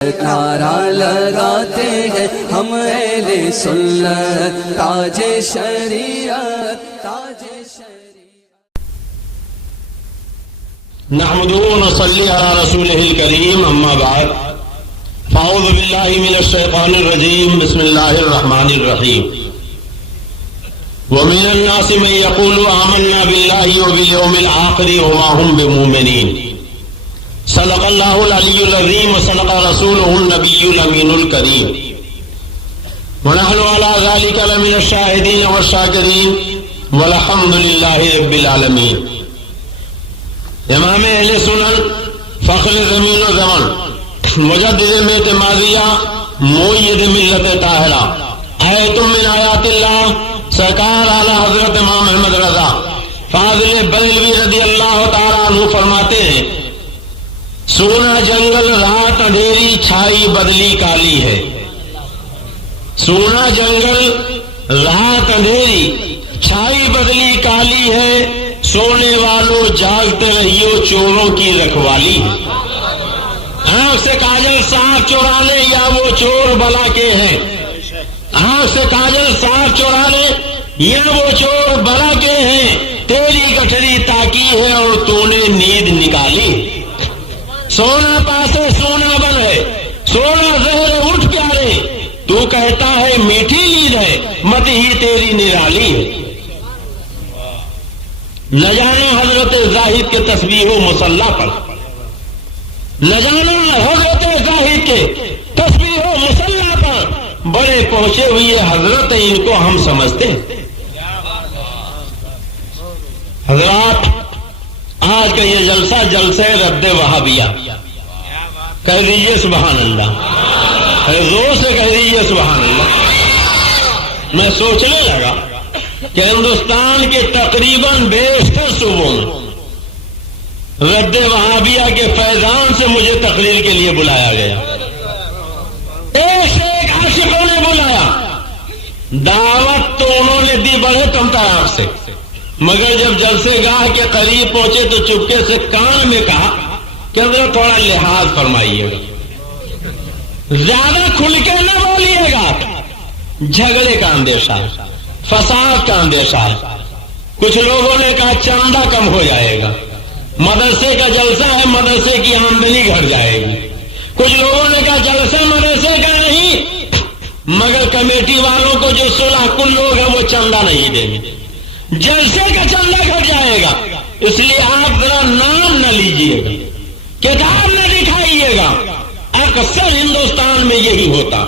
نعرہ لگاتے ہیں ہم اہل سنت، تاج شریعت تاج شریعت۔ نحمده ونصلي على رسوله الكريم، اما بعد فاعوذ بالله من الشيطان الرجيم، بسم الله الرحمن الرحيم۔ ومن الناس من يقول آمنا بالله وباليوم الآخر وما هم بمؤمنين۔ صدق الله العلي العظيم وصدق رسوله النبي الأمين الكريم، ونحن على ذلك لمن الشاهدين والشاكرين والحمد لله رب العالمين۔ امام اہل سنن، فخر زمین و زمن، مجدد ملت ماضیہ، مؤید ملت طاہرہ، آیت من آیات اللہ، سرکار اعلی حضرت امام احمد رضا فاضل بریلوی رضی اللہ تعالیٰ عنہ فرماتے ہیں، سونا جنگل رات اندھیری چھائی بدلی کالی ہے۔ سونا جنگل رات اندھیری چھائی بدلی کالی ہے، سونے والوں جاگتے رہیو چوروں کی رکھوالی ہے۔ آنکھ سے کاجل صاف چورا لے یا وہ چور بلا کے ہیں، آنکھ سے کاجل صاف چورا لے یا وہ چور بلا کے ہیں، تیری گٹھری تاکی ہے اور تو نے نیند نکالی۔ سونا پاسے سونا بن ہے، سونا زہر اٹھ پیارے، تو کہتا ہے میٹھی نیند ہے، مت ہی تیری نرالی ہے۔ نہ جانا حضرت زاہد کے تسبیح و مصلی پر، نہ جانا حضرت زاہد کے تسبیح و مصلی پر، بڑے پہنچے ہوئے حضرت ان کو ہم سمجھتے ہیں۔ حضرات، آج کا یہ جلسہ جلسہ رد وہابیہ، کہہ دیجئے سبحان اللہ، زور سے کہہ دیجئے سبحان اللہ۔ میں سوچنے لگا کہ ہندوستان کے تقریباً بیشتر صوبوں میں رد وہابیہ کے فیضان سے مجھے تقریر کے لیے بلایا گیا، ایک سے ایک عاشقوں نے بلایا، دعوت تو انہوں نے دی بڑے کم طرح سے، مگر جب جلسے گاہ کے قریب پہنچے تو چپکے سے کان میں کہا کہ حضرت تھوڑا لحاظ فرمائیے گا، زیادہ کھل کے نہ بولیے گا، جھگڑے کا اندیشہ ہے، فساد کا اندیشہ ہے۔ کچھ لوگوں نے کہا چندہ کم ہو جائے گا، مدرسے کا جلسہ ہے، مدرسے کی آمدنی گھٹ جائے گی۔ کچھ لوگوں نے کہا جلسہ مدرسے کا نہیں، مگر کمیٹی والوں کو جو 16 کل لوگ ہیں وہ چندہ نہیں دیں گے، جلسے کا چندہ گھٹ جائے گا۔ اس لیے آپ ذرا نام نہ لیجیے گا، کتاب نہ دکھائیے گا۔ اکثر ہندوستان میں یہی ہوتا،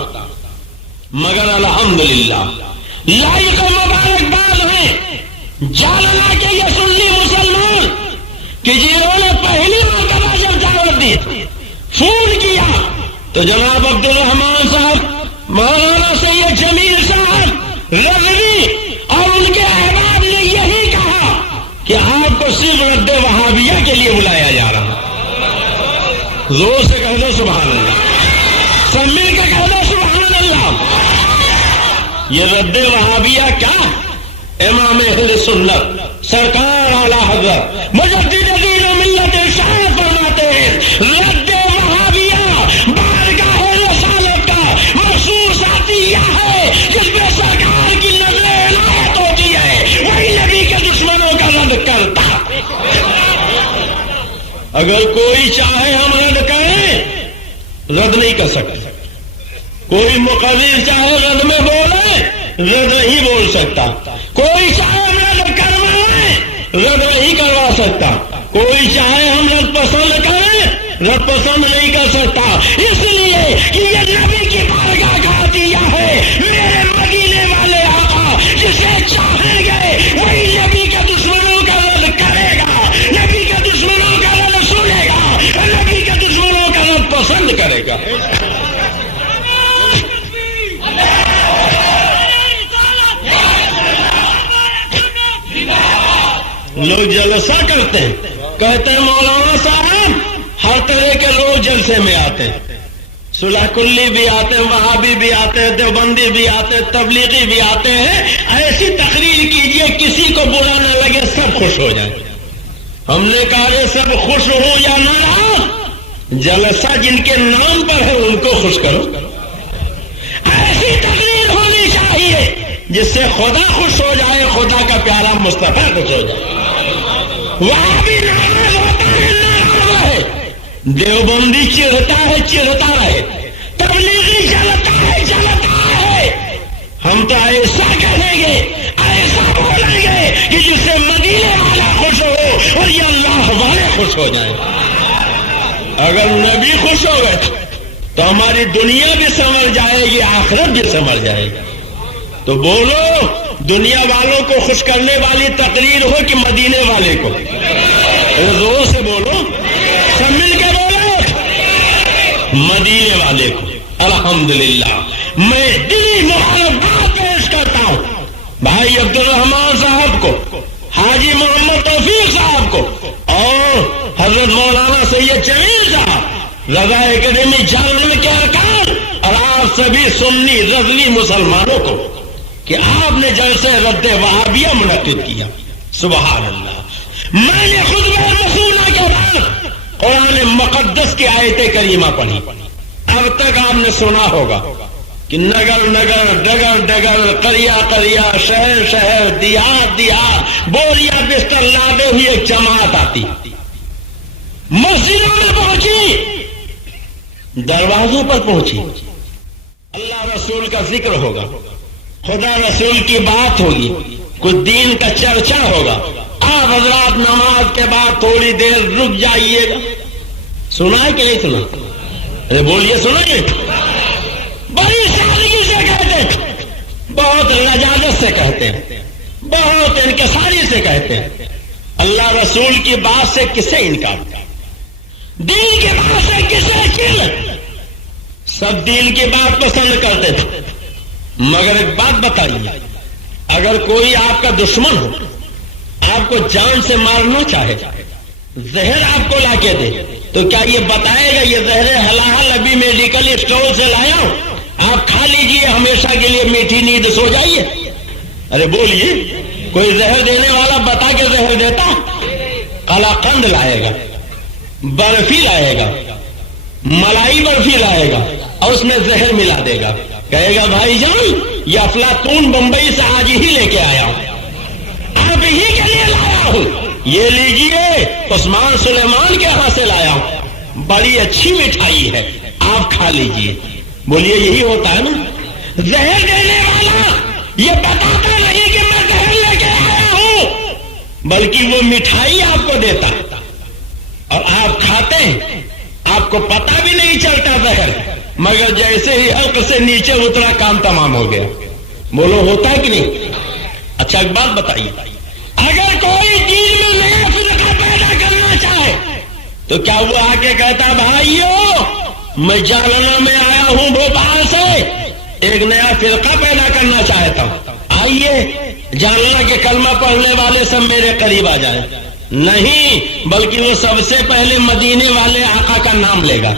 مگر الحمدللہ لائق مبارکباد ہیں جالنا کے یہ سنی مسلمان کہ جنہوں نے پہلی مرتبہ جب دعوت دی، فون کیا تو جناب عبد الرحمان صاحب، مولانا سید جمیل صاحب رضوی اور ان کے احباب نے یہی کہا کہ آپ کو صرف رد وہابیہ کے لیے بلایا جا رہا ہے۔ زور سے کہہ دو سبحان اللہ، سب مل کے کہہ دو سبحان اللہ۔ یہ رد وہابیہ کیا؟ امام اہل سنت سرکار اعلی حضرت مجدد دین و ملت ارشاد فرماتے ہیں، رد وہابیہ بارگاہ رسالت کا مخصوص عطیہ ہے، جس میں سرکار کی نظر عنایت ہوتی ہے، وہی نبی کے دشمنوں کا رد کرتا۔ اگر کوئی چاہے ہم رد کریں، رد نہیں کر سکتے۔ کوئی مقرر چاہے رد میں بولے، رد نہیں بول سکتا۔ کوئی چاہے ہم رد کروائیں، رد نہیں کروا سکتا۔ کوئی چاہے ہم رد پسند کریں، رد پسند نہیں کر سکتا، اس لیے کہ یہ نبی کی بارگاہ کا عطیہ ہے۔ میرے مدینے والے آقا جسے چاہیں گے وہی نبی کے دشمنوں کا رد کرے گا، نبی کے دشمنوں کا رد سنے گا، نبی کے دشمنوں کا رد پسند کرے گا۔ لوگ جلسہ کرتے ہیں، کہتے ہیں مولانا صاحب ہر طرح کے لوگ جلسے میں آتے ہیں، صلح کلی بھی آتے ہیں، وہابی بھی آتے ہیں، دیوبندی بھی آتے ہیں، تبلیغی بھی آتے ہیں۔ ایسی تقریر کیجئے کسی کو برا نہ لگے، سب خوش ہو جائیں۔ ہم نے کہا یہ سب خوش ہوں یا ناراض، جلسہ جن کے نام پر ہے ان کو خوش کرو. ایسی تقریر ہونی چاہیے جس سے خدا خوش ہو جائے, خدا کا پیارا مصطفیٰ خوش ہو جائے. وہاں بھی ناراض ہوتا ہے, ناراض رہے. دیوبندی چڑھتا ہے, چڑھتا رہے. تبلیغی جلتا ہے, جلتا ہے. ہم تو ایسا کہیں گے, ایسا بولیں گے کہ جس سے مدینے والا خوش ہو اور یہ اللہ والے خوش ہو جائیں. اگر نبی خوش ہو گئے تو ہماری دنیا بھی سنور جائے گی, آخرت بھی سنور جائے گی. تو بولو, دنیا والوں کو خوش کرنے والی تقریر ہو کہ مدینے والے کو؟ زور سے بولو, سب مل کے بولو, مدینے والے کو. الحمدللہ میں دلی مبارکباد پیش کرتا ہوں بھائی عبد الرحمان صاحب کو, حاجی محمد توفیق صاحب کو اور حضرت مولانا سید جمیل صاحب, رضا اکیڈمی جامع کے ارکان, اور آپ سبھی سنی رضوی مسلمانوں کو کہ آپ نے جلسے رد وہابیہ منعقد کیا. سبحان اللہ. میں نے خطبہ رسولہ کے بعد قرآن مقدس کی آیت کریمہ پڑھی. اب تک آپ نے سنا ہوگا کہ نگر نگر, ڈگر ڈگر, قریہ قریہ, شہر شہر, دیہات دیہات, بوریا بستر لادے ہوئی ایک جماعت آتی, مسجدوں میں پہنچی, دروازوں پر پہنچی. اللہ رسول کا ذکر ہوگا, خدا رسول کی بات ہوگی, کچھ دین کا چرچا ہوگا. آپ حضرات نماز کے بعد تھوڑی دیر رک جائیے گا. سنا ہے کہ نہیں سنا؟ ارے بولیے, سنا ہے؟ بڑی سادگی سے کہتے ہیں, بہت لجاجت سے کہتے ہیں, بہت انکساری سے کہتے ہیں. اللہ رسول کی بات سے کسے انکار, دین کی بات سے کسے چل؟ سب دین کی بات پسند کرتے تھے. مگر ایک بات بتائیے, اگر کوئی آپ کا دشمن ہو, آپ کو جان سے مارنا چاہے, زہر آپ کو لا کے دے, تو کیا یہ بتائے گا یہ زہر حلال ابھی میڈیکل اسٹور سے لایا ہوں, آپ کھا لیجئے, ہمیشہ کے لیے میٹھی نیند سو جائیے؟ ارے بولیے, کوئی زہر دینے والا بتا کے زہر دیتا؟ قلاقند لائے گا, برفی لائے گا, ملائی برفی لائے گا, اور اس میں زہر ملا دے گا. کہے گا بھائی جان یہ افلاطون بمبئی سے آج ہی لے کے آیا ہوں, آپ ہی کے لیے لایا ہوں, یہ لیجئے, عثمان سلیمان کے ہاں سے لایا ہوں, بڑی اچھی مٹھائی ہے, آپ کھا لیجئے. بولیے یہی ہوتا ہے نا؟ زہر دینے والا یہ بتاتا نہیں کہ میں زہر لے کے آیا ہوں, بلکہ وہ مٹھائی آپ کو دیتا اور آپ کھاتے ہیں, آپ کو پتہ بھی نہیں چلتا زہر, مگر جیسے ہی حلق سے نیچے اترا کام تمام ہو گیا. بولو ہوتا ہے کہ نہیں؟ اچھا ایک بات بتائیے, اگر کوئی دین میں نیا فرقہ پیدا کرنا چاہے تو کیا وہ آ کے کہتا بھائیو میں جالنا میں آیا ہوں بھوپال سے, ایک نیا فرقہ پیدا کرنا چاہتا ہوں, آئیے جالنا کے کلمہ پڑھنے والے سب میرے قریب آ جائیں؟ نہیں, بلکہ وہ سب سے پہلے مدینے والے آقا کا نام لے گا,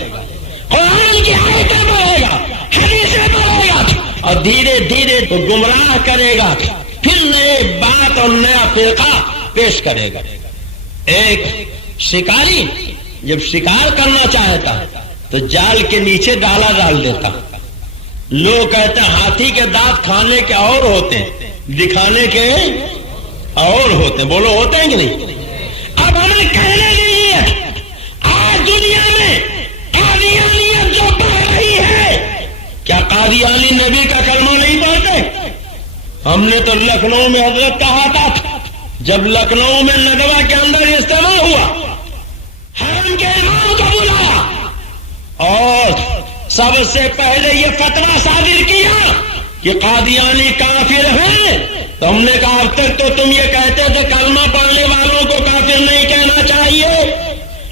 قرآن کی آیتیں پڑھے گا, حدیثیں پڑھے گا, اور دھیرے دھیرے تو گمراہ کرے گا, پھر نئے بات اور نیا فرقہ پیش کرے گا. ایک شکاری جب شکار کرنا چاہتا تو جال کے نیچے ڈالا ڈال دیتا. لوگ کہتے ہیں ہاتھی کے دانت کھانے کے اور ہوتے ہیں, دکھانے کے اور ہوتے ہیں. بولو ہوتے ہیں کہ نہیں؟ اب ہمیں کہنے لیجیے, آج دنیا میں قادیانیت جو بڑھ رہی ہے, کیا قادیانی نبی کا کلمہ نہیں پڑھتے؟ ہم نے تو لکھنؤ میں حضرت کہا تھا, جب لکھنؤ میں ندوہ کے اندر اجتماع ہوا, حرم کے امام کو بلایا اور سب سے پہلے یہ فتویٰ صادر کیا کہ قادیانی کافر ہیں. تو ہم نے کہا اب تک تو تم یہ کہتے تھے کلمہ پڑھنے والوں کو کافر نہیں کہنا چاہیے,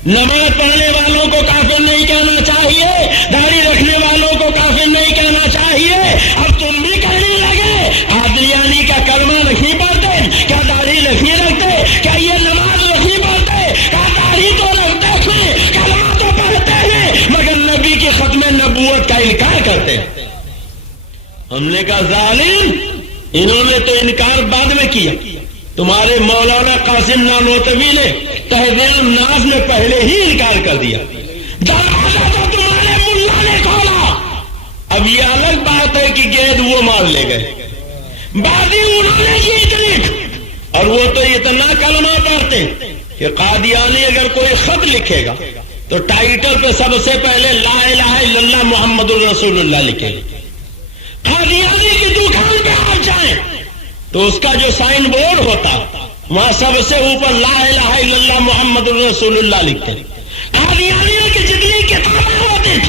نماز پڑھنے والوں کو کافر نہیں کہنا چاہیے, داڑھی رکھنے والوں کو کافر نہیں کہنا چاہیے, اب تم بھی کہنے لگے قادیانی کا کلمہ نہیں پڑھتے, کیا داڑھی نہیں رکھتے, کیا یہ نماز نہیں پڑھتے, کیا داڑھی تو رکھتے ہیں, کلمہ تو پڑھتے ہیں, مگر نبی کی ختم نبوت کا انکار کرتے ہیں. ہم نے کہا ظالم, انہوں نے تو انکار بعد میں کیا, تمہارے مولانا قاسم نانوتوی نے تہذیب الناس میں پہلے ہی انکار کر دیا. دروازہ تو تمہارے ملا نے کھولا, اور لے گئے. بازی انہوں نے کی اتنی، اور وہ تو اتنا کلمہ پڑھتے کہ قادیانی اگر کوئی خط لکھے گا تو ٹائٹل پہ سب سے پہلے لا الہ الا اللہ محمد الرسول اللہ لکھے گا. قادیانی کی دکان پہ آپ جائیں تو اس کا جو سائن بورڈ ہوتا وہاں سب سے اوپر لا الہ الا اللہ محمد الرسول اللہ لکھتے ہیں. قادیانیوں کی جتنی کتابیں ہوتی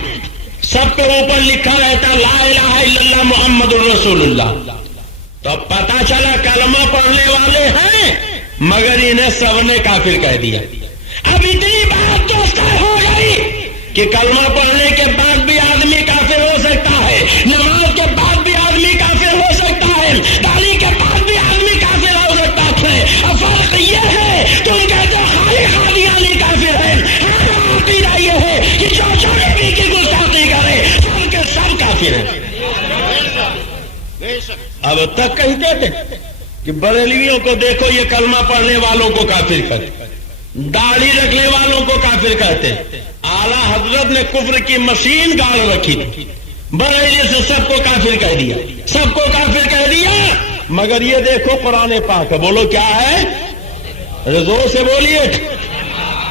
سب کے اوپر لکھا رہتا لا الہ الا اللہ محمد الرسول اللہ. تو پتا چلا کلمہ پڑھنے والے ہیں مگر انہیں سب نے کافر کہہ دیا. اب اتنی بات تو طے ہو گئی کہ کلمہ پڑھنے کے بعد بھی آدمی کافر ہو سکتا ہے، نماز کے بعد بھی آدمی کافر ہو سکتا ہے، تعلیم کے بعد بھی آدمی کافر ہو سکتا ہے. اب فرق یہ ہے تم کہتے ہو خالی قادیانی کافر ہے، ہمارا عقیدہ یہ ہے کہ جو نبی کی گستاخی کرے سب کے سب کافر ہیں. اب تک کہتے تھے کہ بریلویوں کو دیکھو یہ کلمہ پڑھنے والوں کو کافر کرتے، داڑھی رکھنے والوں کو کافر کہتے. اعلیٰ حضرت نے کفر کی مشین گاڑ رکھی تھی، بریلی سے سب کو کافر کہہ دیا، سب کو کافر کہہ دیا. مگر یہ دیکھو قرآن پاک ہے، بولو کیا ہے، زور سے بولیے.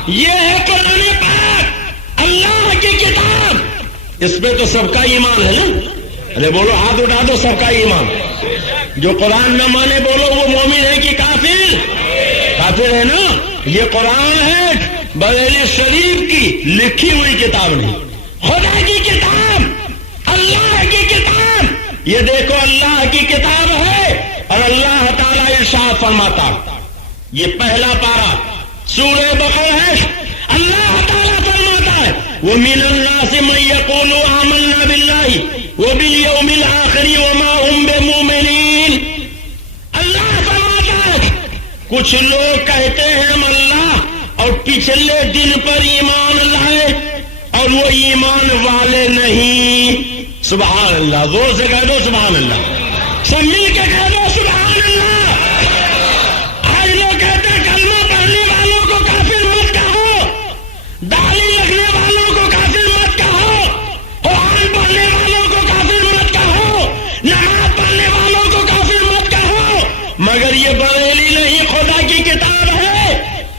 یہ ہے قرآن پاک، اللہ کی کتاب، اس پہ تو سب کا ایمان ہے نا. ارے بولو ہاتھ اٹھا دو، سب کا ایمان. جو قرآن نہ مانے بولو وہ مومن ہے کہ کافر؟ کافر ہے نا. یہ قرآن ہے بریلی شریف کی لکھی ہوئی کتاب نہیں، خدا کی کتاب، اللہ کی کتاب. یہ دیکھو اللہ کی کتاب ہے اور اللہ تعالیٰ ارشاد فرماتا، یہ پہلا پارہ سورہ بقرہ ہے. اللہ تعالیٰ فرماتا ہے وَمِنَ النَّاسِ مَن يَقُولُ آمَنَّا بِاللَّهِ وَبِالْيَوْمِ الْآخِرِ وَمَا هُمْ بِمُؤْمِنِينَ. اللہ فرماتا ہے کچھ لوگ کہتے ہیں ہم اللہ اور پچھلے دن پر ایمان لائے اور وہ ایمان والے نہیں. سبحان اللہ، زور سے کہہ دو سبحان اللہ، سب مل کے کہہ دو سبحان اللہ. آج لوگ کہتے ہیں کلمہ پڑھنے والوں کو کافر مت کہو، داڑھی رکھنے والوں کو کافر مت کہو، قرآن پڑھنے والوں کو کافر مت کہو، نماز پڑھنے والوں کو کافر مت کہو. مگر یہ بریلی نہیں، خدا کی کتاب ہے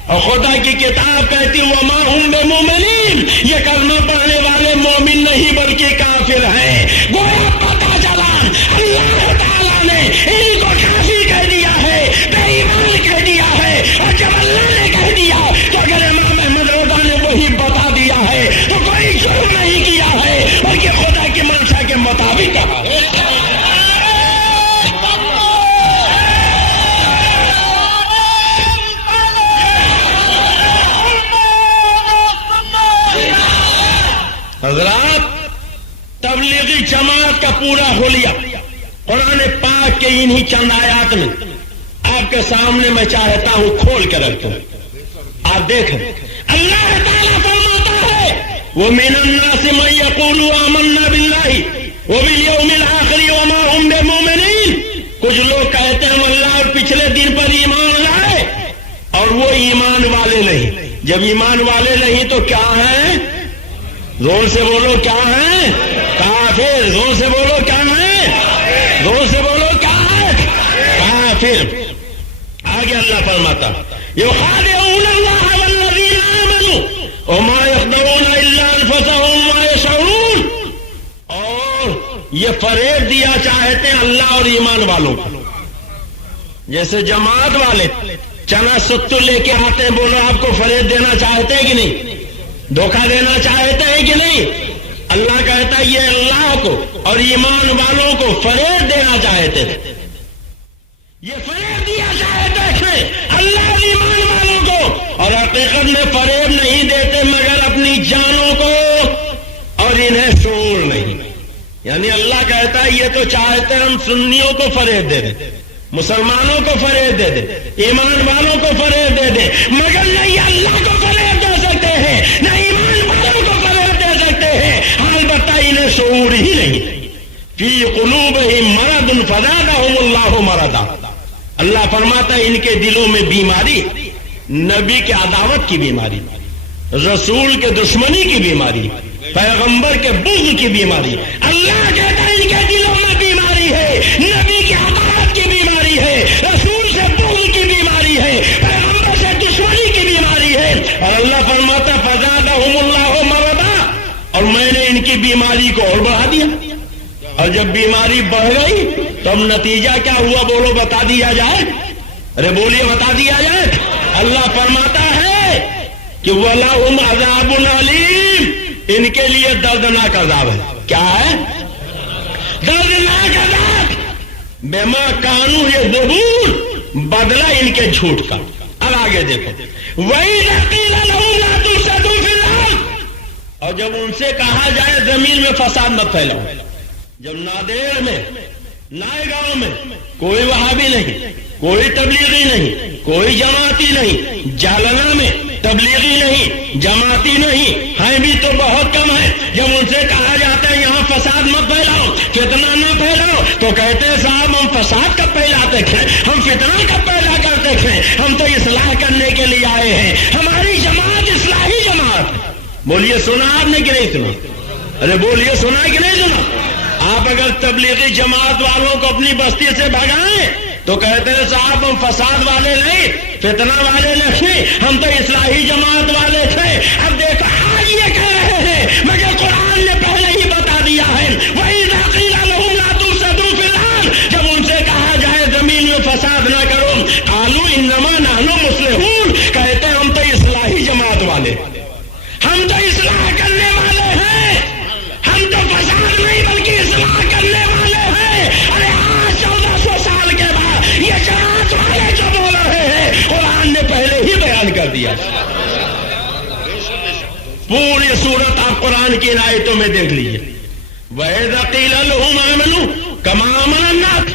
اور خدا کی کتاب کہتی وما ہم بمؤمنین، یہ کلمہ پڑھنے والے مومن نہیں بلکہ کافر ہیں. گویا پتہ چلا اللہ تعالیٰ نے ان کو کافر کہہ دیا ہے، بے ایمان کہہ دیا ہے. اور جب اللہ نے کہہ دیا تو اگر امام احمد رضا نے وہی بتا دیا ہے تو کوئی جرم نہیں کیا ہے بلکہ خدا کی منشا کے مطابق کہا ہے. حضرات تبلیغی جماعت کا پورا حلیہ قرآن پاک کے انہی چند آیات میں آپ کے سامنے میں چاہتا ہوں کھول کے رکھ دوں. آپ دیکھیں اللہ تعالیٰ فرماتا ہے وَمِنَ النَّاسِ مَن يَقُولُ آمَنَّا بِاللَّهِ وَبِالْيَوْمِ الْآخِرِ وَمَا هُمْ بِمُؤْمِنِينَ. کچھ لوگ کہتے ہیں ہم اللہ اور پچھلے دن پر ایمان لائے اور وہ ایمان والے نہیں. جب ایمان والے نہیں تو کیا ہیں؟ زور سے بولو کیا ہے؟ کافر. زور سے بولو کیا ہے؟ زور سے بولو کیا ہے؟ کافر. آگے اللہ فرماتا یخادعون اللہ والذین آمنوا وما یخدعون الا انفسهم وما یشعرون. اور یہ فریب دیا چاہتے ہیں اللہ اور ایمان والوں کو. جیسے جماعت والے چنا ستو لے کے آتے ہیں، بولو آپ کو فریب دینا چاہتے ہیں کہ نہیں، دھوکہ دینا چاہتے ہیں کہ نہیں. اللہ کہتا ہے یہ اللہ کو اور ایمان والوں کو فریب دینا چاہتے تھے. یہ فریب دیا چاہتے تھے اللہ اور ایمان والوں کو، اور حقیقت میں فریب نہیں دیتے مگر اپنی جانوں کو، اور انہیں شعور نہیں. یعنی اللہ کہتا ہے یہ تو چاہتے ہم سنیوں کو فریب دے دیں، مسلمانوں کو فریب دے دیں، ایمان والوں کو فریب دے دیں، مگر نہیں اللہ کو فریب دے سکتے ہیں، نہ ایمان والوں کو فریب دے سکتے ہیں. البتہ انہیں شعور ہی نہیں. فی قلوبہم مرض فزادہم اللہ مرضا. اللہ فرماتا ہے ان کے دلوں میں بیماری، نبی کے عداوت کی بیماری، رسول کے دشمنی کی بیماری، پیغمبر کے بغض کی بیماری. اللہ کہتا ہے ان کے دلوں میں بیماری ہے، کی بیماری کو اور بڑھا دیا، اور جب بیماری بڑھ گئی تو اب نتیجہ کیا ہوا بولو، بتا دیا جائے؟ ارے بولیے، بتا دیا جائے؟ اللہ فرماتا ہے کہ وَلَهُمْ عَذَابٌ عَلِيمٌ، ان کے لیے دردناک عذاب ہے۔ کیا ہے؟ دردناک عذاب، بما کانوا یکذبون، بدلہ ان کے جھوٹ کا۔ اب آگے دیکھو، وَإِذَا قِیلَ لَهُمْ لَا تُفْسِدُوا فِي الْأَرْضِ، اور جب ان سے کہا جائے زمین میں فساد مت پھیلاؤ، جب نادیر میں، نائے گاؤں میں کوئی وہابی نہیں، کوئی تبلیغی نہیں، کوئی جماعتی نہیں، جالنا میں تبلیغی نہیں، جماعتی نہیں، ہیں بھی تو بہت کم ہے، جب ان سے کہا جاتا ہے یہاں فساد مت پھیلاؤ، فتنہ نہ پھیلاؤ، تو کہتے ہیں صاحب ہم فساد کب پھیلاتے تھے، ہم فتنہ کب پیدا کرتے تھے، ہم تو اصلاح کرنے کے لیے آئے ہیں، ہماری جماعت اصلاحی جماعت۔ بولیے سنا آپ نے کہ نہیں سنا؟ ارے بولیے سنا کہ نہیں سنا؟ آپ اگر تبلیغی جماعت والوں کو اپنی بستی سے بھگائیں تو کہتے ہیں صاحب ہم فساد والے نہیں، فتنہ والے نہیں، ہم تو اصلاحی جماعت والے تھے۔ اب دیکھو آج یہ کہہ رہے ہیں مگر قرآن نے پہلے ہی بتا دیا ہے، وَإِذَا قِیلَ لَهُمْ لَا تُفْسِدُوا فِي الْأَرْضِ، جب ان سے کہا جائے زمین میں فساد نہ کرو، قَالُوا إِنَّمَا نَحْنُ مُصْلِحُونَ، کہتے ہیں ہم تو اصلاحی جماعت والے، ہم تو اصلاح کرنے والے ہیں، ہم تو فساد نہیں بلکہ اصلاح کرنے والے ہیں۔ ارے آج 1400 سال کے بعد یہ جماعت والے جو بول رہے ہیں قرآن نے پہلے ہی بیان کر دیا۔ پوری صورت آپ قرآن کی آیتوں میں دیکھ لیجیے، وَإِذَا قِیلَ لَهُمْ آمَنُوا كَمَا آمَنَ النَّاسُ،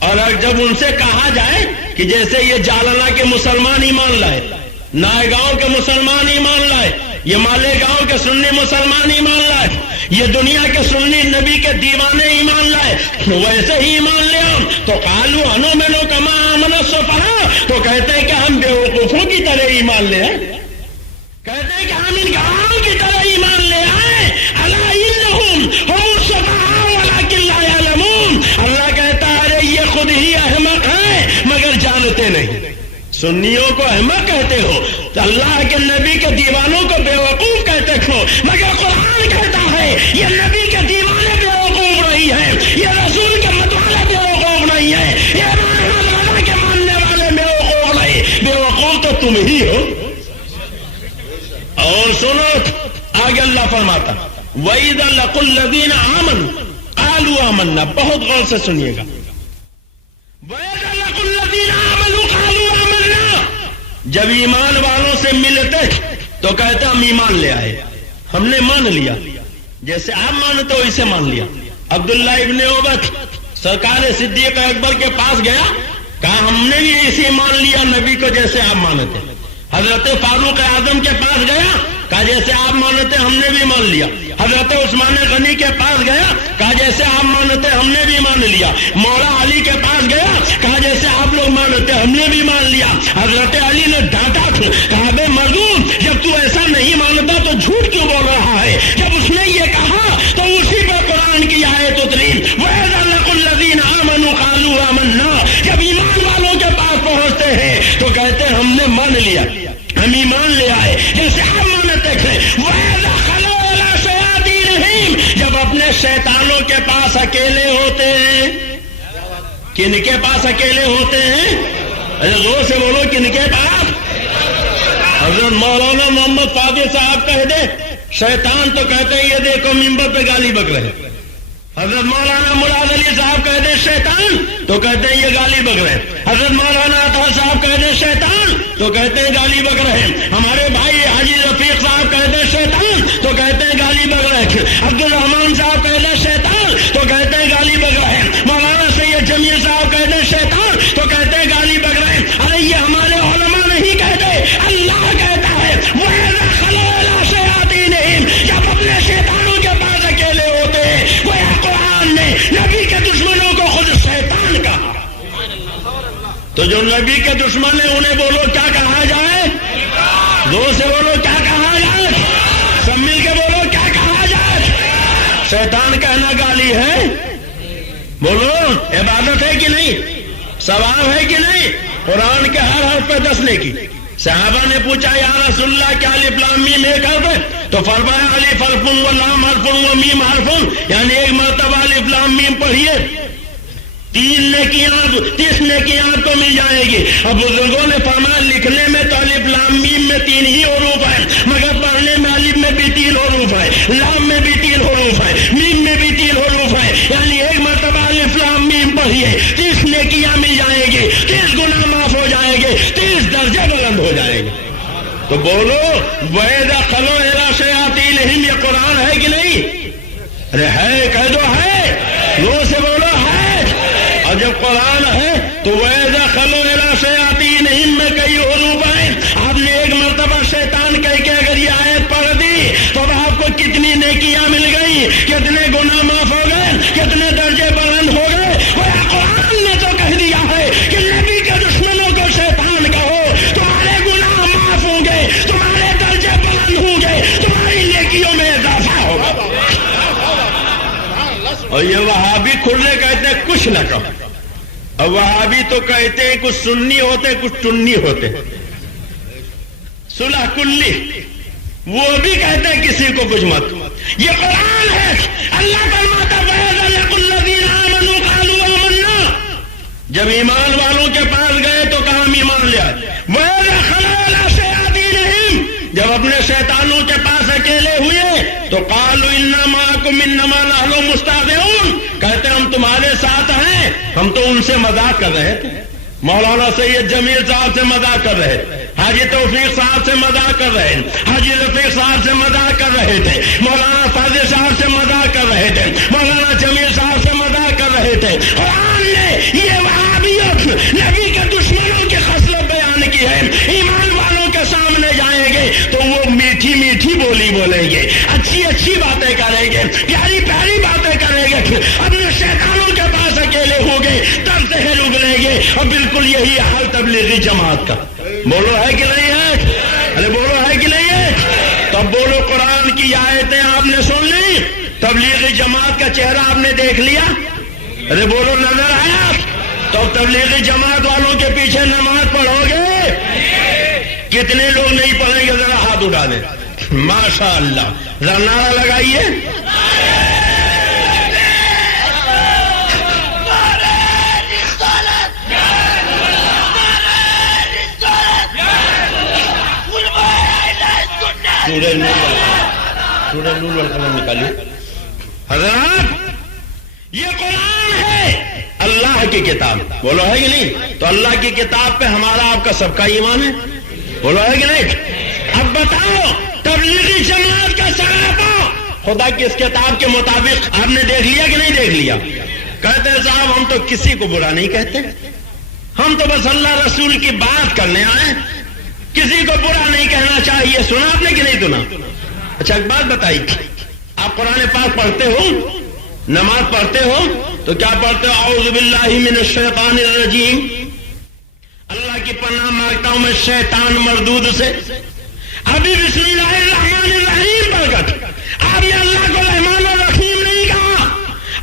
اور جب ان سے کہا جائے کہ جیسے یہ جالنا کے مسلمان ایمان لائے، نائے گاؤں کے مسلمان ایمان لائے، یہ مالے گاؤں کے سنی مسلمان ایمان لائے، یہ دنیا کے سنی نبی کے دیوانے ایمان لائے، ویسے ہی ایمان لے ہم تو قالوا انؤمن کما آمن السفہاء، تو کہتے ہیں کہ ہم بیوقوفوں کی طرح ایمان لے آئے، کہتے ہیں کہ ہم ان گاؤں کی طرح ایمان لے آئے، الا انہم هم السفہاء ولکن لا یعلمون، اللہ کہتا ہے ارے یہ خود ہی احمق ہیں مگر جانتے نہیں۔ سنیوں کو احمق کہتے ہو تو اللہ کے نبی کے دیوانوں کو بیوقوف کہتے ہو، مگر قرآن کہتا ہے یہ نبی کے دیوانے بیوقوف نہیں ہیں، یہ رسول کے متوالے بیوقوف نہیں ہیں، یہ اللہ کے ماننے والے بیوقوف نہیں، بیوقوف تو تم ہی ہو۔ اور سنو آگے اللہ فرماتا وَإِذَا لَقُوا الَّذِينَ آمَنُوا قَالُوا آمَنَّا، بہت غور سے سنیے گا، وَإِذَا لَقُوا الَّذِينَ آمَنُوا قَالُوا آمَنَّا، جب ایمان والوں سے ملتے تو کہتے ہم ایمان لے آئے، ہم نے مان لیا، جیسے آپ مانتے ہو اسے مان لیا۔ عبداللہ ابن عبد سرکار صدیق اکبر کے پاس گیا، کہا ہم نے بھی اسے مان لیا نبی کو جیسے آپ مانتے۔ حضرت فاروق اعظم کے پاس گیا، کہا جیسے آپ مانتے ہم نے بھی مان لیا۔ حضرت عثمان غنی کے پاس گیا، کہا جیسے آپ مانتے ہم نے بھی مان لیا۔ مولا علی کے پاس گیا، کہا جیسے آپ لوگ مانتے ہم نے بھی مان لیا۔ حضرت علی نے ڈانٹا، کہا بے مردود جب تو ایسا نہیں مانتا تو جھوٹ کیوں بول رہا ہے؟ جب اس نے یہ کہا تو اسی پہ قرآن کی آیت اتری، وَإِذَا لَقُوا الَّذِينَ آمَنُوا قَالُوا آمَنَّا، جب ایمان والوں کے پاس پہنچتے ہیں تو کہتے ہیں ہم نے مان لیا، ہم ایمان لے آئے جیسے آپ مانتے تھے۔ وَإِذَا خَلَوْا إِلَىٰ شَيَاطِینِهِمْ، جب اپنے شیطانوں کے پاس اکیلے ہوتے ہیں، کن کے پاس اکیلے ہوتے ہیں؟ زور سے بولو، کن کے پاس؟ حضرت مولانا محمد فاضل صاحب کہہ دے شیطان تو کہتے ہیں یہ دیکھو ممبر پہ گالی بک رہے۔ حضرت مولانا مراد علی صاحب کہہ دے شیطان تو کہتے ہیں یہ گالی بک رہے۔ حضرت مولانا عطا صاحب کہہ دے شیطان تو کہتے ہیں گالی بک رہے۔ ہمارے بھائی حاجی رفیق صاحب کہہ دے شیطان تو کہتے ہیں گالی بک رہے۔ عبد الرحمان صاحب کہہ دے شیطان تو کہتے ہیں گالی بک رہے۔ مولانا سید جمیل صاحب کہہ دے شیطان تو کہتے ہیں گالی بک رہے۔ ارے یہ ہمارے علماء نہیں کہتے، اللہ کہتا ہے وَإِذَا خَلَوْا إِلَىٰ شَيَاطِینِهِمْ، جب اپنے شیطانوں کے پاس اکیلے ہوتے ہیں۔ گویا قرآن نے نبی کے دشمنوں کو خود شیطان کہا، تو جو نبی کے دشمن ہیں انہیں بولو کیا کہا جائے؟ دو سے بولو کیا کہا جائے؟ سب مل کے بولو کیا کہا جائے؟ شیطان کہنا گالی ہے؟ بولو عبادت ہے کہ نہیں؟ ثواب ہے کہ نہیں؟ قرآن کے ہر حرف پہ 10 نیکی۔ صحابہ نے پوچھا یا رسول اللہ کیا الف لام میم ایک حرف ہے؟ تو فرمایا الف حرف و لام حرف و میم حرف، یعنی ایک مرتبہ الف لام میم پڑھیے 30 نیکیاں آپ کو مل جائے گی۔ اب بزرگوں نے فرمایا لکھنے میں تو الف لام میم میں 3 ہی حروف ہیں، مگر پڑھنے میں الف میں بھی 3 حروف ہیں، لام میں بھی 3 حروف ہیں، میم میں بھی 3 حروف ہیں، یعنی ایک مرتبہ الف لام میم پڑھیے 30 نیکیاں مل جائیں گی، 30 گناہ معاف ہو جائیں گے، 30 درجے بلند ہو جائیں گے۔ تو بولو وَإِذَا خَلَوْا إِلَىٰ شَيَاطِينِهِمْ، یہ قرآن ہے کہ نہیں؟ ارے ہے، کہہ دو ہے، زور سے بولو ہے۔ اور جب قرآن ہے تو وَإِذَا خَلَوْا إِلَىٰ شَيَاطِينِهِمْ میں کئی حروف ہیں۔ آپ نے ایک مرتبہ شیطان کہہ کے اگر یہ آیت پڑھ دی تو اب آپ کو کتنی نیکیاں مل گئی، کتنے گناہ معاف ہو گئے، کتنے درجے بلند ہو گئے۔ اور قرآن نے تو کہہ دیا ہے کہ نبی کے دشمنوں کو شیطان کہو، تمہارے گناہ معاف ہوں گے، تمہارے درجے بلند ہوں گے، تمہاری نیکیوں میں اضافہ ہوگا۔ اور یہ وہابی کھلے کہتے ہیں کچھ نہ کہو، اور وہابی تو کہتے ہیں کچھ سنی ہوتے کچھ ٹنی ہوتے، صلح کلی، وہ بھی کہتے ہیں کسی کو کچھ مت۔ یہ قرآن ہے، اللہ فرماتا وَإِذَا لَقُوا الَّذِينَ آمَنُوا قَالُوا آمَنَّا، جب ایمان والوں کے پاس گئے تو کہا ہم ایمان لے آئے۔ وَإِذَا خَلَوْا إِلَىٰ شَيَاطِينِهِمْ، جب اپنے شیطانوں کے پاس اکیلے ہوئے تو قالوا إِنَّا مَعَكُمْ إِنَّمَا نَحْنُ مُسْتَهْزِئُونَ، کہتے ہم تمہارے ساتھ ہیں، ہم تو ان سے مذاق کر رہے تھے، مولانا سید جمیل صاحب سے مذاق کر رہے تھے، حاجی توفیق صاحب سے مذاق کر رہے تھے، حاجی رفیق صاحب سے مذاق کر رہے تھے، مولانا فاضل صاحب سے مذاق کر رہے تھے، مولانا جمیل صاحب سے مذاق کر رہے تھے۔ قرآن نے یہ وہابیت نبی کے دشمنوں کی خصلت بیان کی ہے۔ ایمان والوں کے سامنے جائیں گے تو وہ میٹھی میٹھی بولی بولیں گے، اچھی اچھی باتیں کریں گے، پیاری پیاری باتیں کریں گے، اپنے شیطانوں کے پاس اکیلے ہوں گے، تب سے اگلیں گے۔ اور بالکل یہی حال تبلیغی جماعت کا، بولو ہے کہ نہیں ہے؟ ارے بولو ہے کہ نہیں ہے؟ تب بولو قرآن کی آیتیں آپ نے سن لی، تبلیغی جماعت کا چہرہ آپ نے دیکھ لیا، ارے بولو نظر آیا؟ تو تبلیغی جماعت والوں کے پیچھے نماز پڑھو گے؟ کتنے لوگ نہیں پڑھیں گے؟ ذرا ہاتھ اٹھا دیں۔ ماشاء اللہ، ذرا نعرہ لگائیے۔ سورہ نور والقلم نکالیے۔ حضرات یہ قرآن ہے، اللہ کی کتاب، بولو ہے کہ نہیں؟ تو اللہ کی کتاب پہ ہمارا آپ کا سب کا ایمان ہے، بولو ہے کہ نہیں؟ اب بتاؤ تبلیغی جماعت کا صحابہ خدا کی اس کتاب کے مطابق آپ نے دیکھ لیا کہ نہیں دیکھ لیا؟ کہتے ہیں صاحب ہم تو کسی کو برا نہیں کہتے، ہم تو بس اللہ رسول کی بات کرنے آئے، کسی کو برا نہیں کہنا چاہیے۔ سنا آپ نے کہ نہیں سنا؟ اچھا ایک بات بتائیے، آپ قرآن پاک پڑھتے ہو، نماز پڑھتے ہو تو کیا پڑھتے ہو؟ اعوذ باللہ من الشیطان الرجیم، اللہ کی پناہ مانگتا ہوں میں شیطان مردود سے۔ ابھی بسم اللہ الرحمن الرحیم پڑھ کر آپ نے اللہ کو رحمان الرحیم نہیں کہا،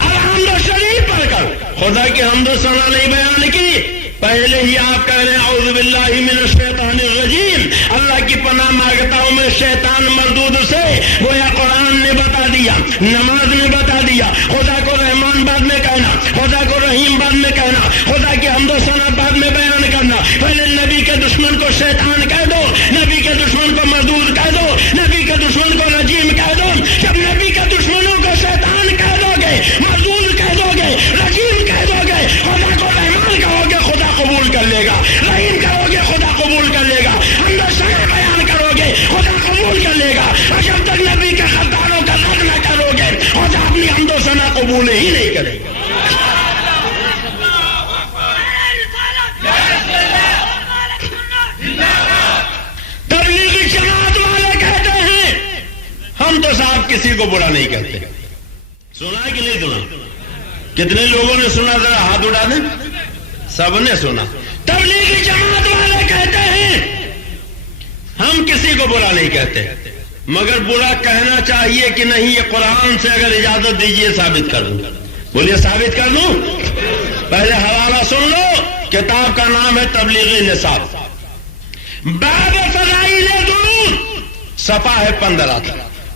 الحمد شریف پڑھ کر خدا کی حمد و ثنا نہیں بیان کی، پہلے ہی آپ کہہ رہے ہیں اعوذ باللہ من الشیطان الرجیم، اللہ کی پناہ مانگتا ہوں میں شیطان مردود سے۔ گویا قرآن نے بتا دیا، نماز نے بتا دیا، خدا کو رحمان بعد میں کہنا، خدا کو رحیم بعد میں کہنا، خدا کی حمد و ثنا بعد میں بیان کرنا۔ پہلے نبی کے دشمن کو شیطان کہہ دو، نبی کے دشمن کو مردود کہہ دو، نبی کے دشمن کو رجیم کہہ دو۔ جب نبی کے دشمنوں کو شیطان کہہ دو گے، مردود کہہ دو گے، رجیم کہہ دو گے، خدا کو رحمان کہو گے خدا قبول کر لے گا، رحیم کرو گے خدا قبول کر لے گا، حمد و ثنا بیان کرو گے خدا قبول کر لے گا۔ اور جب تک نبی کے خطاروں کا رد نہ کرو گے خدا اپنی حمد و ثنا قبول ہی نہیں کرے گا۔ تبلیغی جماعت والے کہتے ہیں ہم تو صاحب کسی کو برا نہیں کہتے۔ سنا کہ نہیں سنا؟ کتنے لوگوں نے سنا؟ ذرا ہاتھ اٹھا دیں۔ سب نے سنا۔ تبلیغی جماعت والے کہتے ہیں ہم کسی کو برا نہیں کہتے، مگر برا کہنا چاہیے کہ نہیں، یہ قرآن سے اگر اجازت دیجیے ثابت کر دوں۔ بولیے ثابت کر دوں؟ پہلے حوالہ سن لو، کتاب کا نام ہے تبلیغی نصاب، باب فضائل درود، صفحہ ہے 15،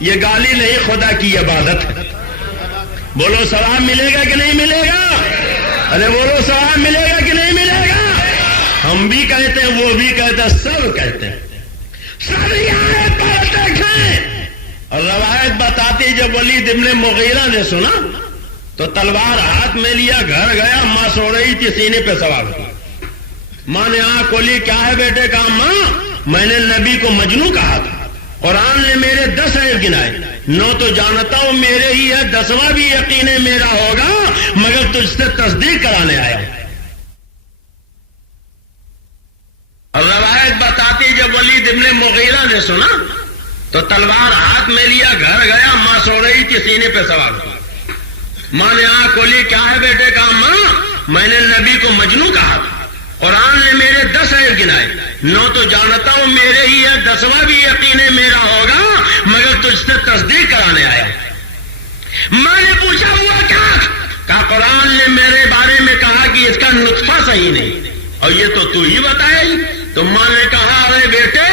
یہ گالی نہیں، خدا کی عبادت ہے۔ بولو ثواب ملے گا کہ نہیں ملے گا؟ ارے بولو ثواب ملے گا کہ نہیں ملے گا؟ ہم بھی کہتے ہیں، وہ بھی کہتے ہیں، سب کہتے ہیں، سب یہ آیت پڑھتے ہیں۔ اور روایت بتاتی جب ولید ابن مغیرہ نے سنا تو تلوار ہاتھ میں لیا، گھر گیا، ماں سو رہی تھی، سینے پہ سوار کی۔ ماں نے آنکھ کھولی، کیا ہے بیٹے؟ کہا ماں میں نے نبی کو مجنوں کہا تھا، قرآن نے میرے 10 عیب گنائے، 9 تو جانتا ہوں میرے ہی ہے، 10واں بھی یقین میرا ہوگا، مگر تجھ سے تصدیق کرانے آیا۔ اور روایت بتاتی جب ولید ابن مغیرہ نے سنا تو تلوار ہاتھ میں لیا، گھر گیا، ماں سو رہی تھی، سینے پہ سوار کی۔ ماں نے آنکھ کھولی، کیا ہے بیٹے؟ کہا ماں میں نے نبی کو مجنوں کہا تھا، قرآن نے میرے 10 عیب گنائے، 9 تو جانتا ہوں میرے ہی ہے، 10واں بھی یقین میرا ہوگا، مگر تجھ سے تصدیق کرانے آیا۔ ماں نے پوچھا ہوا کیا؟ کہا قرآن نے میرے بارے میں کہا کہ اس کا نطفہ صحیح نہیں، اور یہ تو ہی بتائے۔ تو ماں نے کہا ارے بیٹے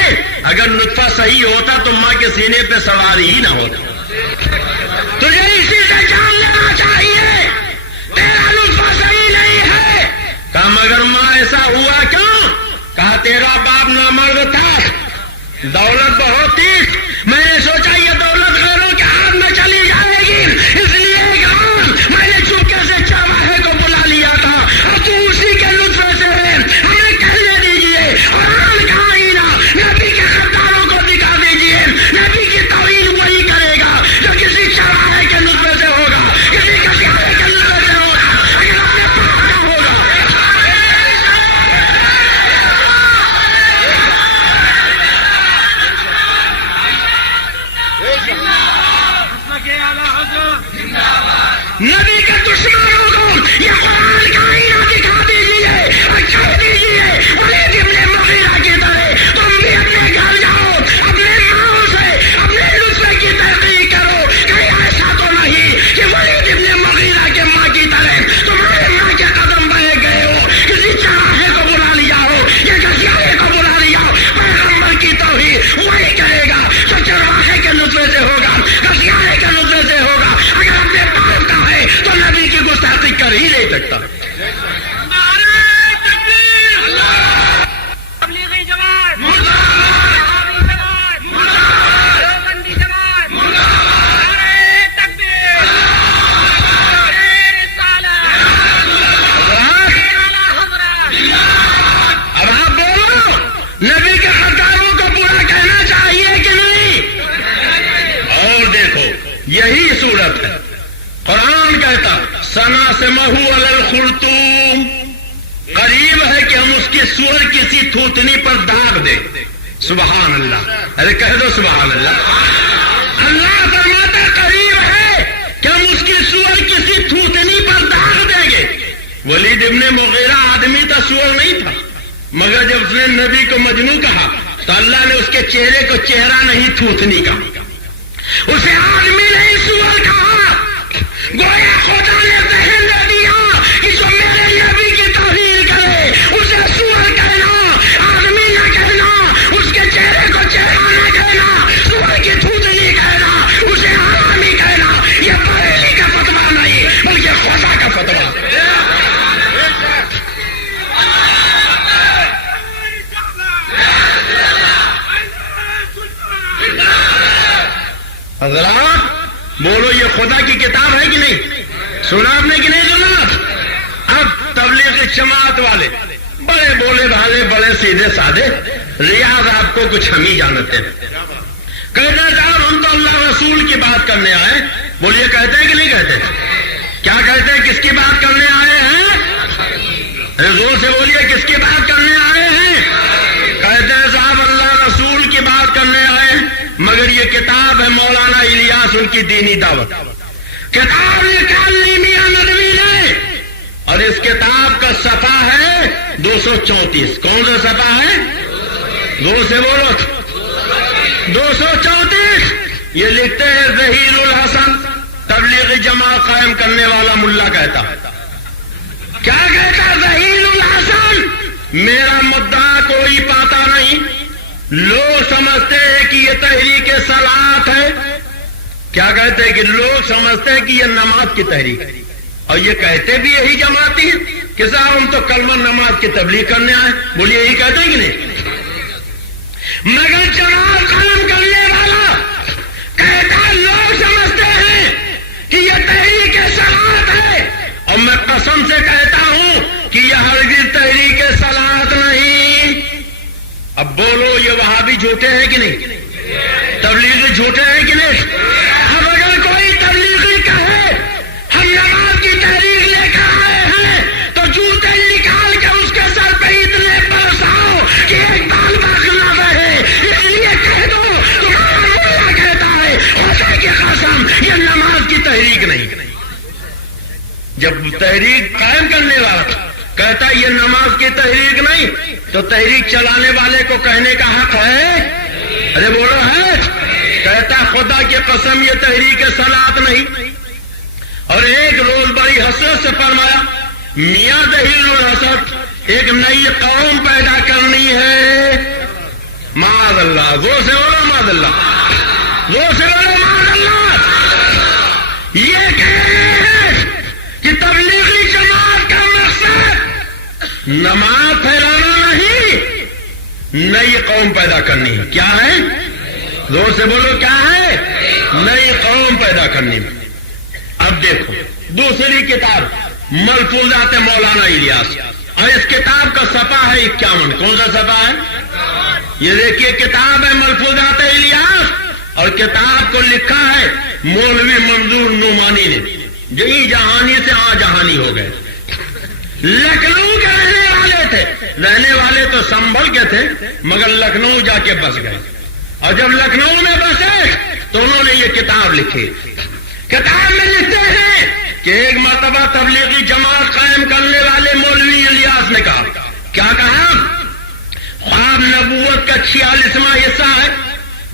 اگر نطفہ صحیح ہوتا تو ماں کے سینے پہ سوار ہی نہ ہوتا، تجھے اسی سے جان لینا چاہیے، تیرا نطفہ صحیح نہیں ہے۔ کہا مگر ماں ایسا ہوا کیوں؟ کہا تیرا باپ نامرد تھا، دولت بہت تھی، میں نے سوچا یہ دولت غیروں کے ہاتھ میں چلی جائے گی، اس لیے ایک رات میں نے چپکے سے چرواہے کو بلا لیا تھا، اور تو اسی کے لطف سے ہمیں کہنے دیجیے، قرآن کا آئینہ نبی کے غداروں کو دکھا دیجیے، نبی کی توہین وہی کرے گا جو کسی چرواہے کے لطف سے ہوگا، کسی کسیارے کے لطف سے ہوگا، اگر اپنے پاک کا ہوگا۔ نبی کے دشمنوں کو یہ قرآن کا آئینہ دکھا دیجیے اور کہہ دیجیے ولید ابن مغیرہ کی طرح تم بھی اپنے گھر جاؤ، اپنے ماں سے اپنے لطف کی تحقیق کرو، کہیں ایسا تو نہیں کہ ولید ابن مغیرہ کے ماں کی طرح تمہارے ماں کے قدم بڑھے گئے ہو، کسی چراہے کو بلا لیا ہو یا گھسیارے کو بلا لیا ہو۔ پیغمبر کی توحید وہی کرے گا جو چرواہے کے لطف سے ہوگا، گھسیارے کے لطف سے ہوگا، اگر اپنے باپ کا ہے تو نبی کی گستاخی کر ہی نہیں سکتا۔ تبلیغی جماعت دیوبندی جماعت، نعرہ تکبیر، نعرہ رسالت، اعلی حضرت۔ اب آپ بولو نبی کے غداروں کو برا کہنا چاہیے کہ نہیں؟ اور دیکھو یہی صورت ہے، قرآن کہتا سناسمہ علی الخرطوم، قریب ہے کہ ہم اس کی سور کسی تھوتنی پر داغ دیں۔ سبحان اللہ، ارے کہہ دو سبحان اللہ۔ اللہ فرماتا قریب ہے کہ ہم اس کی سور کسی تھوتنی پر داغ دیں گے۔ ولید ابن مغیرہ آدمی تھا، سور نہیں تھا، مگر جب اس نے نبی کو مجنوں کہا تو اللہ نے اس کے چہرے کو چہرہ نہیں تھوتنی کہا، اسے آدمی نہیں سور کہا۔ گویا خدا نے ذہن دے دیا کہ جو میرے نبی کی توہین کرے اسے سور کہنا، آدمی نہ کہنا، اس کے چہرے کو چہرہ نہ کہنا، سور کی تھوتنی کہنا، اسے حرامی کہنا، یہ بریلی کا فتویٰ نہیں بلکہ خدا کا فتویٰ۔ حضرات بولو یہ خدا کی کتاب ہے کہ نہیں؟ سنا آپ نے کہ نہیں سنا؟ اب تبلیغ جماعت والے بڑے بولے بھالے، بڑے سیدھے سادے، ریاض آپ کو کچھ ہم ہی جانتے ہیں، کہتے ہیں صاحب ہم تو اللہ رسول کی بات کرنے آئے۔ بولیے کہتے ہیں کہ نہیں کہتے؟ کیا کہتے ہیں؟ کس کی بات کرنے آئے ہیں؟ زور سے بولیے کس کی بات کرنے آئے ہیں؟ کہتے ہیں صاحب اللہ رسول کی بات کرنے آئے، مگر یہ کتاب ہے مولانا الیاس ان کی دینی دعوت، کتاب نکال لی میاں ندوی نے، اور اس کتاب کا صفحہ ہے 234۔ کون سا صفحہ ہے؟ زور سے بولو 234۔ یہ لکھتے ہیں ظہیر الحسن تبلیغ جماعت قائم کرنے والا ملا کہتا، کیا کہتا ظہیر الحسن؟ میرا مدعا کوئی پاتا نہیں، لوگ سمجھتے ہیں کہ یہ تحریک صلاحت ہے، کیا کہتے ہیں کہ لوگ سمجھتے ہیں کہ یہ نماز کی تحریک ہے، اور یہ کہتے بھی یہی جماعتی ہیں کہ صاحب ہم تو کلمہ نماز کی تبلیغ کرنے آئے، بولیے یہی کہتے ہیں کہ نہیں؟ مگر جماعت قائم کرنے والا کہتا لوگ سمجھتے ہیں کہ یہ تحریک صلاحت ہے، اور میں قسم سے کہتا ہوں کہ یہ ہرگز تحریک صلاحت نہیں۔ اب بولو یہ وہابی جھوٹے ہیں کہ نہیں؟ تبلیغی جھوٹے ہیں کہ نہیں؟ اب اگر کوئی تبلیغی کہے ہم نماز کی تحریک لے کر آئے ہیں تو جوتے نکال کے اس کے سر پہ اتنے برساؤ کہ ایک بال باقی نہ رہے، اس لیے کہہ دو تمہارا مولا کہتا ہے خدا کی قسم یہ نماز کی تحریک نہیں۔ جب تحریک قائم کرنے والا کہتا ہے یہ نماز کی تحریک نہیں، تو تحریک چلانے والے کو کہنے کا حق ہے؟ ارے بولو ہے؟ کہتا خدا کی قسم یہ تحریک صلاحت نہیں۔ اور ایک روز بڑی حسرت سے فرمایا میاں دہیل الحسد ایک نئی قوم پیدا کرنی ہے، معاذ اللہ، وہ سے بولو معاذ اللہ، وہ سے بولو معاذ اللہ۔ یہ کہہ رہے ہیں کہ تبلیغی جماعت کا مقصد نماز پھیلانا نہیں، نئی قوم پیدا کرنی ہے۔ کیا ہے؟ زور سے بولو کیا ہے؟ نئی قوم پیدا کرنی ہے۔ اب دیکھو دوسری کتاب ملفوظات مولانا الیاس، اور اس کتاب کا صفحہ ہے 51۔ کون سا صفحہ ہے؟ یہ دیکھیے کتاب ہے ملفوظات الیاس، اور کتاب کو لکھا ہے مولوی منظور نعمانی نے، جو جہانی سے جہانی ہو گئے، لکھنؤ کے رہنے والے تھے، رہنے والے تو سنبھل کے تھے مگر لکھنؤ جا کے بس گئے، اور جب لکھنؤ میں بسے تو انہوں نے یہ کتاب لکھی۔ کتاب میں لکھتے ہیں کہ ایک مرتبہ تبلیغی جماعت قائم کرنے والے مولوی الیاس نے کہا، کیا کہا؟ خواب نبوت کا 46واں حصہ ہے۔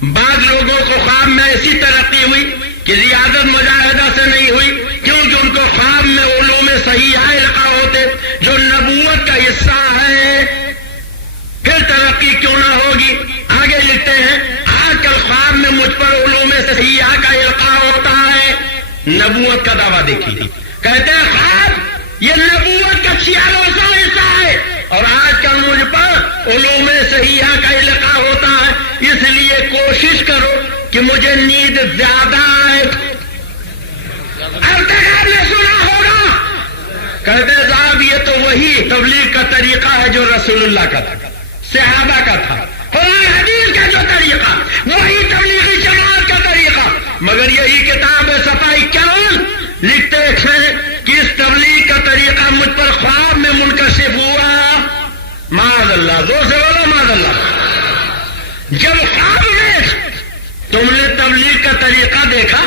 بعض لوگوں کو خواب میں ایسی ترقی ہوئی کہ ریاضت مجاہدہ سے نہیں ہوئی، کیونکہ ان کو خواب میں علوم صحیحہ القاء ہوتے جو نبوت کا حصہ ہے، پھر ترقی کیوں نہ ہوگی؟ آگے لکھتے ہیں آج کل خواب میں مجھ پر علوم صحیحہ کا القاء ہوتا ہے، نبوت کا دعویٰ دیکھیے، کہتے ہیں خواب یہ نبوت کا 46واں حصہ ہے، اور آج کل مجھ پر علوم صحیحہ کا القاء ہوتا ہے، اس لیے کوشش کرو کہ مجھے نیند زیادہ آئے۔ اب تک آپ نے سنا ہوگا، کہتے صاحب یہ تو وہی تبلیغ کا طریقہ ہے جو رسول اللہ کا تھا، صحابہ کا تھا، قرآن حدیث کا جو طریقہ وہی تبلیغی جماعت کا طریقہ، مگر یہی کتاب ہے صفحہ 51 لکھتے ہیں کہ اس تبلیغ کا طریقہ مجھ پر خواب میں منکشف ہوا، معاذ اللہ، زور سے بولو معاذ اللہ۔ جب خواب میں تم نے تبلیغ کا طریقہ دیکھا،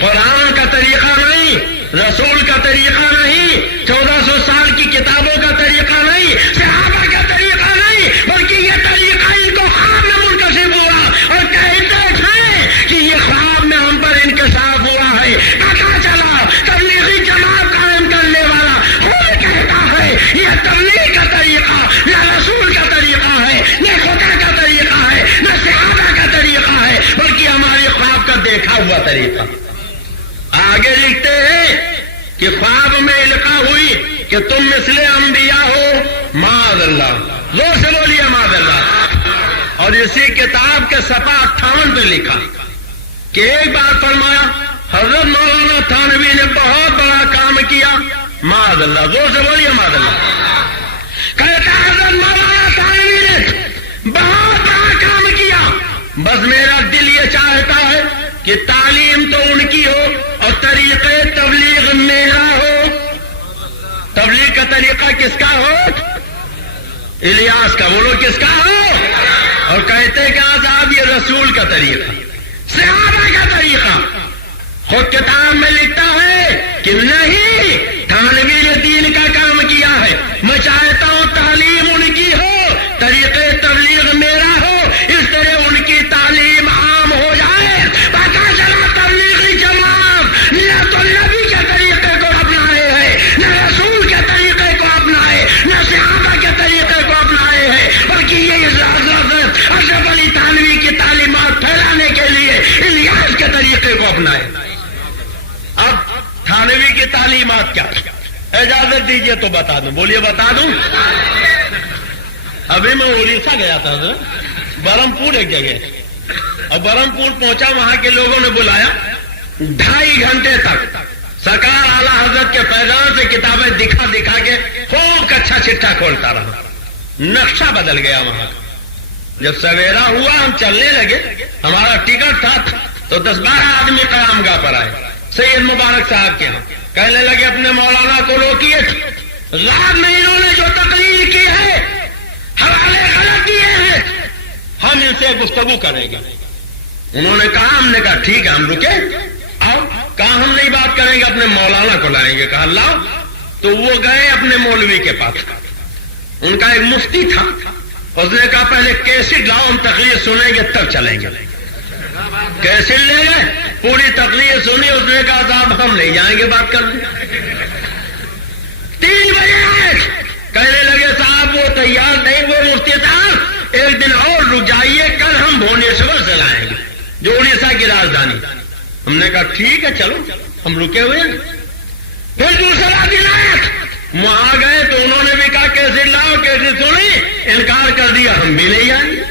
قرآن کا طریقہ نہیں، رسول کا طریقہ نہیں، 1400 سال کی کتابوں کا طریقہ نہیں، صحابہ کا طریقہ نہیں، بلکہ یہ طریقہ ان کو خواب میں منکشف ہوا، اور کہتے ہیں کہ یہ خواب میں ہم پر انکشاف ہوا ہے۔ پتا چلا تبلیغی جماعت قائم کرنے والا خود کہتا ہے یہ تبلیغ کا طریقہ نہ رسول کا طریقہ ہے، نہ خدا کا طریقہ ہے، نہ صحابہ کا طریقہ ہے، بلکہ ہمارے خواب کا دیکھا ہوا طریقہ۔ آگے لکھتے ہیں کہ خواب میں القاء ہوئی کہ تم مثل انبیاء ہو، معاذ اللہ، زور سے بولیے معاذ اللہ۔ اور اسی کتاب کے صفحہ 58 پہ لکھا کہ ایک بار فرمایا حضرت مولانا تھانوی نے بہت بڑا کام کیا، معاذ اللہ، زور سے بولیے معاذ اللہ۔ کہتا حضرت مولانا تھانوی نے بہت بڑا کام کیا، بس میرا دل یہ چاہتا ہے کہ تعلیم تو ان کی ہو اور طریقے تبلیغ میرا ہو۔ تبلیغ کا طریقہ کس کا ہو؟ الیاس کا، بولو کس کا ہو؟ اور کہتے کہ صاحب یہ رسول کا طریقہ، صحابہ کا طریقہ۔ خود کتاب میں لکھتا ہے کہ نہیں، تھانوی نے دین کا کام کیا ہے، میں چاہتا ہوں تعلیم ان کی ہو، طریقے تبلیغ میرا ہو، اس طرح ان کی تعلیم عام ہو جائے۔ پتا چلا تبلیغی جماعت نہ تو نبی کے طریقے کو اپنائے ہیں، نہ رسول کے طریقے کو اپنائے، نہ صحابہ کے طریقے کو اپنائے ہیں، بلکہ یہ حضرت اشرف علی تھانوی کی تعلیمات پھیلانے کے لیے الیاس کے طریقے کو اپنائے۔ اجازت دیجیے تو بتا دوں. بولیے بتا دوں. ابھی میں اڑیسہ گیا تھا برہمپور ایک جگہ, اور برہمپور پہنچا, وہاں کے لوگوں نے بلایا. 2.5 گھنٹے تک سرکار اعلیٰ حضرت کے پیغام سے کتابیں دکھا دکھا کے خوب اچھا چٹا کھولتا رہا. نقشہ بدل گیا وہاں. جب سویرا ہوا ہم چلنے لگے, ہمارا ٹکٹ تھا تو 10-12 آدمی قیام گاہ پر آئے سید مبارک صاحب کے یہاں. کہنے لگے اپنے مولانا کو روکیے, رات میں انہوں نے جو تقریر کی ہے حوالے غلط دیے ہیں, ہم ان سے گفتگو کریں گے. انہوں نے کہا, ہم نے کہا ٹھیک ہے ہم رکے. آؤ. کہا ہم نہیں بات کریں گے, اپنے مولانا کو لائیں گے. کہا لاؤ. تو وہ گئے اپنے مولوی کے پاس. ان کا ایک مفتی تھا, اس نے کہا پہلے کیسٹ لاؤ, ہم تقریر سنیں گے تب چلیں گے. کیسٹ لے گئے, پوری تقریر سنی. اس نے کہا صاحب ہم نہیں جائیں گے بات کرنے. 3 بجے آئے, کہنے لگے صاحب وہ تیار نہیں. وہ مفتی صاحب ایک دن اور رک جائیے, کل ہم بھونیشور سے لائیں گے جو اڑیسہ کی راجدھانی. ہم نے کہا ٹھیک ہے چلو, ہم رکے ہوئے ہیں. پھر دوسرا دن آئے, وہاں گئے تو انہوں نے بھی کہا کیسے لاؤ, کیسے سنی. انکار کر دیا, ہم بھی نہیں آئیں گے.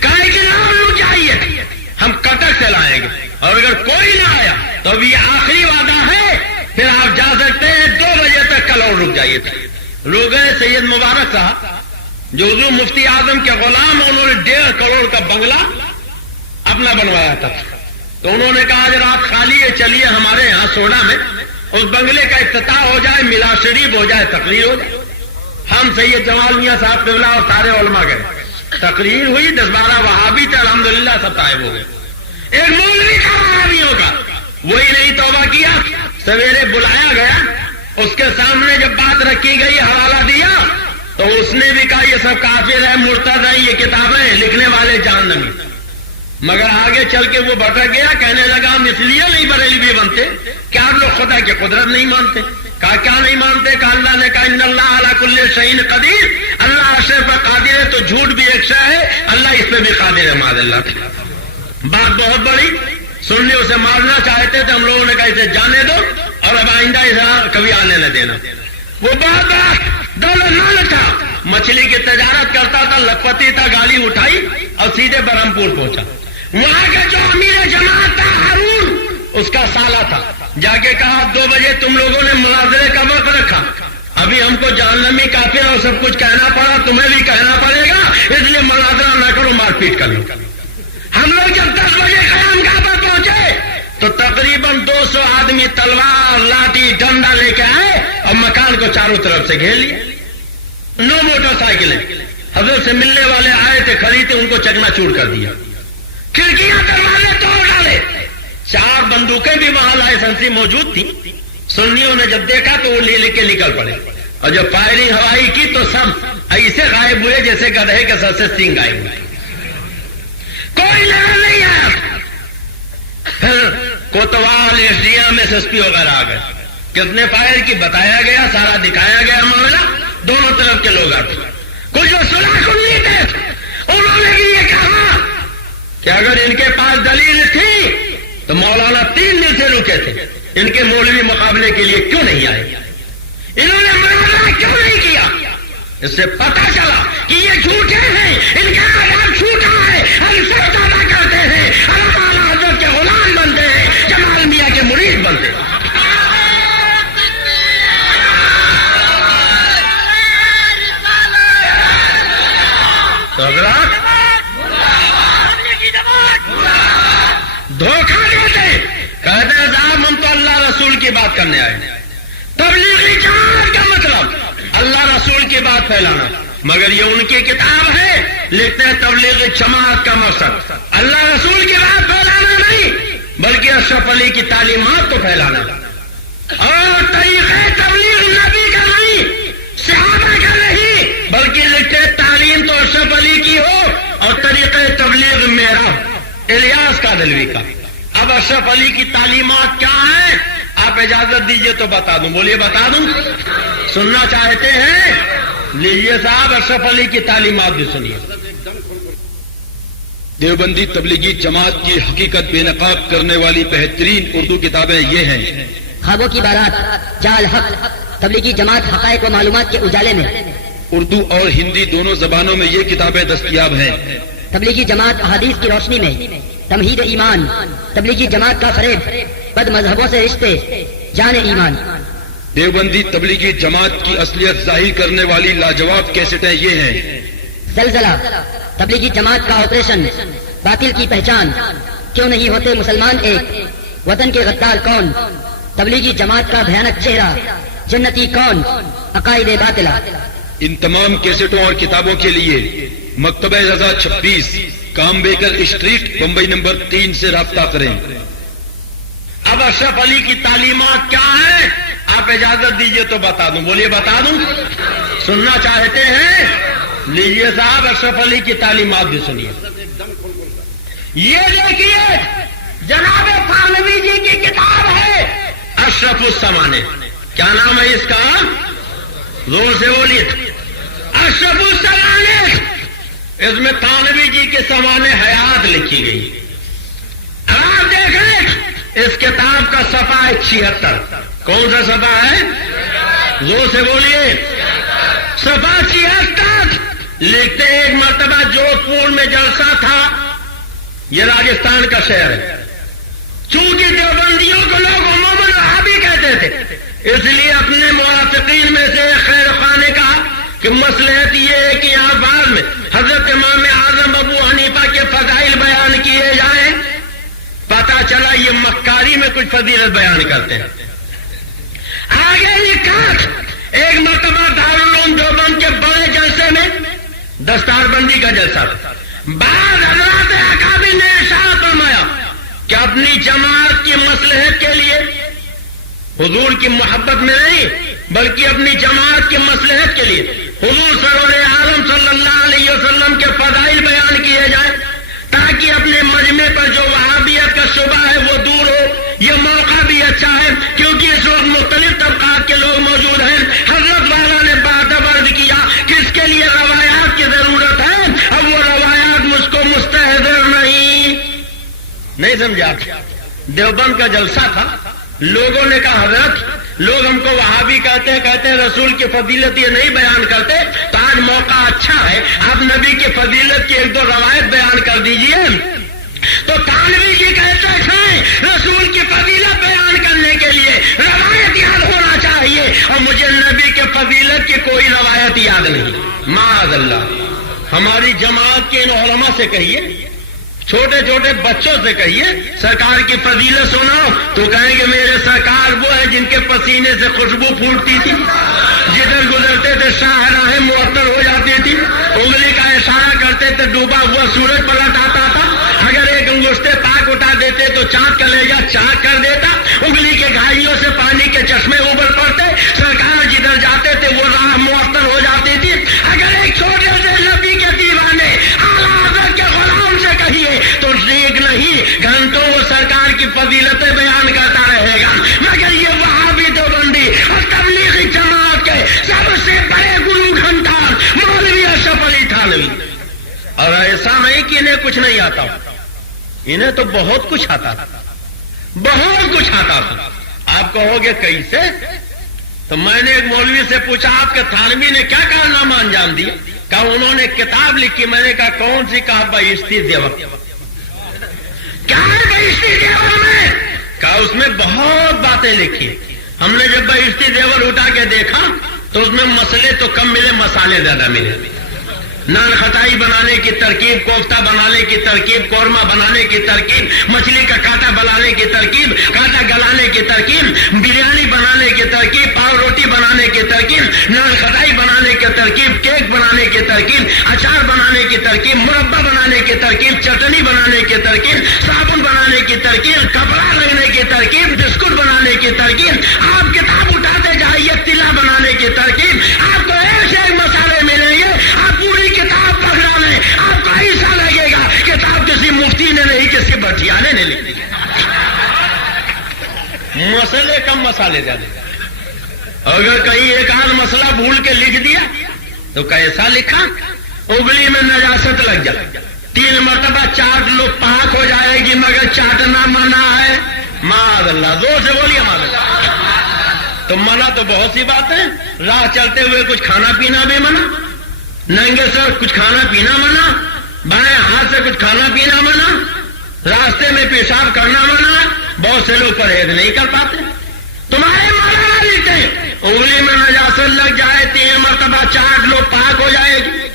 کہا کہ نہ رک جائیے, ہم کٹک سے لائیں گے, اور اگر کوئی نہ آیا تو اب یہ آخری وعدہ ہے, پھر آپ جا سکتے ہیں. 2 بجے تک کل اور رک جائیے. رک گئے. سید مبارک صاحب جو حضور مفتی اعظم کے غلام, انہوں نے 1.5 کروڑ کا بنگلہ اپنا بنوایا تھا. تو انہوں نے کہا اگر آپ خالی ہے چلیے ہمارے یہاں سوڈا میں, اس بنگلے کا افتتاح ہو جائے, میلاد شریف ہو جائے, تقریر ہو جائے. ہم سید جمال میاں صاحب قبلہ اور سارے علماء گئے. تقریر ہوئی. 10-12 وہابی تھے, الحمدللہ سب طائب ہو گئے. ایک مولوی کا وہابیوں کا وہی نہیں توبہ کیا. سویرے بلایا گیا, اس کے سامنے جب بات رکھی گئی, حوالہ دیا, تو اس نے بھی کہا یہ سب کافر ہے, مرتد ہے, یہ کتابیں لکھنے والے جہنمی. مگر آگے چل کے وہ بھٹک گیا. کہنے لگا ہم اس لیے نہیں بریلوی بنتے کہ آپ لوگ خدا کی قدرت نہیں مانتے. کہا کیا نہیں مانتے؟ کہا اللہ نے کہا ان اللہ علی کل شیء قدیر, اللہ ہر شے پر قادر ہے. تو جھوٹ بھی ایک شے ہے, اللہ اس پہ بھی قادر ہے. معاذ اللہ. بات بہت بڑی. سننے اسے مارنا چاہتے تھے, ہم لوگوں نے کہا اسے جانے دو, اور اب آئندہ اسے کبھی آنے نہ دینا. وہ بہت بڑا دولت مال تھا, مچھلی کی تجارت کرتا تھا, لکھپتی تھا. گاڑی اٹھائی اور سیدھے برہمپور پہنچا. وہاں کا جو امیر جماعت تھا ہارون, اس کا سالہ تھا. جا کے کہا 2 بجے تم لوگوں نے مناظرے کا وقت رکھا, ابھی ہم کو جہنمی کافر اور سب کچھ کہنا پڑا, تمہیں بھی کہنا پڑے گا, اس لیے مناظرہ نہ کرو, مار پیٹ کر لو. ہم لوگ جب 10 بجے قیام گاہ پر پہنچے تو تقریباً 200 آدمی تلوار, لاٹھی, ڈنڈا لے کے آئے اور مکان کو چاروں طرف سے گھیر لیے. 9 موٹر سائیکلیں حضرت سے ملنے والے آئے تھے, کھڑی تھے, ان کو چکنا چور کر دیا. کھڑکیاں دروازے توڑ ڈالے. 4 بندوقیں بھی وہاں لائسنسی موجود تھی. سنیوں نے جب دیکھا تو وہ لے کے نکل پڑے, اور جب فائرنگ ہوائی کی تو سب ایسے غائب ہوئے جیسے گدھے کے سر سے سینگ آئے ہوئے. کوئی لہر نہیں آیا. پھر کوتوال, S D M, S S P وغیرہ آ گئے. کتنے فائر کی بتایا گیا, سارا دکھایا گیا معاملہ. دونوں طرف کے لوگ آتے. کچھ جو صلاح کنی تھے انہوں نے بھی یہ کہا کہ اگر ان کے پاس دلیل تھی تو مولانا 3 دن سے رکے تھے, ان کے مولوی مقابلے کے لیے کیوں نہیں آئے, انہوں نے مناظرہ کیوں نہیں کیا. اس سے پتا چلا کہ یہ جھوٹے ہیں, ان کا مذہب جھوٹا ہے, ہم سے توبہ کرتے ہیں, اللہ تعالیٰ حضرت کے غلام بنتے ہیں, جمال میاں کے مرید بنتے ہیں. تو حضرات دھوکہ دیتے, کہتے ہیں صاحب ہم تو اللہ رسول کی بات کرنے آئے. تبلیغی جماعت کا مطلب اللہ رسول کی بات پھیلانا, مگر یہ ان کی کتاب ہے, لکھتے ہیں تبلیغ جماعت کا مقصد اللہ رسول کی بات پھیلانا نہیں, بلکہ اشرف علی کی تعلیمات کو پھیلانا. اور طریقہ تبلیغ نبی کا نہیں, صحابہ کا نہیں, بلکہ لکھتے ہیں تعلیم تو اشرف علی کی ہو, اور طریقہ تبلیغ میرا الیاس قادلوی کا. اب اشرف علی کی تعلیمات کیا ہیں, آپ اجازت دیجئے تو بتا دوں. بولیے بتا دوں. سننا چاہتے ہیں لیجیے صاحب, اشرف علی کی تعلیمات بھی سنیے. دیوبندی تبلیغی جماعت کی حقیقت بے نقاب کرنے والی بہترین اردو کتابیں یہ ہیں: خوابوں کی بارات، جال حق، تبلیغی جماعت حقائق و معلومات کے اجالے میں۔ اردو اور ہندی دونوں زبانوں میں یہ کتابیں دستیاب ہیں۔ تبلیغی جماعت احادیث کی روشنی میں، تمہید ایمان، تبلیغی جماعت کا فریب، بد مذہبوں سے رشتے، جان ایمان۔ دیوبندی تبلیغی جماعت کی اصلیت ظاہر کرنے والی لاجواب کیسٹیں یہ ہیں: زلزلہ، تبلیغی جماعت کا آپریشن، باطل کی پہچان، کیوں نہیں ہوتے مسلمان ایک، وطن کے غدار کون، تبلیغی جماعت کا بھیانک چہرہ، جنتی کون، عقائد باطلہ۔ ان تمام کیسٹوں اور کتابوں کے لیے مکتبہ رضا 26 کام بیکر اسٹریٹ بمبئی نمبر 3 سے رابطہ کریں۔ اب اشرف علی کی تعلیمات کیا ہیں؟ آپ اجازت دیجئے تو بتا دوں۔ بولیے بتا دوں؟ سننا چاہتے ہیں؟ لیجئے صاحب اشرف علی کی تعلیمات بھی سنیے۔ یہ دیکھیے جناب تھانوی جی کی کتاب ہے اشرف السمانے۔ کیا نام ہے اس کا؟ زور سے بولیے۔ اشرف السمانے۔ اس میں تھانوی جی کے سمانے حیات لکھی گئی۔ اب آپ دیکھیں اس کتاب کا صفحہ ہے 76۔ کون سا صفحہ ہے؟ زور سے بولیے۔ صفحہ 76 لکھتے ایک مرتبہ جودھ پور میں جلسہ تھا، یہ راجستھان کا شہر ہے۔ چونکہ دیوبندیوں کو لوگ عموماً وہابی کہتے تھے، اس لیے اپنے موافقین میں سے خیر خواہ نے کہا کہ مصلحت یہ ہے کہ یہاں بعد میں حضرت امام اعظم ابو حنیفہ کے فضائل بیان کیے جائیں۔ پتا چلا یہ مکاری میں کچھ فضیلت بیان کرتے ہیں۔ آگے لکھا ایک مرتبہ دارالعلوم دیوبند کے بڑے جلسے میں دستار بندی کا جلسہ تھا۔ بعض حضرات اکابر نے ارشاد فرمایا کہ اپنی جماعت کی مصلحت کے لیے، حضور کی محبت میں نہیں بلکہ اپنی جماعت کی مصلحت کے لیے حضور سرور عالم صلی اللہ علیہ وسلم کے فضائل بیان کیے جائیں تاکہ اپنے مجمع پر جو وہابیت کا شبہ ہے وہ دور ہو۔ یہ موقع بھی اچھا ہے کیونکہ اس وقت مختلف طبقات کے لوگ موجود ہیں۔ حضرت والا نے بات عرض کیا کہ اس کے لیے روایات کی ضرورت ہے، اب وہ روایات مجھ کو مستحضر نہیں سمجھا۔ دیوبند کا جلسہ تھا، لوگوں نے کہا حضرت لوگ ہم کو وہابی کہتے ہیں رسول کی فضیلت یہ نہیں بیان کرتے، تو آج موقع اچھا ہے آپ نبی کی فضیلت کی ایک دو روایت بیان کر دیجئے۔ تو تھانوی جی کہتے ہیں رسول کی فضیلت بیان کرنے کے لیے روایت یاد ہونا چاہیے، اور مجھے نبی کے فضیلت کی کوئی روایت یاد نہیں۔ معاذ اللہ۔ ہماری جماعت کے ان علماء سے کہیے، چھوٹے چھوٹے بچوں سے کہیے سرکار کی فضیلت سناؤ تو کہیں گے میرے سرکار وہ ہے جن کے پسینے سے خوشبو پھوٹتی تھی، جدھر گزرتے تھے شاہراہیں معطر ہو جاتی تھی، انگلی کا اشارہ کرتے تھے ڈوبا ہوا سورج پلٹ آتا تھا، اگر ایک انگشتے پاک اٹھا دیتے تو چاند کلیجہ چاک کر دیتا، انگلی کے گھائیوں سے پانی کے چشمے اوپر پڑتے، سرکار جدھر جاتے تھے وہ راہ معطر ہو جاتی تھی۔ اگر ایک چھوٹے سے نبی کے دیوانے اعلیٰ حضرت کے غلام سے کہیے تو ٹھیک نہیں، گھنٹوں وہ سرکار کی فضیلتیں بیان کرتا رہے گا، مگر یہ وہابی دیوبندی اور تبلیغی جماعت کے سب سے بڑے گرو گھنٹال مولوی اشرف علی تھانوی، اور ایسا نہیں کہ انہیں کچھ نہیں آتا، انہیں تو بہت کچھ آتا تھا، بہت کچھ آتا تھا۔ آپ کہو گے کیسے؟ تو میں نے ایک مولوی سے پوچھا آپ کے تھانوی نے کیا کارنامہ انجام دیا؟ کہا انہوں نے کتاب لکھی۔ میں نے کہا کون سی؟ کہا بہشتی زیور۔ کیا ہے بہشتی زیور میں؟ کہا اس میں بہت باتیں لکھی۔ ہم نے جب بہشتی زیور اٹھا کے دیکھا تو اس میں مسئلے تو کم ملے، مسالے زیادہ ملے۔ نان خطائی بنانے کی ترکیب، کوفتہ بنانے کی ترکیب، قورمہ بنانے کی ترکیب، مچھلی کا کانٹا بنانے کی ترکیب، کانٹا گلانے کی ترکیب، بریانی بنانے کی ترکیب، پاؤ روٹی بنانے کی ترکیب، نان خطائی بنانے کی ترکیب، کیک بنانے کی ترکیب، اچار بنانے کی ترکیب، مربع بنانے کی ترکیب، چٹنی بنانے کی ترکیب، صابن بنانے کی ترکیب، کپڑا لگنے کی ترکیب، بسکٹ بنانے کی ترکیب۔ آپ کتاب اٹھاتے جائیے، تلا بنانے کی ترکیب، آپ کو ایسے مسالے ملیں گے، آپ پوری کتاب پکڑا لیں، آپ کو ایسا لگے گا کتاب کسی مفتی نے نہیں، کسی بٹھیانے نے لکھی۔ مسئلے کم، مسالے زیادہ۔ اگر کہیں ایک آدھ مسئلہ بھول کے لکھ دیا تو کیسا لکھا؟ اگلی میں نجاست لگ جائے، 3 مرتبہ چاٹ لو پاک ہو جائے گی، مگر چاٹنا منع ہے۔ معاذ اللہ، زور سے بولیے معاذ اللہ۔ تو منع تو بہت سی باتیں، راہ چلتے ہوئے کچھ کھانا پینا بھی منع، ننگے سر کچھ کھانا پینا منع، بائیں ہاتھ سے کچھ کھانا پینا منع، راستے میں پیشاب کرنا منع۔ بہت سے لوگ پرہیز نہیں کر پاتے۔ تمہارے مولانا لکھتے ہیں انگلی میں نجاست لگ جائے 3 مرتبہ چاٹ لو پاک ہو جائے گی۔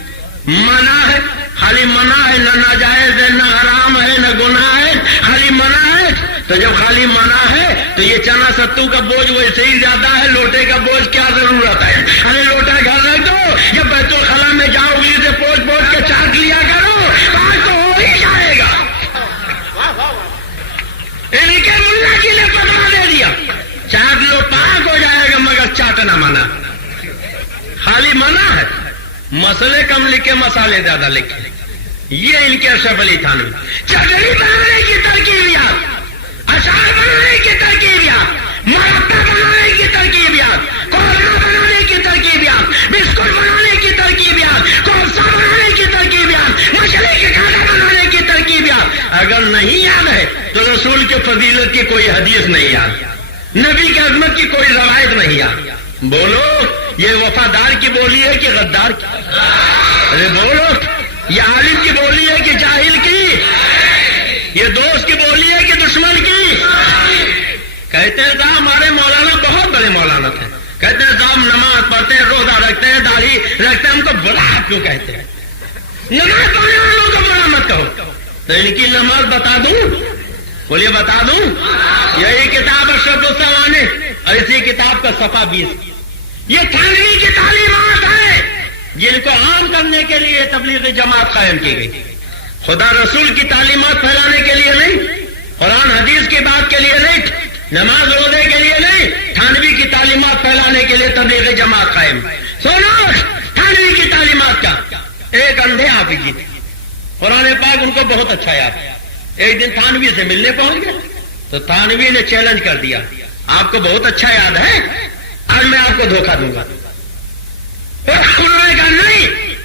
منع ہے، خالی منع ہے، نہ ناجائز ہے، نہ حرام ہے، نہ گناہ ہے، خالی منع ہے۔ تو جب خالی منع ہے تو یہ چنا ستو کا بوجھ ویسے ہی زیادہ ہے، لوٹے کا بوجھ کیا ضرورت ہے؟ ارے لوٹا گھر رکھ دو، جب بیت الخلا میں جاؤ انگلی سے پوچھ پوچھ کے چاٹ لیا کرو، پاک تو ہو ہی جائے گا۔ ان کے ملا کی نے فتوا دے دیا چاٹ لو پاک ہو جائے گا، مگر چاٹنا منع، خالی منع ہے۔ مسئلے کم لکھے مسالے زیادہ لکھے، یہ ان کے اشرف علی تھانوی۔ چٹنی بنانے کی ترکیبیات، اچار بنانے کی ترکیبیات، مربع بنانے کی ترکیبیات، قورمہ بنانے کی ترکیبیات، بسکٹ بنانے کی ترکیبیات، کوفتہ بنانے کی ترکیبیات، مچھلی کے کھانا بنانے کی ترکیبیات اگر نہیں یاد ہے تو رسول کے فضیلت کی کوئی حدیث نہیں یاد، نبی کی عظمت کی کوئی روایت نہیں یاد۔ بولو یہ وفادار کی بولی ہے کہ غدار کی؟ ارے بولو یہ عالم کی بولی ہے کہ جاہل کی؟ یہ دوست کی بولی ہے کہ دشمن کی؟ کہتے ہیں صاحب ہمارے مولانا بہت بڑے مولانا تھے، کہتے ہیں صاحب نماز پڑھتے ہیں، روزہ رکھتے ہیں، داڑھی رکھتے ہیں، ہم کو برا کیوں کہتے ہیں؟ نماز پڑھنے والوں کو برا مت کہو۔ تو ان کی نماز بتا دوں؟ بولیے بتا دوں؟ یہی کتاب اشرف السوانے اور اسی کتاب کا صفحہ 20، یہ تھانوی کی تعلیمات ہیں جن کو عام کرنے کے لیے تبلیغ جماعت قائم کی گئی۔ خدا رسول کی تعلیمات پھیلانے کے لیے نہیں، قرآن حدیث کی بات کے لیے نہیں، نماز روزے کے لیے نہیں، تھانوی کی تعلیمات پھیلانے کے لیے تبلیغ جماعت قائم۔ سنو تھانوی کی تعلیمات کا ایک اندھے حافظ تھے، قرآن پاک ان کو بہت اچھا یاد ہے۔ ایک دن تھانوی سے ملنے پہنچ گئے تو تھانوی نے چیلنج کر دیا، آپ کو بہت اچھا یاد ہے، آج میں آپ کو دھوکہ دوں گا۔ انہوں نے کہا نہیں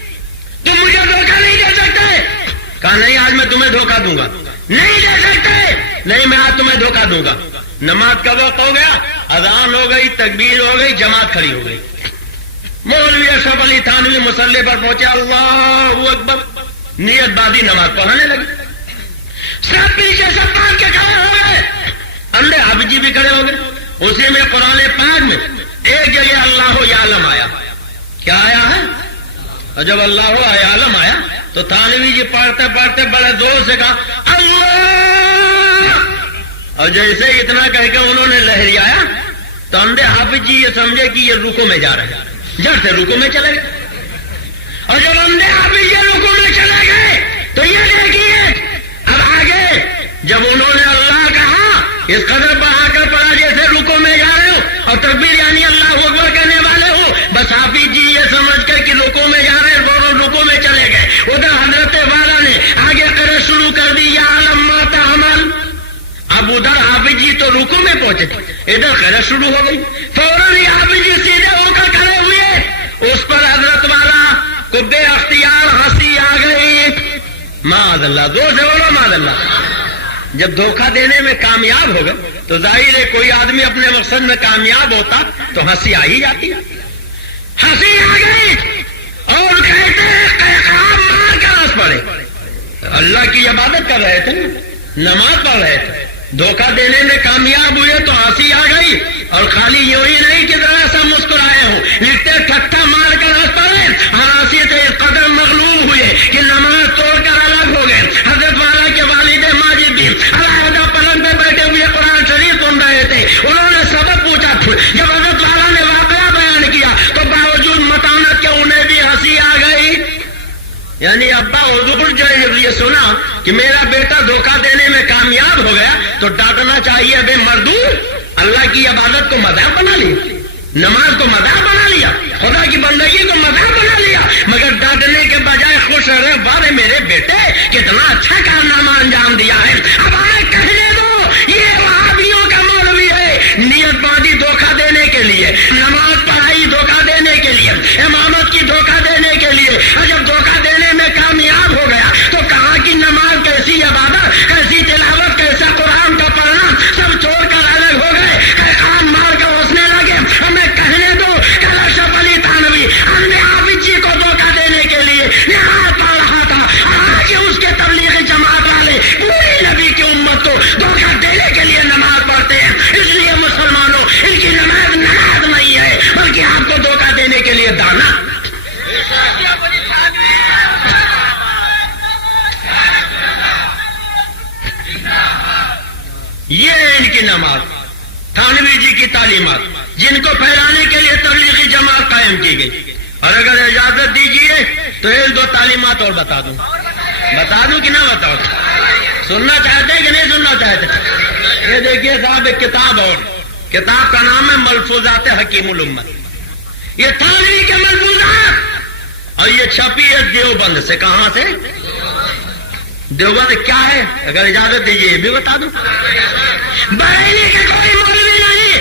تم مجھے دھوکہ نہیں دے سکتے، کہا نہیں آج میں تمہیں دھوکہ دوں گا، نہیں دے سکتے، نہیں میں آج تمہیں دھوکہ دوں گا۔ نماز کا وقت ہو گیا، اذان ہو گئی، تکبیر ہو گئی، جماعت کھڑی ہو گئی، مولوی اشرف علی تھانوی مصلی پر پہنچے، اللہ اکبر، نیت بازی نماز پڑھانے لگے، سب پیچھے سب پاک کے کھڑے ہو گئے، اندھے حافظ جی بھی کھڑے ہو گئے۔ اسی میں قرآن پاک میں ایک جگہ اللہ یعلم آیا، کیا آیا ہے؟ اور جب اللہ یعلم آیا تو تھانوی جی پڑھتے پڑھتے بڑے زور سے کہا اللہ، اور جیسے اتنا کہہ کے انہوں نے لہریایا تو اندھے حافظ جی یہ سمجھے کہ یہ رکوع میں جا رہے ہیں، جڑ سے رکوع میں چلے گئے۔ اور جب اندھے حافظ یہ رکوع میں چلے گئے تو یہ دیکھیے اب آگے جب انہوں نے اللہ کہا اس قدر بڑھا کر پڑھا جیسے رکوع میں جا رہے ہو اور تکبیر یعنی اللہ اکبر کہنے والے ہو، بس حافظ جی یہ سمجھ کر کہ رکوع میں جا رہے ہیں فوراً رکوع میں چلے گئے۔ ادھر حضرت والا نے آگے قرأ شروع کر دی یا علم ما تعمل، اب ادھر حافظ جی تو رکوع میں پہنچے تھے، ادھر قرأ شروع ہو گئی، فوراً ہی حافظ جی سیدھے ہو کر کھڑے ہوئے، اس پر حضرت والا کو بے اختیار ہنسی آ گئی، معاذ اللہ، زور سے بولو معاذ اللہ۔ جب دھوکہ دینے میں کامیاب ہو گئے تو ظاہر ہے کوئی آدمی اپنے مقصد میں کامیاب ہوتا تو ہنسی آ ہی جاتی، ہنسی آ گئی اور کہتے ہیں قیقام مار کر ہنس پڑے۔ اللہ کی عبادت کر رہے تھے، نماز پڑھ رہے تھے، دھوکہ دینے میں کامیاب ہوئے تو ہنسی آ گئی، اور خالی یوں ہی نہیں کہ ذرا سا مسکرائے ہوں، لکھتے ٹھٹھا مار کر ہنس پڑے، ہنسی سے اس قدر مغلوب ہوئے کہ نماز توڑ کر الگ ہو گئے۔ حضرت والا کے والد ماجد بھی علیحدہ پلنگ پہ بیٹھے ہوئے قرآن شریف سن رہے تھے، انہوں نے سبق پوچھا، جب حضرت والا نے واقعہ بیان کیا تو باوجود متانت کے انہیں بھی ہنسی آ گئی۔ یعنی ابا حضور جو یہ سنا کہ میرا بیٹا دھوکہ دینے میں کامیاب ہو گیا تو ڈانٹنا چاہیے، بے مردود، اللہ کی عبادت کو مذاق بنا لیا، نماز کو مذاق بنا لیا، خدا کی بندگی کو مذاق بنا لیا، مگر ڈانٹنے کے بجائے خوش رہے، بارے میرے بیٹے کتنا اچھا کارنامہ انجام دیا ہے۔ اب ہمیں کہنے دو یہ وہابیوں کا مولوی ہے، نیت باندھی دھوکہ دینے کے لیے، نماز پڑھائی دھوکہ دینے کے لیے، امامت کی دھوکہ دینے کے لیے، اور جب دھوکہ دینے میں کامیاب ہو گیا تو کہا کہ نماز کیسی عبادت، کیسی تلاوت، کیسا قرآن کا پڑھنا، سب چھوڑ کر الگ ہو گئے، کام مار کر ہنسنے لگے، اور اگر اجازت دیجیے تو ایک دو تعلیمات اور بتا دوں کہ نہ بتاؤ؟ سننا چاہتے ہیں کہ نہیں سننا چاہتے؟ یہ دیکھیے صاحب ایک کتاب اور کتاب کا نام ہے ملفوظات حکیم الامت. یہ تھانوی کے ملفوظات اور یہ چھپی ہے دیوبند سے. کہاں سے؟ دیوبند. کیا ہے؟ اگر اجازت دیجیے یہ بھی بتا دوں. بریلی کے کوئی مولوی نہیں،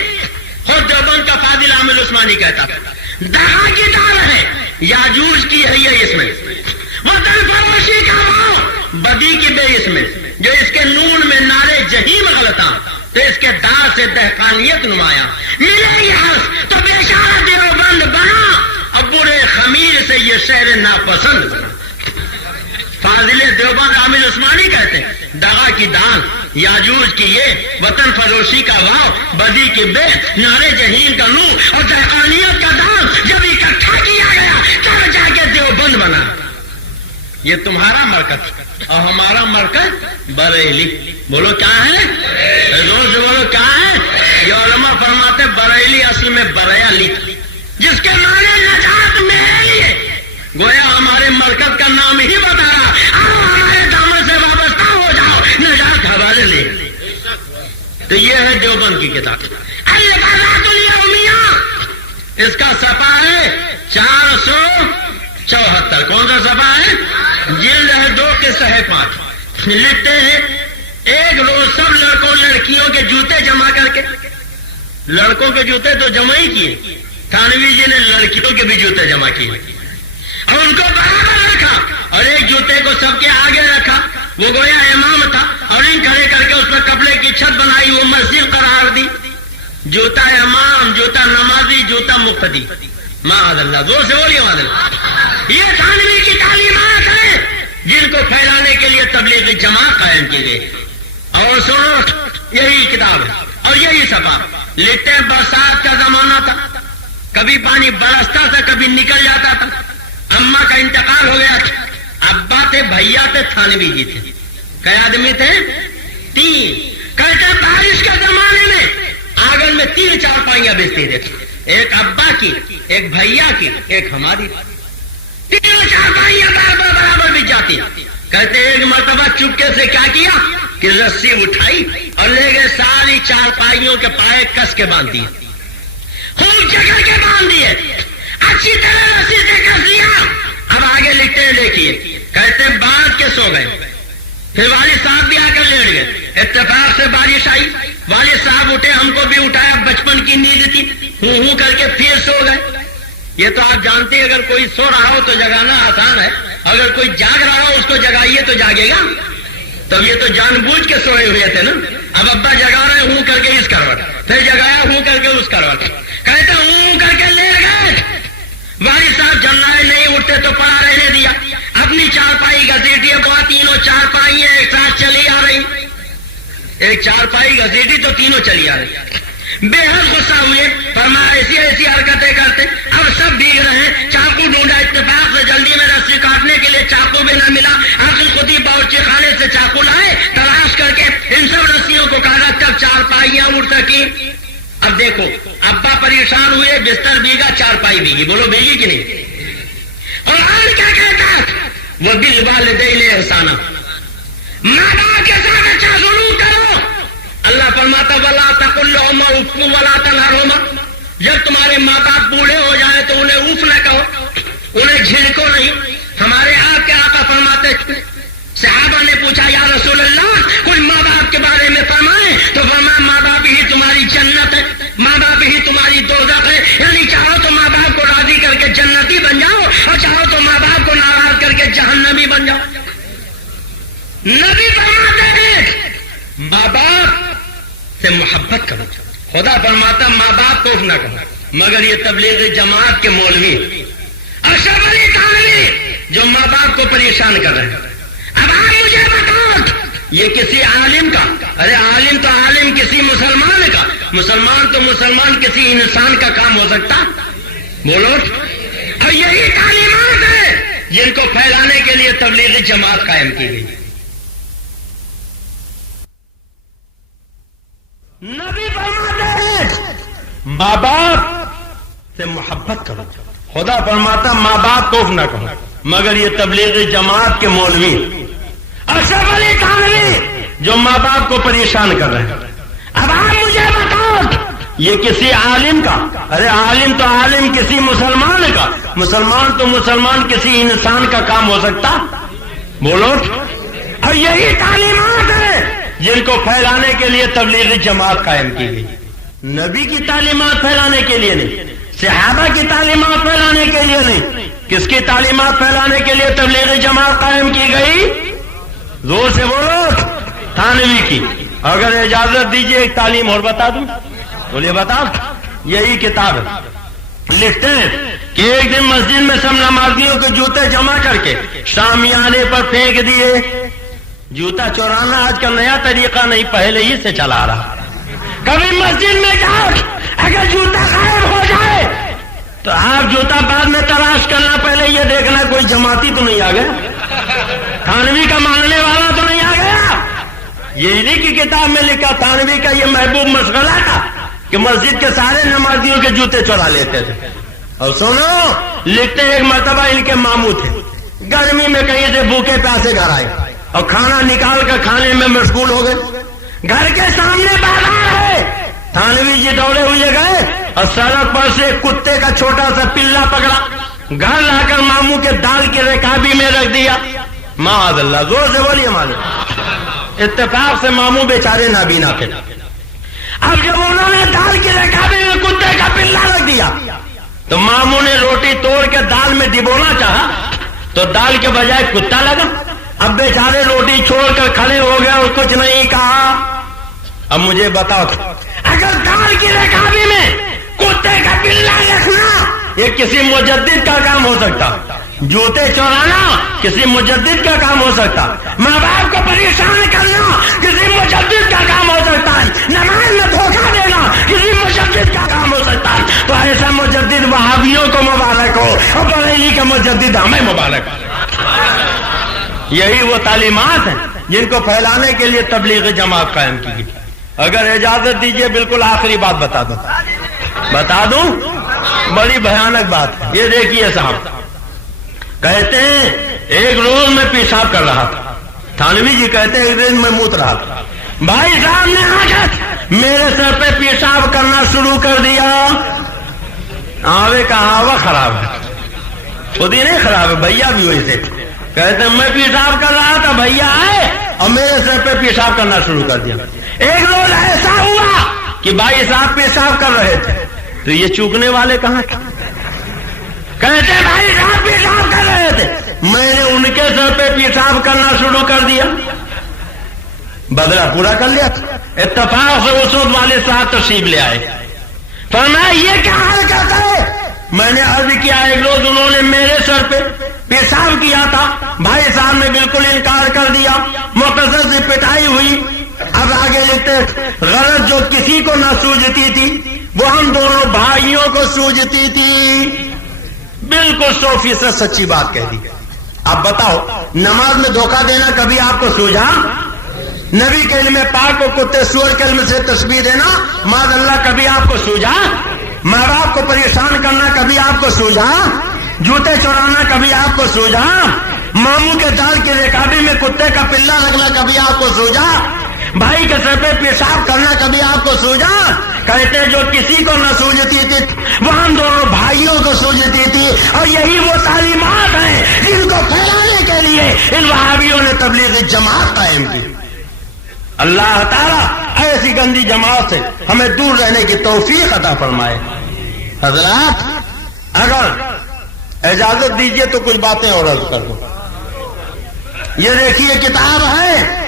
خود دیوبند کا فاضل عامل عثمانی کہتا تھا دغا کی دار ہے، یاجوج کی ہے یہ اس میں، وطن فروشی کا وہ بدی کی بے اس میں، جو اس کے نون میں نعرے جہیم غلطاں تو اس کے دار سے دہقانیت نمایاں. ملے گی حرف تو بے شارہ دیوبند بنا، اب برے خمیر سے یہ شہر ناپسند بنا. فاضل دیوبند عامل عثمانی کہتے ہیں دغا کی دان، یاجوج کی یہ، وطن فروشی کا واو، بدی کی بے، نعرے جہین کا نو اور دہقانیت کا دان جب اکٹھا کیا گیا تب جا کے دیوبند بنا. یہ تمہارا مرکز اور ہمارا مرکز بریلی. بولو کیا ہے؟ زور سے بولو کیا ہے؟ یہ علماء فرماتے بریلی اصل میں بریلی جس کے معنی نجات میں ہے. گویا ہمارے مرکز کا نام ہی بتا رہا، آؤ ہمارے دامن سے وابستہ ہو جاؤ، نجات حوالے لے. تو یہ ہے دیوبند کی کتاب. اس کا صفحہ ہے 474. کون سا صفحہ ہے؟ جلد ہے 2 قسط ہے 5. لکھتے ہیں ایک روز سب لڑکوں لڑکیوں کے جوتے جمع کر کے، لڑکوں کے جوتے تو جمع ہی کیے، تھانوی جی نے لڑکیوں کے بھی جوتے جمع کیے اور ان کو برابر رکھا اور ایک جوتے کو سب کے آگے رکھا. وہ گویا امام تھا اور ان کھڑے کر کے اس پر کپڑے کی چھت بنائی، وہ مسجد قرار دی. جوتا امام، جوتا نمازی، جوتا مقتدی. معاذ اللہ. زور سے بولیے معاذ اللہ. یہ تھانوی کی تعلیمات ہیں جن کو پھیلانے کے لیے تبلیغی جماعت قائم کی گئی. اور سنو یہی کتاب ہے اور یہی صفحہ. لکھتے ہیں برسات کا زمانہ تھا، کبھی پانی برستا تھا کبھی نکل جاتا تھا. اماں کا انتقال ہو گیا تھا، ابا تھے، بھیا تھے، تھانوی جی تھے. کئی آدمی تھے؟ 3. کہتے بارش کے زمانے میں آنگن میں 3 چارپائیاں بچتی تھے، ایک ابا کی، ایک بھیا کی، ایک ہماری. 3 چارپائیاں برابر بچ جاتی. کہتے ایک مرتبہ چپکے سے کیا کیا کہ رسی اٹھائی اور لے گئے ساری چارپائیوں کے پائے کس کے باندھ دیے، خوب جگہ کے باندھ دیے، اچھی طرح رسی سے کس دیا. اب آگے لکھتے ہیں دیکھیے. کہتے ہیں باندھ کے سو گئے، پھر والد صاحب بھی آ کر لیٹ گئے. اتفاق سے بارش آئی، والد صاحب اٹھے، ہم کو بھی اٹھایا، بچپن کی نیند تھی، ہوں کر کے پھر سو گئے. یہ تو آپ جانتے ہیں اگر کوئی سو رہا ہو تو جگانا آسان ہے، اگر کوئی جاگ رہا ہو اس کو جگائیے تو جاگے گا. تب یہ تو جان بوجھ کے سوئے ہوئے تھے نا. اب ابا جگا رہے ہوں کر کے اس کروٹ، پھر جگایا ہوں کر کے اس کروٹ. کہتے ہوں کر کے لیٹ گئے. والد صاحب جلائے نہیں اٹھتے تو پڑا رہنے دیا. اپنی چارپائی گھسیٹی، بہت 3 چارپائی ایک ساتھ چلی آ رہی، ایک چارپائی گھسیٹی تو 3 چلی آ رہی. بے حد غصہ ہوئے، فرمایا ایسی ایسی حرکتیں کرتے. اب سب بھیگ رہے ہیں، چاقو ڈھونڈا، اتفاق سے جلدی میں رسی کاٹنے کے لیے چاقو بھی نہ ملا. آخر خود ہی باورچی خانے سے چاقو لائے، تلاش کر کے ان سب رسیوں کو کاٹا، تب چارپائیاں اڑ سکی. اب دیکھو ابا پریشان ہوئے، بستر بھیگا، چارپائی بھیگی. بولو بھیگی کہ نہیں؟ اور آج کیا کہتا وہ بالوالدین احسانا، ماں باپ کے ساتھ اچھا سلوک کرو. اللہ فرماتا ولا تقل لهما اف ولا تنهرهما. جب تمہارے ماں باپ بوڑھے ہو جائیں تو انہیں اف نہ کہو، انہیں جھڑکو نہیں. ہمارے آپ کے آقا فرماتے، صحابہ نے پوچھا یا رسول اللہ کوئی ماں باپ کے بارے میں فرمائے تو فرمایا ماں باپ ہی تمہاری جنت ہے، ماں باپ ہی تمہاری دوزخ ہے. یعنی چاہو تو ماں باپ کو راضی کر کے جنتی بن جاؤ اور چاہو تو ماں باپ کو ناراض کر کے جہنمی بن جاؤ. نبی فرماتے ہیں ماں باپ سے محبت کرو. خدا فرماتا ماں باپ کو نہ کہو. مگر یہ تبلیغ جماعت کے مولوی اشرف علی تھانوی جو ماں باپ کو پریشان کر رہے ہیں. اب آپ مجھے بتاؤ یہ کسی عالم کا، ارے عالم تو عالم کسی مسلمان کا، مسلمان تو مسلمان کسی انسان کا کام ہو سکتا؟ بولو. اور یہی تعلیمات ہے جن کو پھیلانے کے لیے تبلیغی جماعت قائم کی گئی. نبی فرماتے ہیں ماں باپ سے محبت کرو. خدا فرماتا ماں باپ کو نہ کہو، مگر یہ تبلیغی جماعت کے مولوی اشرف علی تھانوی جو ماں باپ کو پریشان کر رہے ہیں. اب آپ مجھے بتاؤ یہ کسی عالم کا، ارے عالم تو عالم کسی مسلمان کا، مسلمان تو مسلمان کسی انسان کا کام ہو سکتا؟ بولو. اور یہی تعلیمات ہیں جن کو پھیلانے کے لیے تبلیغی جماعت قائم کی گئی. نبی کی تعلیمات پھیلانے کے لیے نہیں، صحابہ کی تعلیمات پھیلانے کے لیے نہیں. کس کی تعلیمات پھیلانے کے لیے تبلیغی جماعت قائم کی گئی؟ زور سے بولو. تھانوی کی. اگر اجازت دیجیے ایک تعلیم اور بتا دوں. بولیے بتا. یہی کتاب ہے. لکھتے ہیں کہ ایک دن مسجد میں سب نمازیوں کے جوتے جمع کر کے شامیانے پر پھینک دیے. جوتا چورانا آج کا نیا طریقہ نہیں، پہلے ہی سے چلا رہا. کبھی مسجد میں جاؤ، اگر جوتا غائب ہو جائے تو آپ جوتا بعد میں تلاش کرنا، پہلے یہ دیکھنا کوئی جماعتی تو نہیں آ گیا، تھانوی کا ماننے والا تو نہیں آ گیا. یہ کی کتاب میں لکھا تھانوی کا یہ محبوب مشغلہ تھا کہ مسجد کے سارے نمازیوں کے جوتے چورا لیتے تھے. اور سنو لکھتے ایک مرتبہ ان کے ماموں تھے، گرمی میں کہیں سے بھوکے پیاسے گھر آئے اور کھانا نکال کر کھانے میں مشغول ہو گئے. گھر کے سامنے بازار ہے، تھانوی جی دوڑے ہوئے گئے اور سڑک پر سے کتے کا چھوٹا سا پلا پکڑا، گھر لا کر ماموں کے دال کی رکابی میں رکھ دیا. معاذ اللہ. زور سے بولیے معلوم. اتفاق سے ماموں بیچارے نابینا تھے. اب جب انہوں نے دال کی رکابی میں کتے کا پلا رکھ دیا تو ماموں نے روٹی توڑ کے دال میں ڈبونا چاہا تو دال کے بجائے کتا لگا. اب بیچارے روٹی چھوڑ کر کھڑے ہو گئے اور کچھ نہیں کہا. اب مجھے بتاؤ اگر دال کی رکابی میں کتے کا پلا رکھنا یہ کسی مجدد کا کام ہو سکتا؟ جوتے چورانا کسی مجدد کا کام ہو سکتا؟ ماں باپ کو پریشان کرنا کسی مجدد کا کام ہو سکتا ہے؟ نماز میں دھوکہ دینا کسی مجدد کا کام ہو سکتا ہے؟ تو ایسا مجدد وہابیوں کو مبارک ہو اور بریلی کا مجدد ہمیں مبارک ہو. یہی وہ تعلیمات ہیں جن کو پھیلانے کے لیے تبلیغ جماعت قائم کی گئی. اگر اجازت دیجیے بالکل آخری بات بتا دوں بڑی بھیانک بات ہے. یہ دیکھیے صاحب کہتے ہیں ایک روز میں پیشاب کر رہا تھا. تھانوی جی کہتے ہیں ایک دن میں موت رہا تھا. بھائی صاحب نے آ کر میرے سر پہ پیشاب کرنا شروع کر دیا. آوے کا آوا خراب ہے، خود ہی نہیں خراب ہے، بھیا بھی وہی سے. کہتے ہیں میں پیشاب کر رہا تھا، بھیا آئے اور میرے سر پہ پیشاب کرنا شروع کر دیا. ایک روز ایسا ہوا کہ بھائی صاحب پیشاب کر رہے تھے تو یہ چوکنے والے کہاں تھے؟ کہتے ہیں بھائی صاحب پیشاب کر رہے تھے، میں نے ان کے سر پہ پیشاب کرنا شروع کر دیا. بدلہ پورا کر لیا. اتفاق سے اس وقت والے صاحب تشریف لے آئے. فرمایا یہ کیا حال کرتا ہے؟ میں نے عرض کیا ایک روز انہوں نے میرے سر پہ پیشاب کیا تھا، بھائی صاحب نے بالکل انکار کر دیا، مختصر سے پٹائی ہوئی. اب آگے لکھتے غرض جو کسی کو نہ سوجتی تھی وہ ہم دونوں بھائیوں کو سوجتی تھی. بالکل 100% سچی بات کہہ دی. اب بتاؤ نماز میں دھوکہ دینا کبھی آپ کو سوجھا؟ نبی کے علم پاک کو کتے سور کے علم سے تشبیہ دینا معاذ اللہ کبھی آپ کو سوجھا؟ ماں باپ کو پریشان کرنا کبھی آپ کو سوجھا؟ جوتے چورانا کبھی آپ کو سوجھا؟ ماموں کے دال کی رکابی میں کتے کا پلا رکھنا کبھی آپ کو سوجھا؟ بھائی کے سر پہ پیشاب کرنا کبھی آپ کو سوجھا؟ کہتے جو کسی کو نہ سوجھتی تھی وہ ہم دونوں بھائیوں کو سوجھتی تھی. اور یہی وہ تعلیمات ہیں جن کو پھیلانے کے لیے ان وہابیوں نے تبلیغی جماعت قائم کی. اللہ تعالیٰ ایسی گندی جماعت سے ہمیں دور رہنے کی توفیق عطا فرمائے. حضرات اگر اجازت دیجیے تو کچھ باتیں اور عرض کر دوں. یہ دیکھیے کتاب ہے،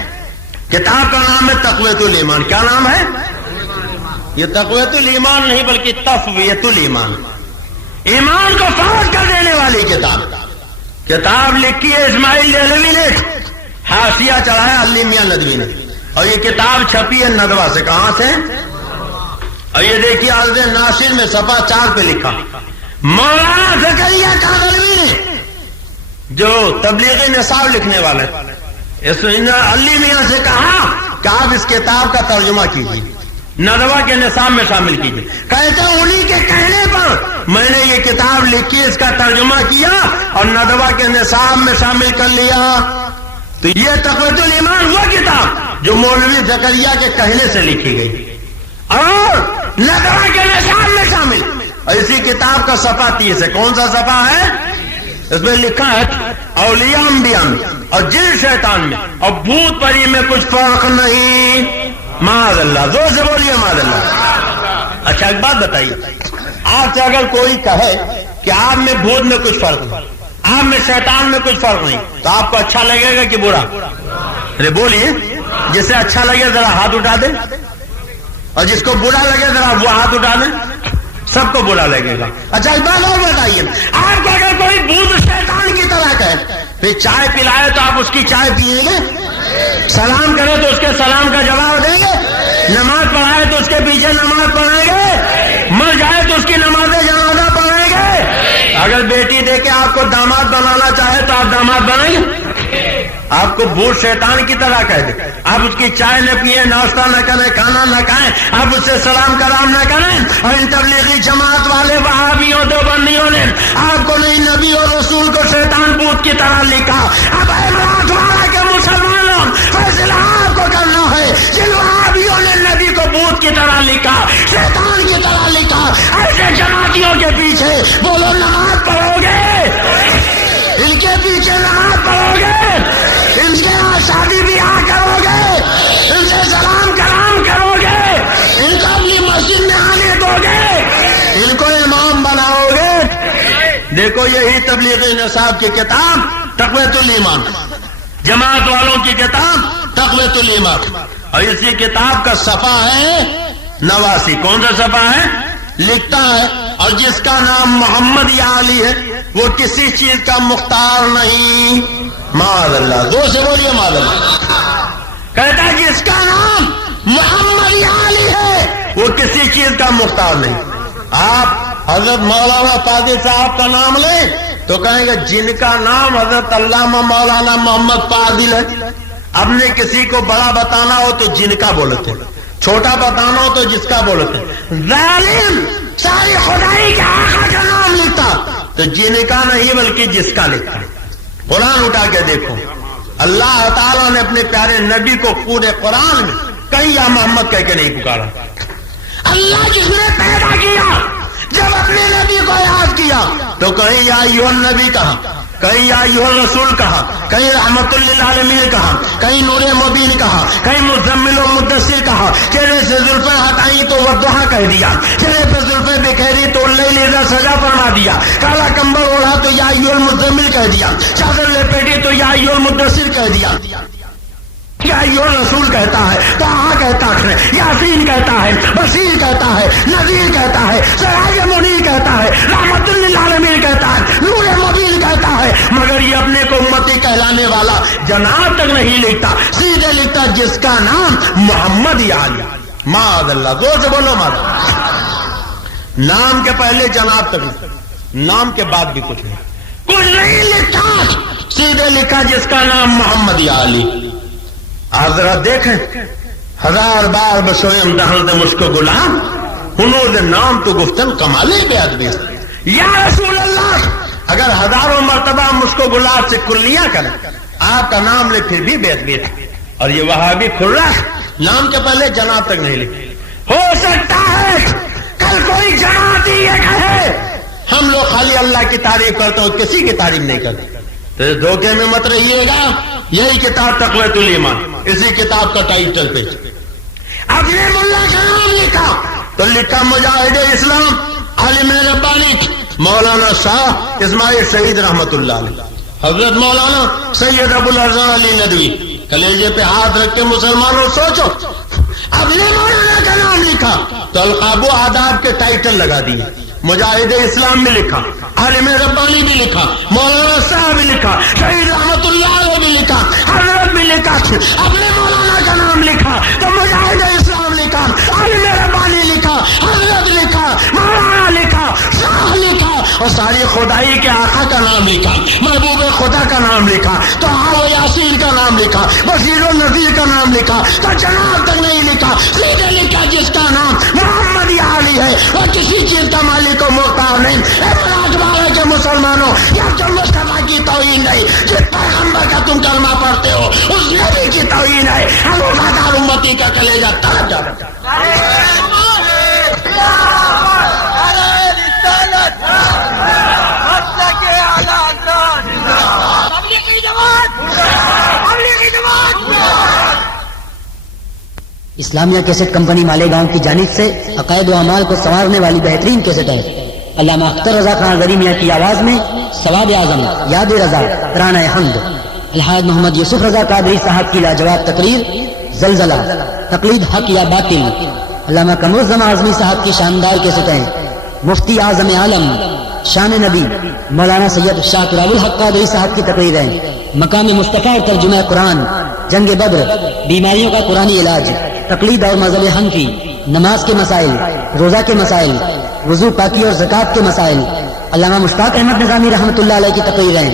کتاب کا نام ہے تقویۃ الایمان. کیا نام ہے؟ یہ تقویۃ الایمان نہیں بلکہ تفویۃ الایمان، ایمان کو فوت کر دینے والی کتاب. کتاب لکھی ہے اسماعیل دہلوی نے، حاشیہ چڑھایا علی میاں ندوی نے، اور یہ کتاب چھپی ہے ندوہ سے. کہاں سے؟ اور یہ دیکھیے عرض ناصر میں صفحہ 4 پہ لکھا مولانا زکریا کاغلوی نے جو تبلیغی نصاب لکھنے والے علی میاں سے کہا کہ آپ اس کتاب کا ترجمہ کیجیے. ندوہ کے نصاب میں شامل کیجیے. کہتے ہیں انہی کے کہنے پر میں نے یہ کتاب لکھی, اس کا ترجمہ کیا اور ندوہ کے نصاب میں شامل کر لیا. تو یہ تقویۃ الایمان وہ کتاب جو مولوی زکریا کے کہنے سے لکھی گئی اور ندوہ کے نصاب میں شامل. اور اسی کتاب کا صفحہ 30 ہے. کون سا صفحہ ہے؟ اس میں لکھا ہے اولیاء انبیاء میں اور جن شیطان میں اور بھوت پری میں کچھ فرق نہیں. معاذ اللہ, زور سے بولیے معاذ اللہ. اچھا ایک بات بتائیے, آپ سے اگر کوئی کہے کہ آپ میں بھوت میں کچھ فرق نہیں, آپ میں شیطان میں کچھ فرق نہیں, تو آپ کو اچھا لگے گا کہ برا؟ ارے بولیے. جسے اچھا لگے ذرا ہاتھ اٹھا دیں, اور جس کو برا لگے ذرا وہ ہاتھ اٹھا دیں. سب کو برا لگے گا. اچھا ایک بات اور بتائیے, آپ کو اگر کوئی بھوت شیطان کی طرح کہے پھر چائے پلائے تو آپ اس کی چائے پیئیں گے؟ سلام کرے تو اس کے سلام کا جواب دیں گے؟ نماز پڑھائے تو اس کے پیچھے نماز پڑھیں گے؟ مر جائے تو اس کی نماز جنازہ پڑھیں گے؟ اگر بیٹی دے کے آپ کو داماد بنانا چاہے تو آپ داماد بنیں گے؟ آپ کو بھوت شیطان کی طرح کہہ دے, آپ اس کی چائے نہ پیئے, ناشتہ نہ کریں, کھانا نہ کھائیں, آپ اس سے سلام کرام نہ کریں. اور ان تبلیغی جماعت والے وہابیوں دیوبندیوں نے آپ کو نہیں نبی اور رسول کو شیطان بھوت کی طرح لکھا. اب امراض والا کے مسلمانوں فیصلہ آپ کو کرنا ہے. جن وہابیوں نے نبی کو بھوت کی طرح لکھا, شیطان کی طرح لکھا, ایسے جماعتیوں کے پیچھے بولو نماز پڑھو گے؟ ان کے پیچھے نماز پڑھو گے؟ ان کے یہاں شادی بیاہ کرو گے؟ ان سے سلام کرام کرو گے؟ ان کو اپنی مسجد میں آنے دو گے؟ ان کو امام بناؤ گے؟ دیکھو یہی تبلیغ نصاب کی کتاب تقویۃ الایمان, جماعت والوں کی کتاب تقویۃ الایمان, اور اسی کتاب کا صفحہ ہے 89. کون سا صفحہ ہے؟ لکھتا ہے اور جس کا نام محمد یا علی ہے وہ کسی چیز کا مختار نہیں. معاذ اللہ, زور سے بولیے معاذ اللہ. کہتا ہے جس کا نام محمد یا علی ہے وہ کسی چیز کا مختار نہیں. آپ حضرت مولانا قادری صاحب کا نام لیں تو کہیں گے جن کا نام حضرت علامہ مولانا محمد فاضل ہے. اب نے کسی کو بڑا بتانا ہو تو جن کا بولتے, چھوٹا بتانا ہو تو جس کا بولتے. ظالم ساری خدائی کے آقا کا نام لکھتا تو جن کا نہیں بلکہ جس کا لکھتا. قرآن اٹھا کے دیکھو, اللہ تعالیٰ نے اپنے پیارے نبی کو پورے قرآن میں کہیں یا محمد کہہ کے نہیں پکارا. اللہ جس نے پیدا کیا جب اپنے نبی کو یاد کیا تو کہیں یا ایھا النبی کہا, کہیں یا ایھا الرسول کہا, کہیں رحمت للعالمین کہا, کہیں نور مبین کہا, کہیں مزمل و مدثر کہا. چہرے سے زلفیں ہٹائی تو والضحیٰ کہہ دیا, چہرے پہ زلفیں بکھیری تو اللیل اذا سجا فرما دیا, کالا کمبل اوڑھا تو یا ایھا المزمل کہہ دیا, چادر لپیٹی تو یا ایھا المدثر کہہ دیا. یا ایھا رسول کہتا ہے, طٰہٰ کہتا ہے, یاسین کہتا ہے, بشیر کہتا ہے, نذیر کہتا ہے, سراج منیر کہتا ہے, رحمت للعالمین کہتا ہے, نور مبین کہتا ہے. مگر یہ اپنے کو امتی کہلانے والا جناب تک نہیں لکھتا, سیدھے لکھتا جس کا نام محمد یا علی. معاذ اللہ, زور سے بولو معاذ اللہ. نام کے پہلے جناب تک, نام کے بعد بھی کچھ نہیں لکھتا, سیدھے لکھا جس کا نام محمد یا علی. آپ ذرا دیکھیں, 1000 بار بسوئم دہن مجھ کو غلام, ہنوز نام تو گفتن کمالے بے ادبی. یا رسول اللہ, اگر 1000 مرتبہ مجھ کو غلام سے کلیاں کریں, آپ کا نام لے پھر بھی بے ادبی ہے. اور یہ وہابی کھلا نام کے پہلے جناب تک نہیں لکھے. ہو سکتا ہے کل کوئی جماعتی یہ کہے ہم لوگ خالی اللہ کی تعریف کرتے ہیں, کسی کی تعریف نہیں کرتے. تو دھوکے میں مت رہیے گا. یہی کتاب تقویۃ الایمان, اسی کتاب کا ٹائٹل پہ اپنے ملا کا نام لکھا تو لکھا مجاہد اسلام عالم ربانی مولانا شاہ اسماعیل شہید رحمت اللہ علیہ. حضرت مولانا سید ابو الحسن علی ندوی, کلیجے پہ ہاتھ رکھ کے مسلمانوں سوچو, اپنے مولانا کا نام لکھا تو القاب و آداب کے ٹائٹل لگا دیے. مجاہد اسلام بھی لکھا, عالم ربانی بھی لکھا, مولانا صاحب بھی لکھا, شہید رحمت اللہ علیہ بھی لکھا, حضرت بھی لکھا. اپنے مولانا کا نام لکھا تو مجاہد اسلام لکھا, عالم ربانی لکھا, حضرت لکھا, مولانا لکھا, شاہ لکھا, اور ساری خدائی کے آقا کا نام لکھا، محبوب خدا کا نام لکھا، تو و یاسین کا نام لکھا، بشیر و نذیر کا نام لکھا، تو جناب تک نہیں لکھا، سیدھے لکھا جس کا نام محمد علی ہے وہ کسی چیز کا مالک و مختار نہیں۔ اے کے مسلمانوں، یا جو مصطفیٰ کی توہین نہیں، جس پیغمبر کا تم کلمہ پڑھتے ہو اس نبی کی توہین ہے۔ ہم وفادار امتی کا کلیجہ تڑپ جاتا ہے۔ اسلامیہ کیسٹ کمپنی مالیگاؤں کی جانب سے عقائد و اعمال کو سنوارنے والی بہترین کیسٹ ہے۔ علامہ اختر رضا خان غری میاں کی آواز میں ثواب اعظم، یاد رضا، ترانہ حمد، الحاج محمد یوسف رضا قادری صاحب کی لاجواب تقریر زلزلہ، تقلید حق یا باطل، علامہ قمرالزمان اعظمی صاحب کی شاندار کیسٹیں، مفتی اعظم عالم شان نبی مولانا سید شاہ تراب الحق قادری صاحب کی تقریریں، مقام مصطفیٰ اور ترجمہ قرآن، جنگ بدر، بیماریوں کا قرآنی علاج، تقلید اور مذہب حنفی، نماز کے مسائل، روزہ کے مسائل، وضو پاکی اور زکوٰۃ کے مسائل، علامہ مشتاق احمد نظامی رحمۃ اللہ علیہ کی تقریریں،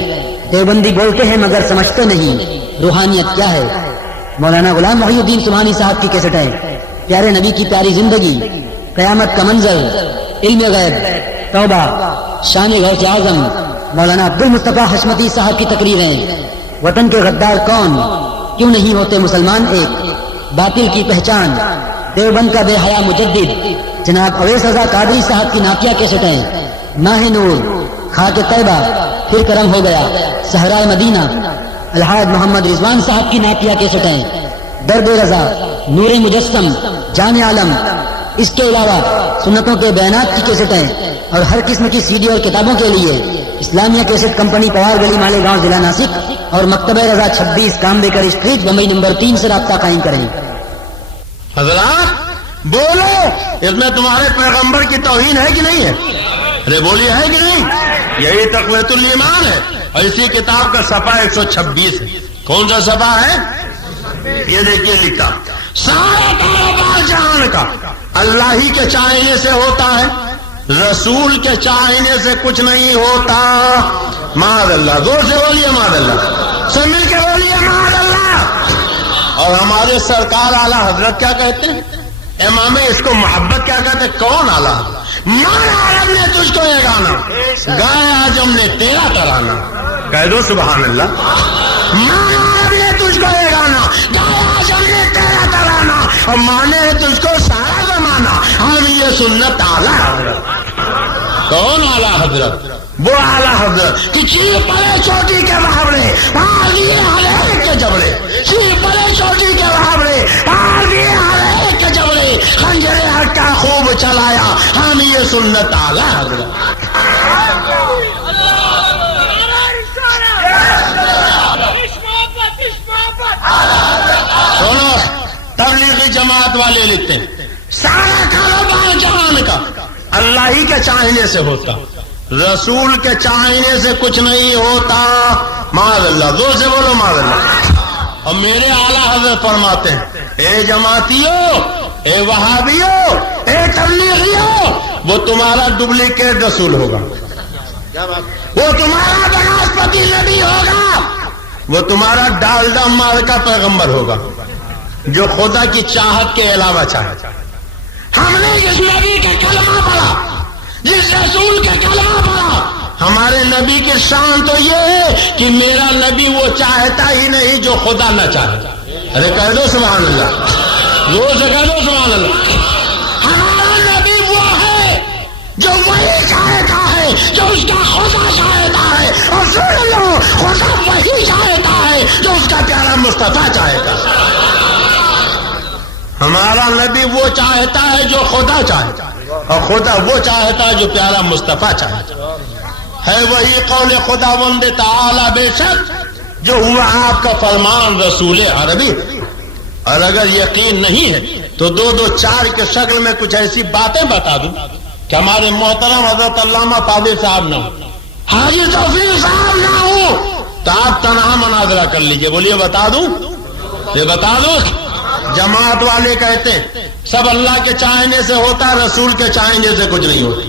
دیوبندی بولتے ہیں مگر سمجھتے نہیں، روحانیت کیا ہے، مولانا غلام محی الدین سبحانی صاحب کی کیسٹیں، پیارے نبی کی پیاری زندگی، قیامت کا منظر، علم غیب، توبہ، شان غوث اعظم، مولانا عبد المصطفیٰ حشمتی صاحب کی تقریریں، وطن کے غدار کون، کیوں نہیں ہوتے مسلمان ایک، باطل کی پہچان، دیوبند کا بے حیا مجدد جناب اویس رضا قادری صاحب کی ناقیہ کیسٹیں، ماہ نور، خاک طیبہ، پھر کرم ہو گیا، صحرائے مدینہ، الحاج محمد رضوان صاحب کی ناقیہ کیسٹیں، درد رضا، نور مجسم، جان عالم، اس کے علاوہ سنتوں کے بیانات کی کیسٹیں اور ہر قسم کی سی ڈی اور کتابوں کے لیے اسلامیہ کیسٹ کمپنی پوار گلی مالیگاؤں ضلع ناسک اور مکتبہ رضا 26 کامبیکر اسٹریٹ بمبئی نمبر 3 سے رابطہ قائم کریں۔ حضرات بولو، اس میں تمہارے پیغمبر کی توہین ہے کہ نہیں ہے؟ ارے بولیے ہے کہ نہیں؟ یہی تقویت الایمان ہے اور اسی کتاب کا صفحہ 126 ہے۔ کون سا صفحہ ہے؟ یہ دیکھیے لکھا، سارا کاروبار جہان کا اللہ ہی کے چاہنے سے ہوتا ہے، رسول کے چاہنے سے کچھ نہیں ہوتا۔ معاذ اللہ، زور سے بولیے معاذ اللہ، سب مل کے بولیے معاذ اللہ۔ اور ہمارے سرکار اعلیٰ حضرت کیا کہتے ہیں؟ امام اس کو محبت کیا کہتے ہیں؟ کون اعلیٰ؟ مان عرب نے تجھ کو یہ گانا گائے، آجم نے تیرا ترانہ، کہہ دو سبحان اللہ۔ مان عرب نے تجھ کو یہ گانا گائے، آجم نے تیرا ترانہ، اور مانے تجھ کو سارا زمانہ، ہم یہ سنت اعلیٰ حضرت۔ کون اعلیٰ حضرت؟ وہ اعلیٰ حضرت کہ چیر پڑے چوٹی کے محاورے، آگے ہر کے جبڑے، چیر پڑے چوٹی کے محاورے، آگے ہر کے جبڑے، خنجر حق کا خوب چلایا، ہم یہ سنت اعلیٰ حضرت۔ سنو، تبلیغی جماعت والے لکھتے ہیں سارا کاروبار جہان کا اللہ ہی کے چاہنے سے ہوتا، رسول کے چاہنے سے کچھ نہیں ہوتا۔ معاذ اللہ، زور سے بولو معاذ اللہ۔ اور میرے اعلیٰ حضرت فرماتے ہیں، اے جماعتیوں، اے وہابیوں، اے تبلیغیوں، وہ تمہارا ڈپلیکیٹ رسول ہوگا، وہ تمہارا بناسپتی نبی ہوگا، وہ تمہارا ڈالڈا مار کا پیغمبر ہوگا جو خدا کی چاہت کے علاوہ چاہتا۔ ہم نے جس نبی کا کلمہ پڑھا، جس رسول کا کلمہ پڑھا، ہمارے نبی کی شان تو یہ ہے کہ میرا نبی وہ چاہتا ہی نہیں جو خدا نہ چاہتا۔ ارے کہہ دو سبحان اللہ، زور سے کہہ دو سبحان اللہ۔ ہمارا نبی وہ ہے جو وہی چاہتا ہے جو اس کا خدا چاہتا ہے، اور سن لو، خدا وہی چاہتا ہے جو اس کا پیارا مصطفیٰ چاہتا ہے۔ ہمارا نبی وہ چاہتا ہے جو خدا چاہتا ہے، اور خدا وہ چاہتا ہے جو پیارا مصطفیٰ چاہتا ہے۔ وہی قول خداوند تعالی بے شک جو ہوا آپ کا فرمان رسول عربی۔ اور اگر یقین نہیں ہے تو دو دو چار کے شکل میں کچھ ایسی باتیں بتا دوں کہ ہمارے محترم حضرت علامہ طاہر صاحب نہ ہو، حاجی توفیق صاحب نہ ہو، تو آپ تنہا مناظرہ کر لیجئے۔ بولیے بتا دوں؟ یہ بتا دوں؟ جماعت والے کہتے ہیں سب اللہ کے چاہنے سے ہوتا، رسول کے چاہنے سے کچھ نہیں ہوتا۔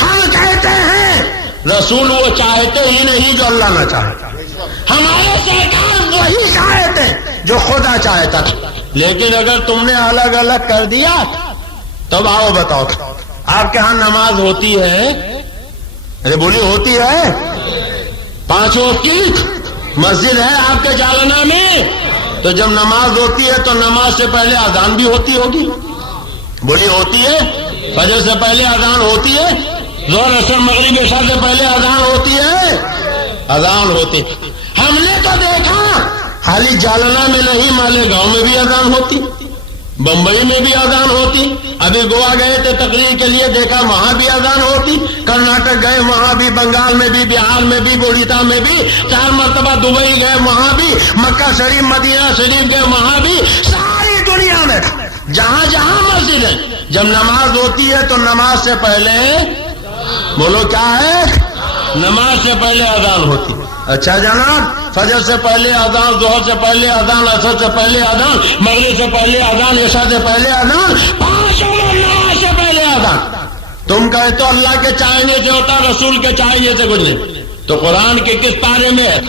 ہم کہتے ہیں رسول وہ چاہتے ہی نہیں جو اللہ نہ چاہتا، ہمارے سرکار وہی چاہتے جو خدا چاہتا تھا، لیکن اگر تم نے الگ الگ کر دیا تب آؤ بتاؤ آپ کے ہاں نماز ہوتی ہے؟ ارے بولی ہوتی ہے؟ 5 وقت کی مسجد ہے آپ کے جالنا میں، تو جب نماز ہوتی ہے تو نماز سے پہلے اذان بھی ہوتی ہوگی، بولی ہوتی ہے؟ فجر سے پہلے اذان ہوتی ہے، ظہر عصر مغرب عشاء سے پہلے اذان ہوتی ہے، اذان ہوتی۔ ہم نے تو دیکھا خالی جالنا میں نہیں، مالیگاؤں میں بھی اذان ہوتی، بمبئی میں بھی اذان ہوتی، ابھی گوا گئے تھے تقریر کے لیے، دیکھا وہاں بھی اذان ہوتی، کرناٹک گئے وہاں بھی، بنگال میں بھی، بہار میں بھی، اڑیسہ میں بھی، 4 مرتبہ دبئی گئے وہاں بھی، مکہ شریف مدینہ شریف گئے وہاں بھی، ساری دنیا میں جہاں جہاں مسجد ہے جب نماز ہوتی ہے تو نماز سے پہلے بولو کیا ہے؟ نماز سے پہلے اذان ہوتی۔ اچھا جناب، فجر سے پہلے اذان، ظہر سے پہلے اذان، عصر سے پہلے اذان، مغرب سے پہلے اذان، عشاء سے پہلے اذان، 5 وقت نماز سے پہلے اذان۔ تم کہتے ہو اللہ کے چاہنے سے ہوتا، رسول کے چاہنے سے کچھ نہیں، تو قرآن کے کس پارے میں ہے؟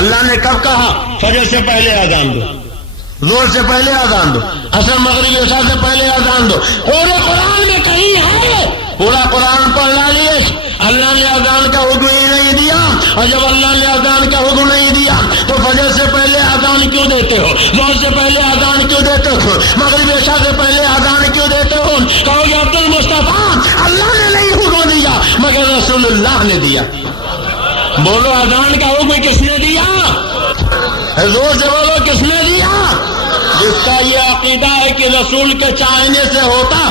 اللہ نے کب کہا فجر سے پہلے اذان دو، ظہر سے پہلے اذان دو، عصر مغرب عشاء سے پہلے اذان دو؟ پورے قرآن میں کہیں ہے؟ پورا قرآن پڑھ ڈالیے، اللہ نے اذان کا حکم ہی نہیں دیا، اور جب اللہ نے اذان کا حکم نہیں دیا تو فجر سے پہلے اذان کیوں دیتے ہو؟ ظہر سے پہلے اذان کیوں دیتے ہو؟ مغرب عشاء سے پہلے اذان کیوں دیتے ہو؟ کہو گے عبد المصطفیٰ اللہ نے نہیں حکم دیا مگر رسول اللہ نے دیا۔ بولو اذان کا حکم کس نے دیا؟ زور سے بولو کس نے دیا؟ جس کا یہ عقیدہ ہے کہ رسول کے چاہنے سے ہوتا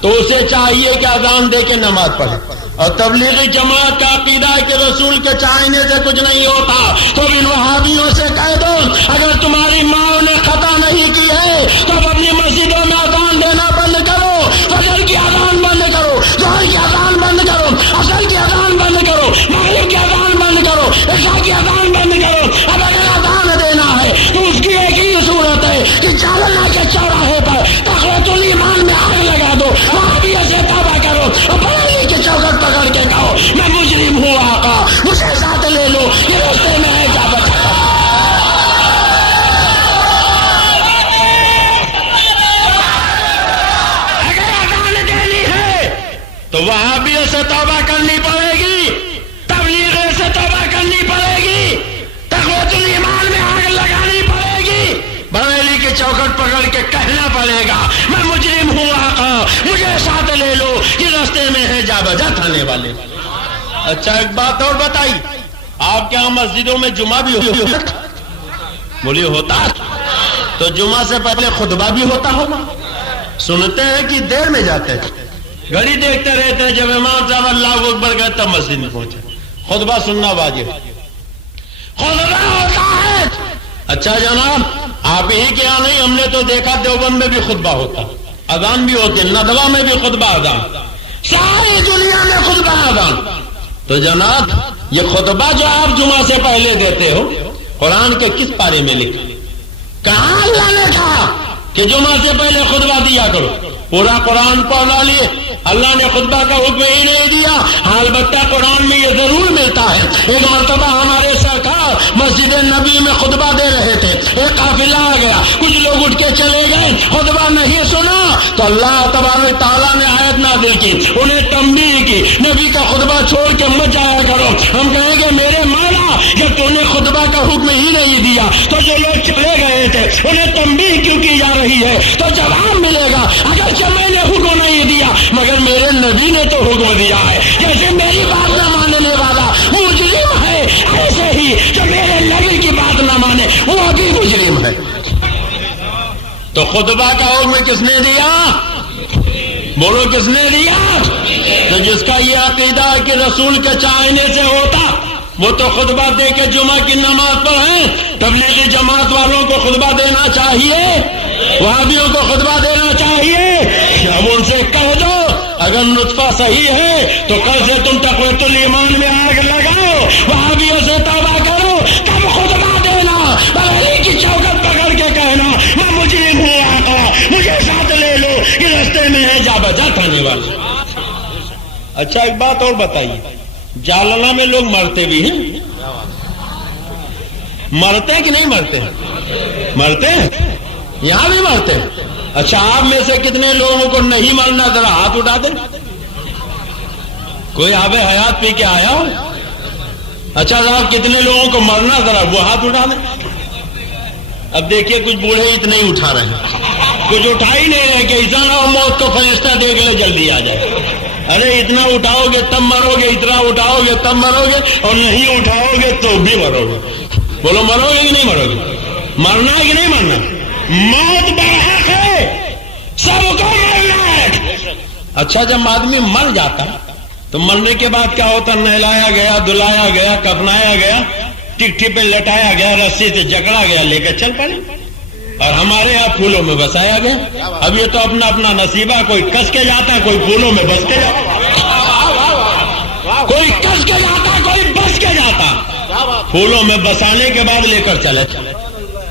تو اسے چاہیے کہ اذان دے کے نماز پڑھے، اور تبلیغی جماعت کا عقیدہ ہے کہ رسول کے چاہنے سے کچھ نہیں ہوتا، تو ان وہابیوں سے کہہ دو اگر تمہاری ماں نے خطا نہیں کی ہے تو اپنی مسجدوں میں اذان دینا بند کرو، فجر کی اذان بند کرو، ظہر کی اذان بند کرو، عصر کی اذان بند کرو، مغرب کی اذان بند کرو، عشاء کی اذان بند کرو۔ اب اگر اذان دینا ہے تو اس کی ایک ہی صورت ہے کہ جالنا کے چوراہے پر تقویت الایمان میں آگ لگا دو، وہابیوں سے توبہ کرو، اور بریلی کے چوکٹ پکڑ کے کہو میں مجرم ہوں آقا، مجھے ساتھ لے لو، یہ راستے میں ہے کیا بچا۔ اگر اذان دینی ہے تو وہابیوں سے توبہ کرنی پڑے گی، تبلیغ سے توبہ کرنی پڑے گی، تقویت الایمان میں آگ لگانی پڑے گی، بریلی کے چوکٹ پکڑ کے کہنا پڑے گا میں مجرم ہوں آقا، مجھے ساتھ لے لو، یہ راستے میں ہے جا بجا تھانے والے۔ اچھا ایک بات اور بتائی، آپ کے یہاں مسجدوں میں جمعہ بھی ہوتا؟ بولیے ہوتا؟ تو جمعہ سے پہلے خطبہ بھی ہوتا ہوگا؟ سنتے ہیں کہ دیر میں جاتے ہیں، گھڑی دیکھتے رہتے ہیں، جب امام صاحب اللہ اکبر گئے تب مسجد میں پہنچے، خطبہ سننا واجب، خطبہ ہوتا ہے۔ اچھا جناب، آپ ہی کے یہاں نہیں، ہم نے تو دیکھا دیوبند میں بھی خطبہ ہوتا، اذان بھی ہوتی، ندوہ میں بھی خطبہ اذان، ساری دنیا میں خطبہ اذان۔ تو جناب یہ خطبہ جو آپ جمعہ سے پہلے دیتے ہو قرآن کے کس پارے میں لکھا؟ کہاں اللہ نے کہا کہ جمعہ سے پہلے خطبہ دیا کرو؟ پورا قرآن پڑھ ڈالیے، اللہ نے خطبہ کا حکم ہی نہیں دیا۔ ہاں البتہ قرآن میں یہ ضرور ملتا ہے، ایک مرتبہ ہمارے سرکار مسجد نبی میں خطبہ دے رہے تھے، ایک قافلہ آ گیا، کچھ لوگ اٹھ کے چلے گئے، خطبہ نہیں سنا تو اللہ تبارک تعالیٰ نے آیت نازل کی، انہیں تنبیہ کی نبی کا خطبہ چھوڑ کے مت جایا کرو۔ ہم کہیں گے میرے مولا جب تو نے خطبہ کا حکم ہی نہیں دیا تو جو لوگ چلے گئے تھے انہیں تنبیہ کیوں کی جا رہی ہے؟ تو جواب ملے گا اگرچہ میں نے حکم نہیں دیا مگر میرے نبی نے تو حکم دیا ہے، جیسے میری بات نہ ماننے والا مجرم ہے ایسے ہی جو میرے نبی کی بات نہ مانے وہ بھی مجرم ہے۔ تو خطبہ کا حکم کس نے دیا؟ بولو کس نے دیا؟ تو جس کا یہ عقیدہ ہے کہ رسول کے چاہنے سے ہوتا وہ تو خطبہ دے کے جمعہ کی نماز پڑھیں۔ تبلیغی جماعت والوں کو خطبہ دینا چاہیے، وہابیوں کو خطبہ دینا چاہیے۔ اب ان سے کہہ دو اگر نطفہ صحیح ہے تو کل سے تم تقویت الایمان میں آگ لگاؤ، وہابیوں سے توبہ کرو، تب خطبہ دینا، بریلی کی چوکٹ پکڑ کے کہنا میں مجرم ہوں آقا، مجھے ساتھ لے لو، یہ راستے میں ہے جا بجا تھانے والے۔ اچھا ایک بات اور بتائیے، جالنا میں لوگ مرتے بھی ہیں؟ مرتے ہیں کہ نہیں مرتے؟ مرتے ہیں، یہاں بھی مرتے ہیں۔ اچھا آپ میں سے کتنے لوگوں کو نہیں مرنا، ذرا ہاتھ اٹھا دیں۔ کوئی آب حیات پی کے آیا ہو؟ اچھا صاحب کتنے لوگوں کو مرنا، ذرا وہ ہاتھ اٹھا دیں۔ اب دیکھیے کچھ بوڑھے اتنے ہی اٹھا رہے ہیں، کچھ اٹھا ہی نہیں رہے کہ ایسا نہ ہو موت کو فرشتہ دیکھ لے جلدی آ جائے۔ ارے اتنا اٹھاؤ گے تب مرو گے، اتنا اٹھاؤ گے تب مرو گے، اور نہیں اٹھاؤ گے تو بھی مرو گے۔ بولو مرو گے کہ نہیں مرو گے؟ مرنا ہے کہ نہیں مرنا؟ موت برحق ہے، سب کو مرنا ہے۔ اچھا جب آدمی مر جاتا تو مرنے کے بعد کیا ہوتا؟ نہلایا گیا، دلایا گیا، کفنایا گیا، ٹکٹی پہ لٹایا گیا، رسی سے جکڑا گیا، لے کے چل پڑے، اور ہمارے یہاں پھولوں میں بسایا گیا۔ اب یہ تو اپنا اپنا نصیبہ، کوئی کس کے جاتا، کوئی پھولوں میں بس کے جاتا، کوئی کس کے جاتا، کوئی بس کے جاتا، پھولوں میں بسانے کے بعد لے کر چلے۔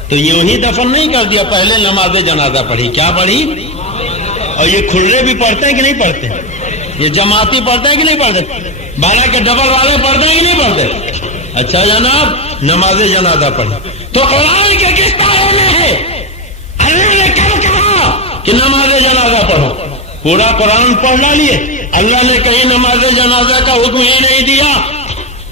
تو یوں ہی دفن نہیں کر دیا، پہلے نماز جنازہ پڑھی۔ کیا پڑھی؟ اور یہ کھرے بھی پڑھتے ہیں کہ نہیں پڑھتے؟ یہ جماعتی پڑھتے ہیں کہ نہیں پڑھتے؟ 12 کے ڈبل والے پڑھتے ہیں کہ نہیں پڑھتے؟ اچھا جناب نماز جنازہ پڑھی تو قرآن کے کس پارے میں ہے؟ اللہ نے کب کہا کہ نماز جنازہ پڑھو؟ پورا قرآن پڑھ ڈالیے، اللہ نے کہیں نماز جنازہ کا حکم ہی نہیں دیا،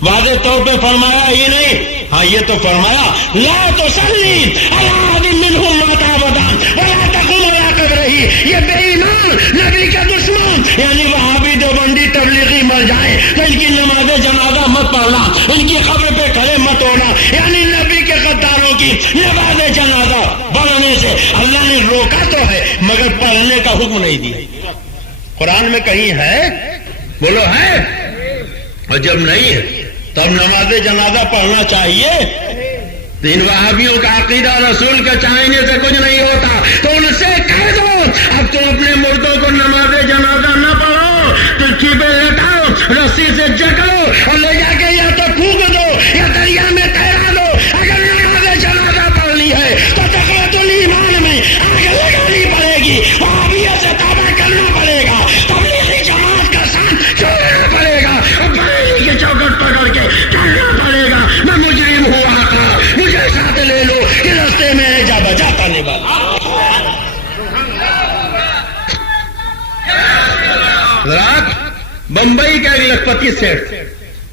واضح طور پہ فرمایا ہی نہیں۔ ہاں یہ تو فرمایا لا تصلی علی احد منهم مات ابدا ولا تقم علی قبرہ۔ یہ بے ایمان نبی کا دشمن یعنی وہابی دیوبندی تبلیغی مر جائے تو ان کی نماز جنازہ مت پڑھنا، ان کی قبر پہ کھڑے مت ہونا، یعنی نبی کے غداروں کی نماز جنازہ پڑھنے سے اللہ نے روکا تو ہے مگر پڑھنے کا حکم نہیں دیا۔ قرآن میں کہیں ہے؟ بولو ہے؟ اور جب نہیں ہے تب نماز جنازہ پڑھنا چاہیے؟ ان وہابیوں کا عقیدہ رسول کے چاہنے سے کچھ نہیں ہوتا، تو ان سے کہہ دو اب تم اپنے مردوں کو نماز جنازہ نہ پڑھو، ترکی پہ لٹاؤ، رسی سے جکڑو اور لے جا کے یا تو پھونک دو یا دریا میں تیرا دو۔ اگر نماز جنازہ پڑھنی ہے تو تقویت الایمان میں آگ لگانی پڑے گی، وہابیت سے توبہ کرنا پڑے گا، تبلیغی جماعت کا ساتھ چھوڑنا پڑے گا، اور بریلی کی چوکٹ پکڑ کے چلنا پڑے گا۔ میں مجرم ہوں آقا، مجھے ساتھ لے لو، یہ رستے میں جا بجاتا نہیں بات۔ بمبئی کا ایک لکھپتی سیٹ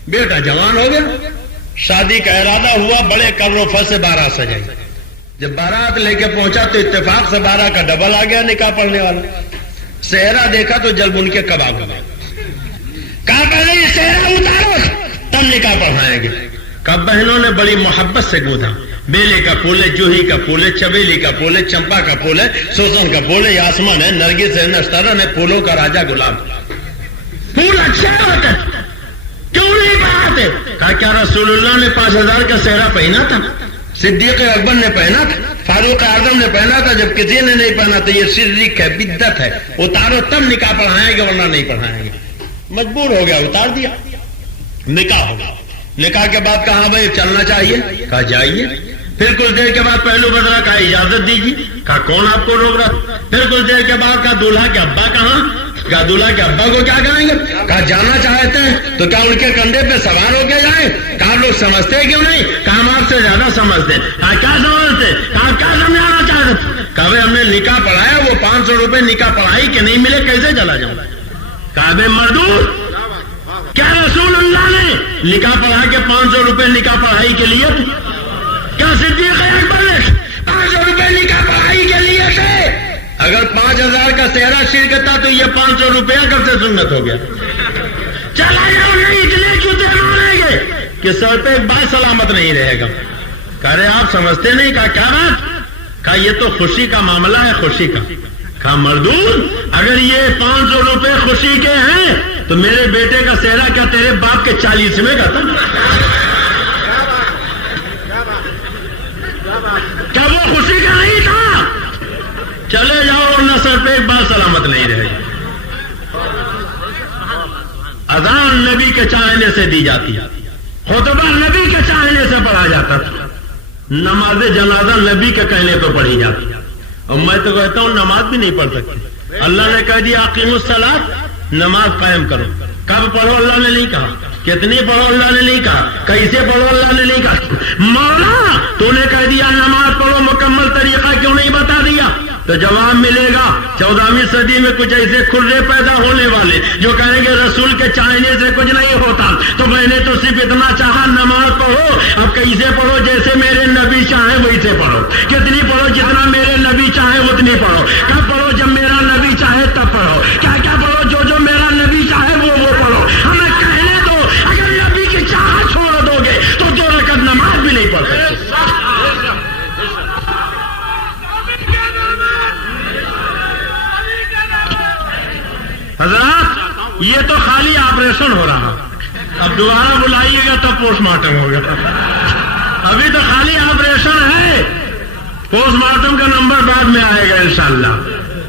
بیٹا جوان ہو گیا، شادی کا ارادہ ہوا، بڑے کروفہ سے بارات سجائی۔ جب بارات لے کے پہنچا تو اتفاق سے 12 کا ڈبل آ گیا نکاح پڑھنے والا۔ صحرا دیکھا تو جلب ان کے کباب ہو گئے۔ کہا پہلے یہ صحرا اتارو تب نکاح پڑھائیں گے۔ کب بہنوں نے بڑی محبت سے گودا، بیلے کا پھول ہے، جوہی کا پھول ہے، چمیلی کا پھول ہے، چمپا کا پھول ہے، سوسن کا پھول ہے، یاسمن ہے، نرگس ہے، نسترن ہے، پھولوں کا راجا گلاب۔ پھول اچھے ہوتے کیوں نہیں پہناتے؟ کہا کیا رسول اللہ نے 5000 کا صحرا پہنا تھا؟ صدیق اکبر نے پہنا تھا، فاروق اعظم نے پہنا تھا، جب کسی نے نہیں پہنا تو یہ شرک ہے، بدعت ہے، اتارو تب نکاح پڑھائیں گے ورنہ نہیں پڑھائیں گے۔ مجبور ہو گیا، اتار دیا، نکاح ہو گیا۔ نکاح کے بعد کہا بھائی چلنا چاہیے؟ کہا جائیے۔ پھر کچھ دیر کے بعد پہلو بدلا، کہا اجازت دیجیے۔ کہا کون آپ کو روک رہا؟ پھر کچھ دیر کے بعد کہا دولہا کے ابا کہاں؟ کہا دولہا کے ابا کو کیا کریں گے؟ کہا جانا چاہتے ہیں تو کیا ان کے کندھے پہ سوار ہو کے جائیں؟ کہا لوگ سمجھتے کیوں نہیں؟ کہا ہم آپ سے زیادہ سمجھتے۔ کہا کیا سمجھتے؟ کہا کیا سمجھانا چاہتے؟ کہا بھائی ہم نے نکاح پڑھایا، وہ 500 روپے نکاح پڑھائی کے نہیں ملے، کیسے چلا جاؤں؟ کہا بے مردود، کیا رسول اللہ نے نکاح پڑھا کے 500 روپے نکاح پڑھائی کے لیے؟ کیا صدیق اکبر نے 500 روپے نکاح پڑھائی کے لیے تھے؟ اگر 5000 کا صحرا شرکت تھا تو یہ 500 روپیہ کب سے سنت ہو گیا؟ چلا جاؤ نہیں، اتنے جوتے ماریں گے کہ سر پہ ایک بات سلامت نہیں رہے گا۔ کہہ رہے آپ سمجھتے نہیں؟ کہا کیا بات؟ کہا یہ تو خوشی کا معاملہ ہے، خوشی کا۔ کہا مردود اگر یہ 500 روپے خوشی کے ہیں تو میرے بیٹے کا صحرا کیا تیرے باپ کے 40ویں کا تھا؟ کیا وہ خوشی کا نہیں تھا؟ چلے جاؤ ورنہ سر پہ ایک بات سلامت نہیں رہے گی۔ اذان نبی کے چاہنے سے دی جاتی ہے، خطبہ نبی کے چاہنے سے پڑھا جاتا تھا، نماز جنازہ نبی کے کہنے پہ پڑھی جاتی ہے۔ اور میں تو کہتا ہوں نماز بھی نہیں پڑھ سکتے۔ اللہ نے کہہ دیا اقیموا الصلاۃ، نماز قائم کرو۔ کب پڑھو اللہ نے نہیں کہا، کتنی پڑھو اللہ نے نہیں کہا، کیسے پڑھو اللہ نے نہیں کہا۔ مولا تو نے کہہ دیا نماز پڑھو، مکمل طریقہ کیوں نہیں بتا دیا؟ تو جواب ملے گا 14ویں صدی میں کچھ ایسے کھرے پیدا ہونے والے جو کہیں گے رسول کے چاہنے سے کچھ نہیں ہوتا، تو میں نے تو صرف اتنا چاہا نماز پڑھو، اب کیسے پڑھو؟ جیسے میرے نبی چاہے ویسے پڑھو، کتنی پڑھو؟ جتنا میرے نبی چاہے اتنی پڑھو۔ کب پڑھو؟ جب میرا نبی چاہے تب پڑھو۔ کیا کیا پڑھو؟ جو میرا نبی چاہے وہ پڑھو۔ ہمیں کہنے دو، اگر نبی کی چاہت چھوڑ دو گے تو 2 رکعت نماز بھی نہیں پڑھ سکتے۔ حضرات یہ تو خالی آپریشن ہو رہا، اب دوبارہ بلائیے گا تب پوسٹ مارٹم ہوگا، ابھی تو خالی آپریشن ہے، پوسٹ مارٹم کا نمبر بعد میں آئے گا انشاءاللہ۔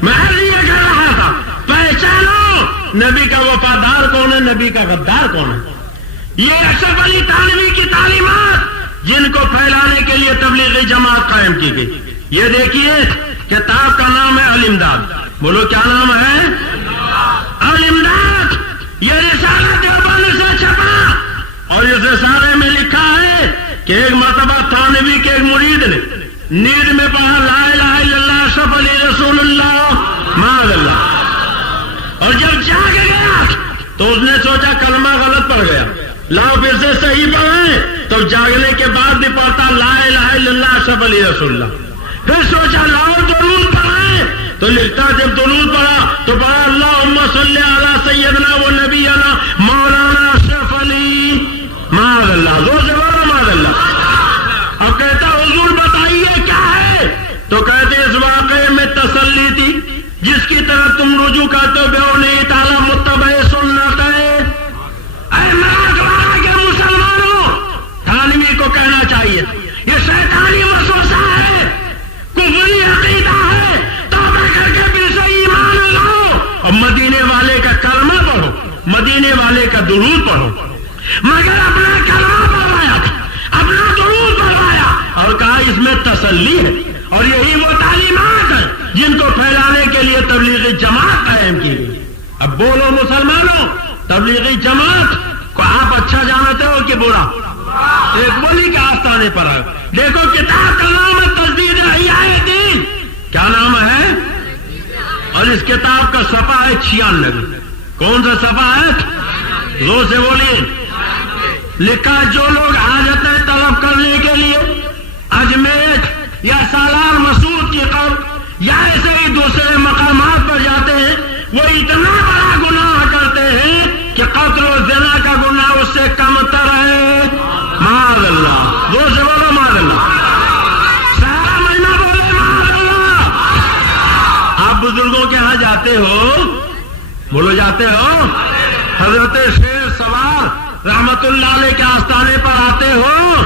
میں یہ کہہ رہا تھا پہچانو نبی کا وفادار کون ہے، نبی کا غدار کون ہے۔ یہ اشرف علی تھانوی کی تعلیمات جن کو پھیلانے کے لیے تبلیغی جماعت قائم کی گئی۔ یہ دیکھیے کتاب کا نام ہے الامداد، بولو کیا نام ہے؟ الامداد۔ یہ رسالہ دیوبند سے چھپا اور اس رسالے میں لکھا ہے کہ ایک مرتبہ تھانوی کے ایک مرید نے نیند میں پڑھا لا الہ الا اللہ اشرف علی رسول اللہ معاذ اللہ، اور جب جاگ گیا تو اس نے سوچا کلمہ غلط پڑھ گیا، لاؤ پھر سے صحیح پڑھیں، تو جاگنے کے بعد بھی پڑھتا لا الہ الا اللہ اشرف علی رسول اللہ۔ پھر سوچا لاؤ درود پڑھیں، تو لکھتا جب درود پڑھا تو پڑھا اللہم صلی علی سیدنا و نبینا مولانا اشرف علی معاذ اللہ، زور سے بولو معاذ اللہ۔ اب کہتا حضور بتائیے کیا ہے؟ تو کہتے اس واقعے میں تسلی تھی جس کی طرف تم رجوع کرتے ہو، بے تعالیٰ متبع سنت ہے۔ اے مراٹھواڑہ کے مسلمانوں، تھانوی کو کہنا چاہیے یہ شیطانی وسوسہ ہے، کفری عقیدہ ہے، توبہ کر کے پھر سے ایمان لاؤ اور مدینے والے کا کلمہ پڑھو، مدینے والے کا درود پڑھو۔ مگر اپنا کلمہ پڑھوایا، اپنا درود پڑھوایا اور کہا اس میں تسلی ہے، اور یہی وہ تعلیمات ہیں جن کو پھیلانے کے لیے تبلیغی جماعت قائم کی گئی۔ اب بولو مسلمانوں، تبلیغی جماعت کو آپ اچھا جانتے ہو کہ برا؟ ایک بولی کے آستانے پر آئے، دیکھو کتاب کا نام ہے تجدید احیاء الدین، کیا نام ہے؟ اور اس کتاب کا صفحہ ہے 96۔ کون سا صفحہ ہے؟ زور سے بولیے۔ لکھا جو لوگ حاجتیں طلب کرنے کے لیے اجمیر یا سالار مسعود کی قبر یا ایسے ہی دوسرے مقامات پر جاتے ہیں، وہ اتنا بڑا گناہ کرتے ہیں کہ قتل و زنا کا گناہ اس سے کم تر ہے۔ معاذ اللہ، زور سے بولو معاذ اللہ، سارا مہینہ بولے معاذ اللہ۔ آپ بزرگوں کے ہاں جاتے ہو، بولو جاتے ہو، حضرت شیر سوار رحمت اللہ علیہ کے آستانے پر آتے ہو،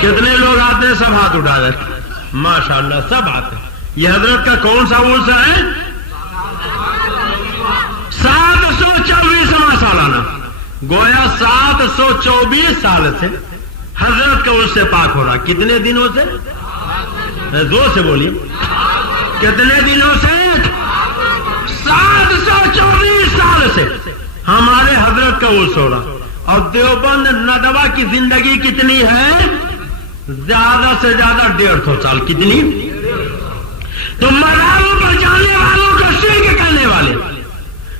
کتنے لوگ آتے ہیں؟ سب ہاتھ اٹھا دیتے، ماشاءاللہ سب آتے ہیں۔ یہ حضرت کا کون سا عرس ہے؟ 724واں سالانہ، گویا 724 سال سے حضرت کا عرس سے پاک ہو رہا۔ کتنے دنوں سے؟ زور سے بولیے، کتنے دنوں سے؟ 724 سال سے ہمارے حضرت کا عرس ہو رہا۔ اور دیوبند ندوہ کی زندگی کتنی ہے؟ زیادہ سے زیادہ 150 سال۔ کتنی؟ تو مزاروں پر جانے والوں کو شرک کرنے والے،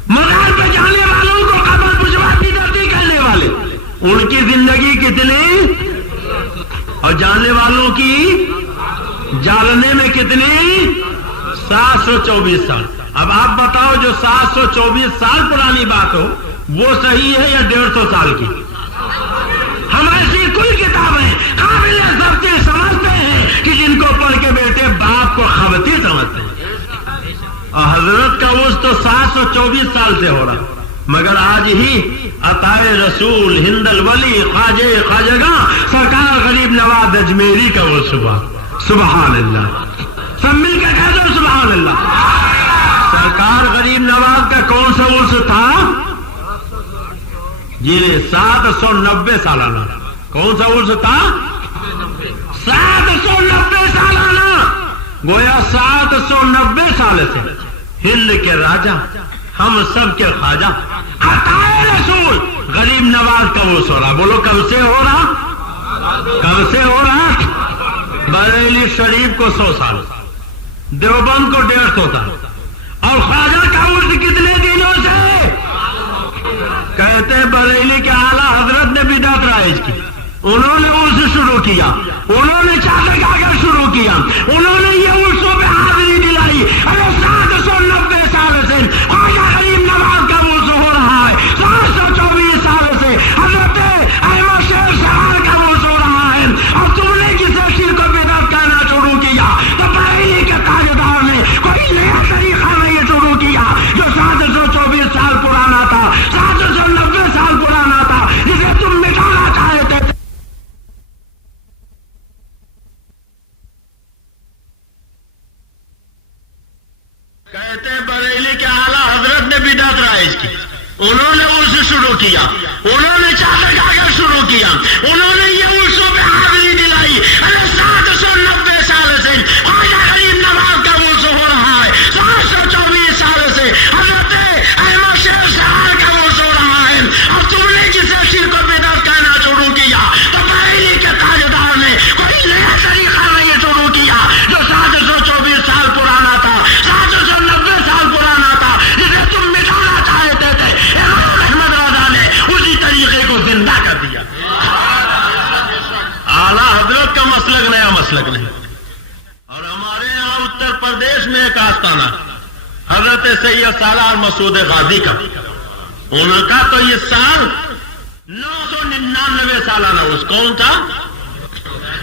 مزار پہ جانے والوں کو قبر پشواتی دردی کرنے والے، ان کی زندگی کتنی؟ اور جاننے والوں کی جاننے میں کتنی؟ 724 سال۔ اب آپ بتاؤ جو 724 سال پرانی بات ہو وہ صحیح ہے یا 150 سال کی؟ ہم ایسی کوئی کتابیں قابل ضبط سمجھتے ہیں کہ جن کو پڑھ کے بیٹے باپ کو خبتی سمجھتے ہیں، اور حضرت کا عرس تو 724 سال سے ہو رہا۔ مگر آج ہی عطائے رسول ہند الولی خواجہ سرکار غریب نواز اجمیری کا عرس ہوا۔ سبحان اللہ، سب مل کے کہہ دو سبحان اللہ۔ سرکار غریب نواز کا کون سا عرس تھا؟ جی 790 سالانہ۔ کون سا عرس تھا؟ 790 سالانہ۔ گویا 790 سال سے ہند کے راجا، ہم سب کے خواجہ عطائے رسول غریب نواز کا وہ سو رہا. بولو کب سے ہو رہا؟ کب سے ہو رہا؟ بریلی شریف کو 100 سال, دیوبند کو 150 سال, اور خواجہ کا عرض کتنے دنوں سے؟ کہتے ہیں بریلی کے اعلیٰ حضرت نے بدعت رائج کی, انہوں نے عرس شروع کیا, انہوں نے چادر کاغذ شروع کیا, انہوں نے یہ عرسوں پہ حاضری دلائی. ارے 790 سال سے خواجہ غریب نواز کا عرس ہو رہا ہے, 724 سال سے حضرت احمد شیر سہار کا عرس ہو رہا ہے, اور تم نے کسے شرک و بدعت کہنا شروع کیا؟ تو بریلی کے تاجدار نے کوئی نیا طریقہ نہیں شروع کیا جو 724 سال پرانا تھا, 790 سال پرانا تھا, جسے تم مٹانا چاہتے تھے. کہتے ہیں بریلی کے اعلیٰ حضرت نے بدعت رائج کی, انہوں نے عرس شروع کیا, انہوں نے چادر کاغذ شروع کیا, انہوں نے یہ عرسوں پہ حاضری دلائی. ارے 790 سال سے خواجہ غریب نواز کا عرس ہو رہا ہے, 724 سال سے حضرت احمد شیر سہار کا عرس ہو رہا ہے, اور تم نے جسے شرک و بدعت کہنا شروع کیا تو بریلی کے تاجدار نے کوئی نیا طریقہ نہیں شروع کیا جو 724 سال پرانا تھا, 790 سال پرانا تھا, جسے تم مٹانا چاہتے تھے. امام احمد رضا نے اسی طریقے کو زندہ کر دیا. اعلیٰ حضرت کا مسلک نیا مسلک نہیں. اور ہمارے یہاں اتر پردیش میں ایک آستانہ حضرت سید سالار مسعود غازی کا, ان کا تو یہ سال 999 سالانہ اس کون تھا؟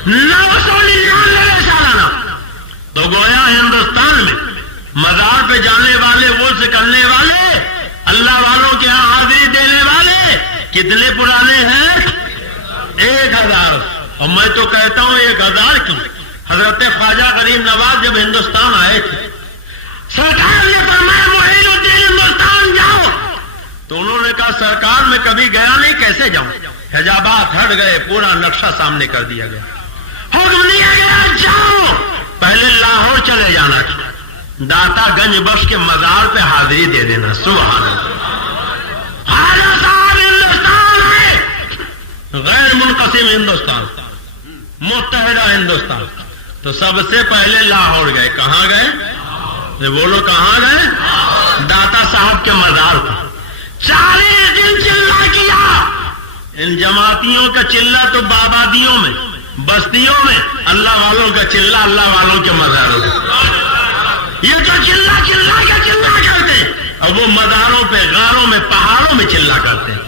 999 سالانہ. تو گویا ہندوستان میں مزار پہ جانے والے, وہ سے کرنے والے, اللہ والوں کے یہاں حاضری دینے والے کتنے پرانے ہیں؟ 1000. اور میں تو کہتا ہوں 1000 کی. حضرت خواجہ غریب نواز جب ہندوستان آئے تھے, سرکار نے فرمایا معین الدین ہندوستان جاؤ, تو انہوں نے کہا سرکار میں کبھی گیا نہیں, کیسے جاؤں؟ حجابات ہٹ گئے, پورا نقشہ سامنے کر دیا گیا, حکم دیا گیا جاؤ. پہلے لاہور چلے جانا تھا, داتا گنج بخش کے مزار پہ حاضری دے دینا. سبحان اللہ. خواجہ صاحب ہندوستان ہے, غیر منقسم ہندوستان, متحدہ ہندوستان. تو سب سے پہلے لاہور گئے. کہاں گئے؟ بولو کہاں گئے؟ داتا صاحب کے مزار پر 40 دن چلہ کیا. ان جماعتیوں کا چلہ تو بابادیوں میں, بستیوں میں, اللہ والوں کا چلہ اللہ والوں کے مزاروں میں. یہ جو چلہ کرتے ہیں, اور وہ مزاروں پہ, غاروں میں, پہاڑوں میں چلہ کرتے ہیں.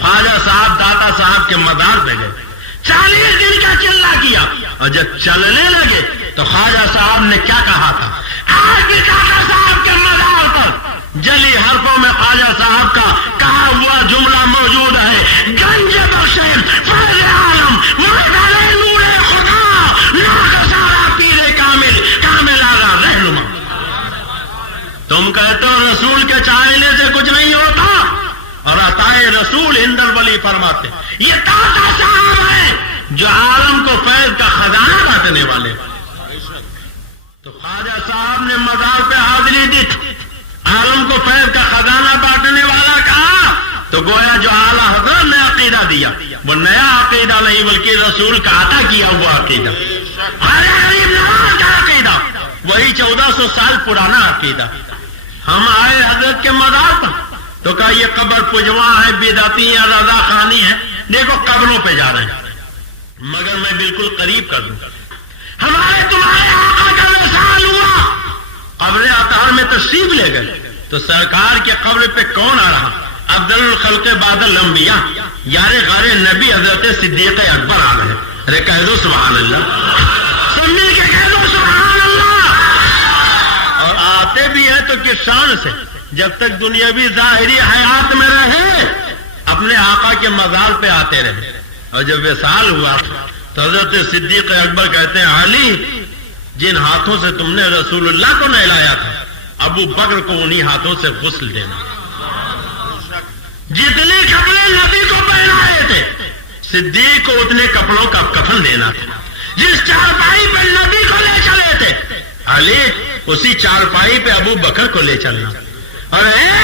خواجہ صاحب داتا صاحب کے مزار پہ گئے, 40 دن کا چلہ کیا, اور جب چلنے لگے تو خواجہ صاحب نے کیا کہا تھا؟ آج بھی داتا صاحب کے مزار پر جلی حرفوں میں خواجہ صاحب کا کہا ہوا جملہ موجود ہے, گنج بخشے فیض عالم مردان نور خدا ناکسارا پیر کامل کامل آغا رہنما. تم کہتے ہو رسول کے چاہنے سے کچھ نہیں ہوتا, اور عطائے رسول ہندر ولی فرماتے یہ داتا صاحب ہیں جو عالم کو فیض کا خزانہ بانٹنے والے. تو خواجہ صاحب نے مزار پہ حاضری دی, عالم کو فیض کا خزانہ بانٹنے والا کہا, تو گویا جو اعلیٰ حضرت نے عقیدہ دیا وہ نیا عقیدہ نہیں بلکہ رسول کا عطا کیا ہوا عقیدہ. خواجہ غریب نواز کا عقیدہ وہی 1400 سال پرانا عقیدہ. ہم آئے حضرت کے مزار پر تو کہا یہ قبر پجواں ہے, بدعتی ہے, رضا خانی ہے. دیکھو قبروں پہ جا رہے ہیں, مگر میں بالکل قریب کر دوں. ہمارے تمہارے آقا کا وصال ہوا, قبر اطہر میں تشریف لے گئے, تو سرکار کے قبر پہ کون آ رہا؟ افضل الخلق بعد الانبیاء, یار غار نبی حضرت صدیق اکبر آ رہے. ارے کہہ دو سبحان اللہ, سب مل کے کہہ دو سبحان اللہ. اور آتے بھی ہیں تو کس شان سے, جب تک دنیاوی ظاہری حیات میں رہے اپنے آقا کے مزار پہ آتے رہے. اور جب وصال ہوا تو حضرت صدیق اکبر کہتے ہیں علی, جن ہاتھوں سے تم نے رسول اللہ کو نہلایا تھا ابو بکر کو انہی ہاتھوں سے غسل دینا. جتنے کپڑے نبی کو پہنائے تھے صدیق کو اتنے کپڑوں کا کفن دینا تھا. جس چارپائی پہ نبی کو لے چلے تھے علی, اسی چارپائی پہ ابو بکر کو لے چلنا. اور اے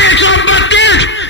132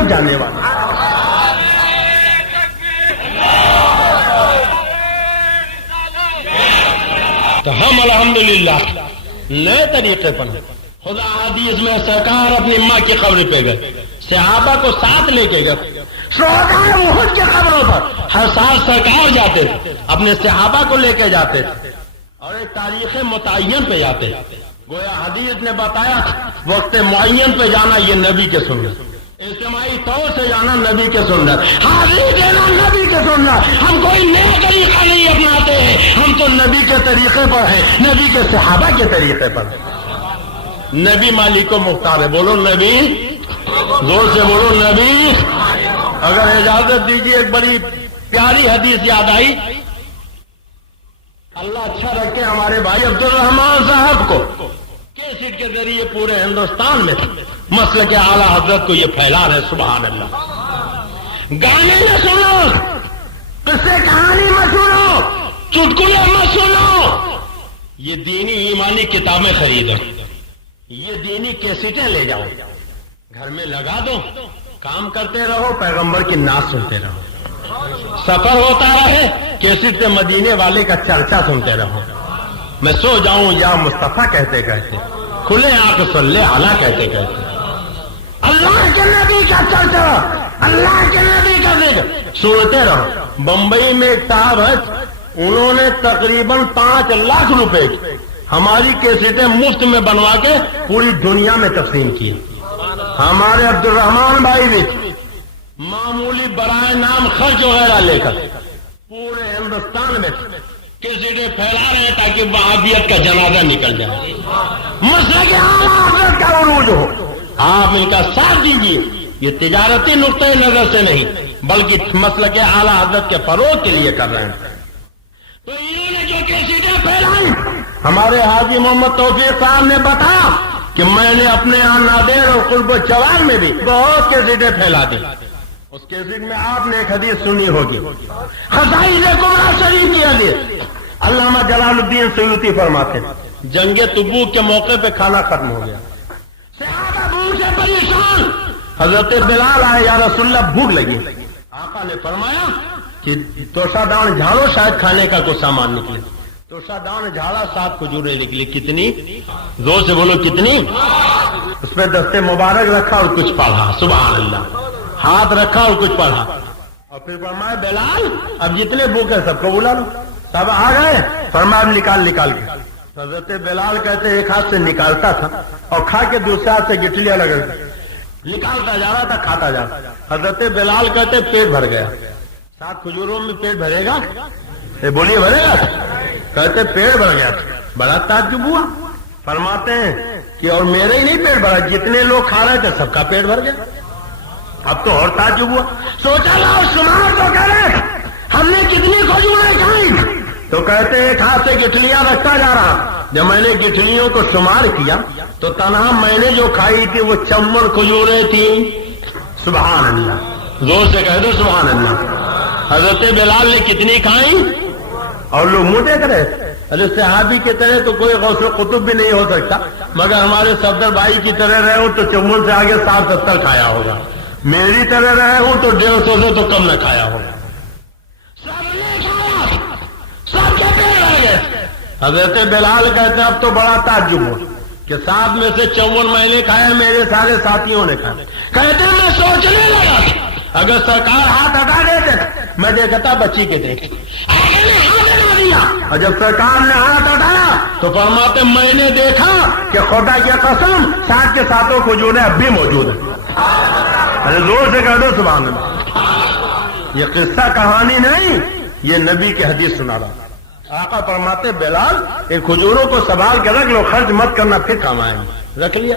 جب جانے والا. تو ہم الحمدللہ نئے طریقے پر خدا حدیث میں سرکار اپنی ماں کی قبر پہ گئے, صحابہ کو ساتھ لے کے گئے. شہدائے احد کی قبروں پر ہر سال سرکار جاتے تھے, اپنے صحابہ کو لے کے جاتے تھے اور ایک تاریخ متعین پہ جاتے. گویا حدیث نے بتایا وقت معین پہ جانا یہ نبی کے سنت, اجتماعی طور سے جانا نبی کے سنت, حاضری دینا نبی کے سنت. ہم کوئی نیا طریقہ نہیں اپناتے ہیں, ہم تو نبی کے طریقے پر ہیں, نبی کے صحابہ کے طریقے پر. نبی مالک کو مختار ہے. بولو نبی, زور سے بولو نبی. اگر اجازت دیجیے ایک بڑی پیاری حدیث یاد آئی. اللہ اچھا رکھے ہمارے بھائی عبد الرحمان صاحب کو کیسٹ کے ذریعے پورے ہندوستان میں مسلک اعلیٰ حضرت کو یہ پھیلا رہے. سبحان اللہ. گانے میں سنو, قصے کہانی میں سنو, چٹکلے میں سنو. یہ دینی ایمانی کتابیں خریدو, یہ دینی کیسٹیں لے جاؤ, گھر میں لگا دو, کام کرتے رہو, پیغمبر کی نعت سنتے رہو. سفر ہوتا رہے, کیسٹ سے مدینے والے کا چرچا سنتے رہو. میں سو جاؤں یا مصطفیٰ کہتے کہتے, کھلے آنکھ صلی اعلیٰ کہتے کہتے, اللہ کے نبی کا چرچا, اللہ کے نبی کا ذکر سنتے رہو. بمبئی میں ایک صاحب ہے, انہوں نے تقریباً 5 لاکھ روپے ہماری کیسٹیں مفت میں بنوا کے پوری دنیا میں تقسیم کی. ہمارے عبد الرحمان بھائی بھی معمولی برائے نام خرچ وغیرہ لے کر پورے ہندوستان میں کیسٹیں پھیلا رہے ہیں تاکہ وہابیت کا جنازہ نکل جائے, مسلک اعلیٰ حضرت کا عروج ہو. آپ ان کا ساتھ دیجیے. یہ تجارتی نقطۂ نظر سے نہیں بلکہ مسلک اعلیٰ حضرت کے فروغ کے لیے کر رہے ہیں. تو انہوں نے جو کیسٹیں پھیلائی, ہمارے حاجی محمد توفیق صاحب نے بتایا کہ میں نے اپنے یہاں نادر اور قرب چوال میں بھی بہت کیسٹیں پھیلا دی. اس کیسٹ میں آپ نے ایک حدیث سنی ہوگی, خزائن کبریٰ شریف کی حدیث. علامہ جلال الدین سیوطی فرماتے ہیں جنگ تبوک کے موقع پہ کھانا ختم ہو گیا, صحابہ بھوک سے پریشان. حضرت بلال آئے, یا رسول اللہ بھوک لگی. آقا نے فرمایا کہ توشا دان جھاڑو, شاید کھانے کا کوئی سامان نکلے. توشا دان جھاڑا, 7 کھجوریں نکلی. کتنی؟ زور سے بولو کتنی. اس پہ دستے مبارک رکھا اور کچھ پڑھا. سبحان اللہ. ہاتھ رکھا اور کچھ پڑھا اور پھر فرمایا بلال اب جتنے بھوک ہے سب کو بلا لو. سب آ گئے. فرمایا نکال کے. حضرت بلال کہتے ایک ہاتھ سے نکالتا تھا اور کھا کے دوسرے ہاتھ سے گٹلیاں لگا, نکالتا جا رہا تھا, کھاتا جا رہا. حضرت بلال کہتے پیٹ بھر گیا. 7 کھجوروں میں پیٹ بھرے گا؟ بولیے بھرے گا؟ کہتے پیٹ بھر گیا. بڑا تعجب ہوا. فرماتے ہیں کہ اور میرے ہی نہیں پیٹ بھرا, جتنے لوگ کھا رہے تھے سب کا پیٹ بھر گیا. اب تو اور تعجب ہوا. سوچا لاؤ شمار تو کرے, ہم نے کتنی کھجوریں کھائی. تو کہتے ایک ہاتھ سے گٹھلیاں رکھتا جا رہا. جب میں نے گٹھلیوں کو شمار کیا تو تنہا میں نے جو کھائی تھی وہ 54 کھجوریں تھیں. سبحان اللہ. زور سے کہہ دو سبحان اللہ. حضرت بلال نے کتنی کھائی اور لوگ منہ دیکھ رہے. ارے صحابی کی طرح تو کوئی غوث قطب بھی نہیں ہو سکتا, مگر ہمارے صفدر بھائی کی طرح رہے ہوں تو 54 سے آگے 60-70 کھایا ہوگا. میری طرح رہے ہوں تو 150 سے تو کم نہ کھایا ہوگا. سب نے کھایا, سب کے پیٹ رہ گئے. حضرت بلال کہتے ہیں اب تو بڑا تعجب ہو کہ 7 میں سے 54 میں نے کھایا, میرے سارے ساتھیوں نے کھایا. کہتے ہیں میں سوچنے لگا اگر سرکار ہاتھ ہٹا دیتے میں دیکھتا بچی کے دیکھ, اور جب سرکار نے ہاتھ ہٹایا تو فرماتے میں نے دیکھا کہ خدا کی قسم 7 کے 7 کھجوریں اب بھی موجود ہیں. ارے زور سے کہہ دو سبحان اللہ. یہ قصہ کہانی نہیں, یہ نبی کی حدیث سنا رہا. آقا فرماتے بلال ان کھجوروں کو سنبھال کے رکھ لو, خرچ مت کرنا, پھر کام آئیں گے. رکھ لیا.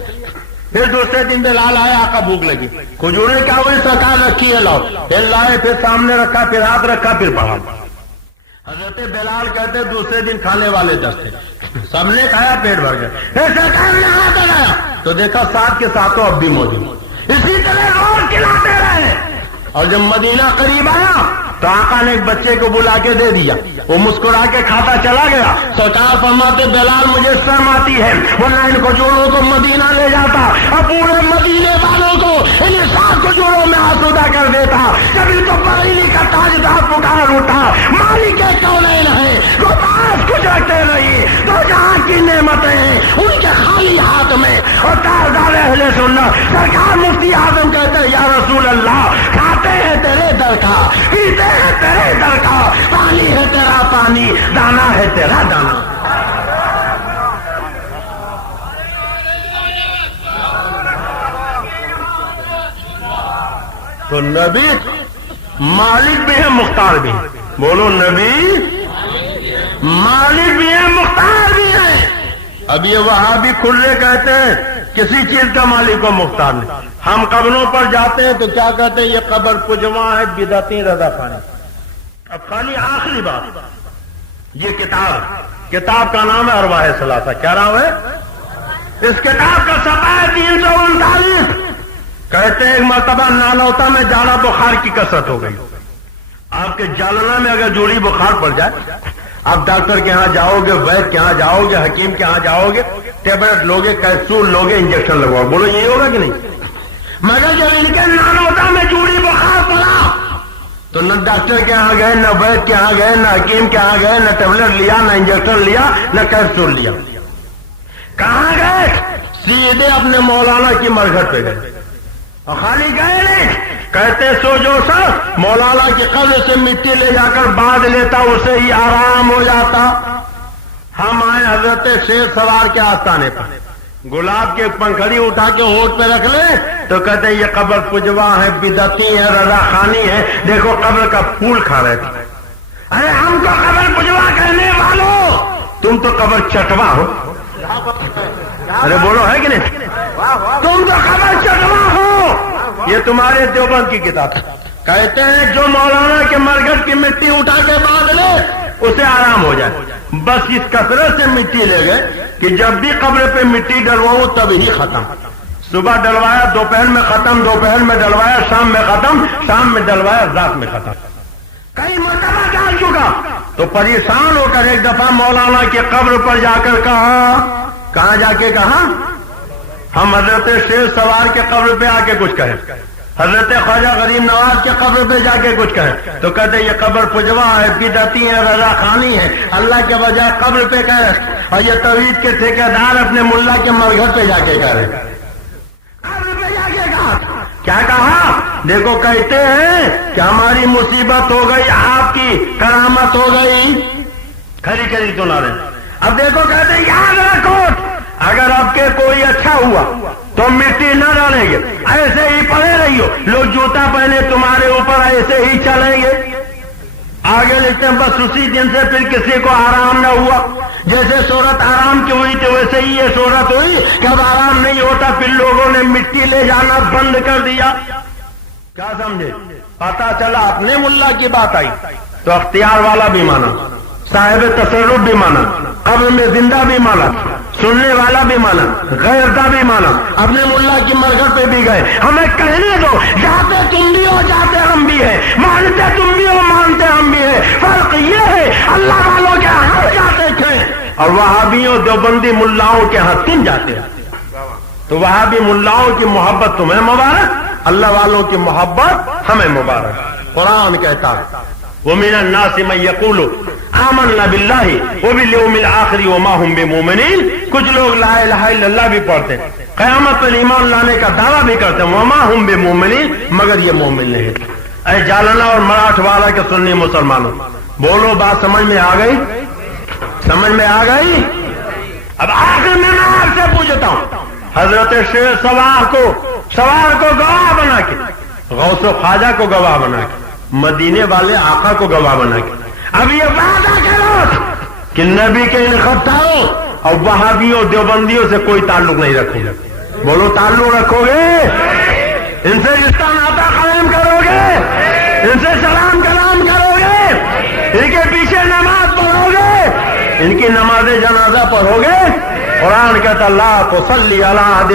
پھر دوسرے دن بلال آیا, آقا بھوک لگی. کھجوریں کیا ہوئی سرکار رکھی ہے, لاؤ. پھر لائے, پھر سامنے رکھا, پھر ہاتھ رکھا, پھر پڑھا. حضرت بلال کہتے دوسرے دن کھانے والے 10 تھے, سب نے کھایا, پیٹ بھر گیا. پھر سرکار نے ہاتھ لگایا تو دیکھا 7 کے 7 اب بھی موجود. اسی طرح روز کھلاتے رہے. اور جب مدینہ قریب آیا تو آقا نے ایک بچے کو بلا کے دے دیا، وہ مسکرا کے کھاتا چلا گیا۔ سرکار فرماتے بلال مجھے شرم آتی ہے، ورنہ ان کھجوروں کو مدینہ لے جاتا اور پورے مدینے والوں کو ان 7 کھجوروں میں آسودہ کر دیتا۔ کبھی تو بریلی کا تاجدار پکار اٹھا، مالک کونین ہے، وہ پاس کچھ رکھتے نہیں، تو جہاں کی نعمتیں ہیں ان کے خالی ہاتھ میں۔ اور تاجدار اہل سنت سرکار مفتی اعظم کہتے ہیں یا رسول اللہ، کھاتے ہیں تیرے در کا، پیتے ہیں تیرے در کا، پانی ہے تیرا پانی، دانا ہے تیرا دانا۔ تو نبی مالک بھی ہے مختار بھی ہے، بولو نبی مالک بھی ہے مختار بھی ہے۔ اب یہ وہابی کھلے کہتے ہیں کسی چیز کا مالک کو مختار نہیں۔ ہم قبروں پر جاتے ہیں تو کیا کہتے ہیں، یہ قبر پجواں ہے بدعتی رضا خانی۔ اب خالی آخری بات، یہ کتاب کا نام ہے ارواح ثلاثہ۔ کیا نام ہے اس کتاب کا؟ صفحہ 339۔ کہتے ہیں ایک مرتبہ نانوتا میں جاڑا بخار کی کثرت ہو گئی۔ آپ کے جالنا میں اگر جوڑی بخار پڑ جائے، آپ ڈاکٹر کے ہاں جاؤ گے، وید کے ہاں جاؤ گے، حکیم کے ہاں جاؤ گے، ٹیبلٹ لوگے، کیپسول لوگے، انجیکشن لگواؤ، بولو یہ ہوگا کہ نہیں؟ مگر جب ان کے نانوتا میں جوڑی بخار پڑا تو نہ ڈاکٹر کے ہاں گئے، نہ وید کے ہاں گئے، نہ حکیم کے ہاں گئے، نہ ٹیبلٹ لیا، نہ انجیکشن لیا، نہ کیپسول لیا۔ کہاں گئے؟ سیدھے اپنے مولانا کی مرگھٹ پہ گئے، اور خالی گئے نہیں، کہتے سو جو سر مولانا کی قبر سے مٹی لے جا کر باندھ لیتا اسے ہی آرام ہو جاتا۔ ہم آئے حضرت شیر سوار کے آستانے پر، گلاب کے پنکھڑی اٹھا کے ہونٹ پہ رکھ لیں تو کہتے ہیں یہ قبر پجوا ہے، بدعتی ہے، رضا خانی ہے، دیکھو قبر کا پھول کھا رہے تھے۔ ارے ہم تو قبر پجوا کہنے والوں، تم تو قبر چٹوا ہو۔ ارے بولو ہے کہ نہیں؟ تم تو قبر چٹوا ہو۔ یہ تمہارے دیوبند کی کتاب ہے۔ کہتے ہیں جو مولانا کے مرگٹ کی مٹی اٹھا کے باندھ لے اسے آرام ہو جائے۔ بس اس کثرت سے مٹی لے گئے کہ جب بھی قبر پہ مٹی ڈلواؤں تب ہی ختم۔ صبح ڈلوایا دوپہر میں ختم، دوپہر میں ڈلوایا شام میں ختم، شام میں ڈلوایا رات میں ختم۔ کئی مرتبہ ڈال چکا تو پریشان ہو کر ایک دفعہ مولانا کی قبر پر جا کر کہا، کہاں جا کے کہا، ہم حضرت شیر سوار کے قبر پہ آ کے کچھ کہیں، حضرت خواجہ غریب نواز کے قبر پہ جا کے کچھ کہیں تو کہتے یہ قبر پجوا ہے، بدعتی ہے، رضا خانی ہے، اللہ کے بجائے قبر پہ کہہ رہے۔ اور یہ توحید کے ٹھیکیدار اپنے ملا کے مرگھٹ پہ جا کے کہہ رہے، قبر پہ جا کے کہا۔ کیا کہا؟ دیکھو کہتے ہیں کہ ہماری مصیبت ہو گئی، آپ کی کرامت ہو گئی، کھری کھری سنا رہے۔ اب دیکھو کہتے ہیں یاد رکھو اگر آپ کے کوئی اچھا ہوا تو مٹی نہ ڈالیں گے، ایسے ہی پڑے رہیو، لوگ جوتا پہنے تمہارے اوپر ایسے ہی چلیں گے۔ آگے لکھتے ہیں بس اسی دن سے پھر کسی کو آرام نہ ہوا، جیسے صورت آرام کی ہوئی تھی ویسے ہی یہ صورت ہوئی کہ اب آرام نہیں ہوتا، پھر لوگوں نے مٹی لے جانا بند کر دیا۔ کیا سمجھے؟ پتا چلا اپنے ملا کی بات آئی تو اختیار والا بھی مانا، صاحب تصرف بھی مانا، قبر میں زندہ بھی مانا، سننے والا بھی مانا، غیرتا بھی مانا، اپنے ملا کی مرگھٹ پہ بھی گئے۔ ہمیں کہنے دو، جاتے تم بھی ہو جاتے ہم بھی ہیں، مانتے تم بھی ہو مانتے ہم بھی ہیں، فرق یہ ہے اللہ والوں کے ہاں جاتے تھے اور وہابیوں دیوبندی ملاؤں کے ہاں تم جاتے ہیں۔ تو وہابی ملاؤں کی محبت تمہیں مبارک، اللہ والوں کی محبت ہمیں مبارک۔ قرآن کہتا ہے وَمِنَ النَّاسِ مَن يَقُولُ آمَنَّا بِاللَّهِ وَبِالْيَوْمِ الْآخِرِ وَمَا هُمْ بِمُؤْمِنِينَ۔ کچھ لوگ لا الہ الا اللہ بھی پڑھتے ہیں، قیامت پر ایمان لانے کا دعویٰ بھی کرتے ہیں، وَمَا هُمْ بِمُؤْمِنِينَ، مگر یہ مومن نہیں۔ اے جالنا اور مراٹھ والا کے سنی مسلمانوں، بولو بات سمجھ میں آ گئی؟ سمجھ میں آ گئی؟ اب آخر میں آپ سے پوچھتا ہوں، حضرت شیر سوار کو گواہ بنا کے، غوث و خواجہ کو گواہ بنا کے، مدینے والے آقا کو گواہ بنا کے اب یہ وعدہ کرو کہ نبی کے ان خطاؤں اور وہابیوں دیوبندیوں سے کوئی تعلق نہیں رکھو گے۔ بولو تعلق رکھو گے؟ ان سے رشتہ ناتا قائم کرو گے؟ ان سے سلام کلام کرو گے؟ ان کے پیچھے نماز پڑھو گے؟ ان کی نماز جنازہ پڑھو گے؟ قرآن کہتا لا تصلی علی احد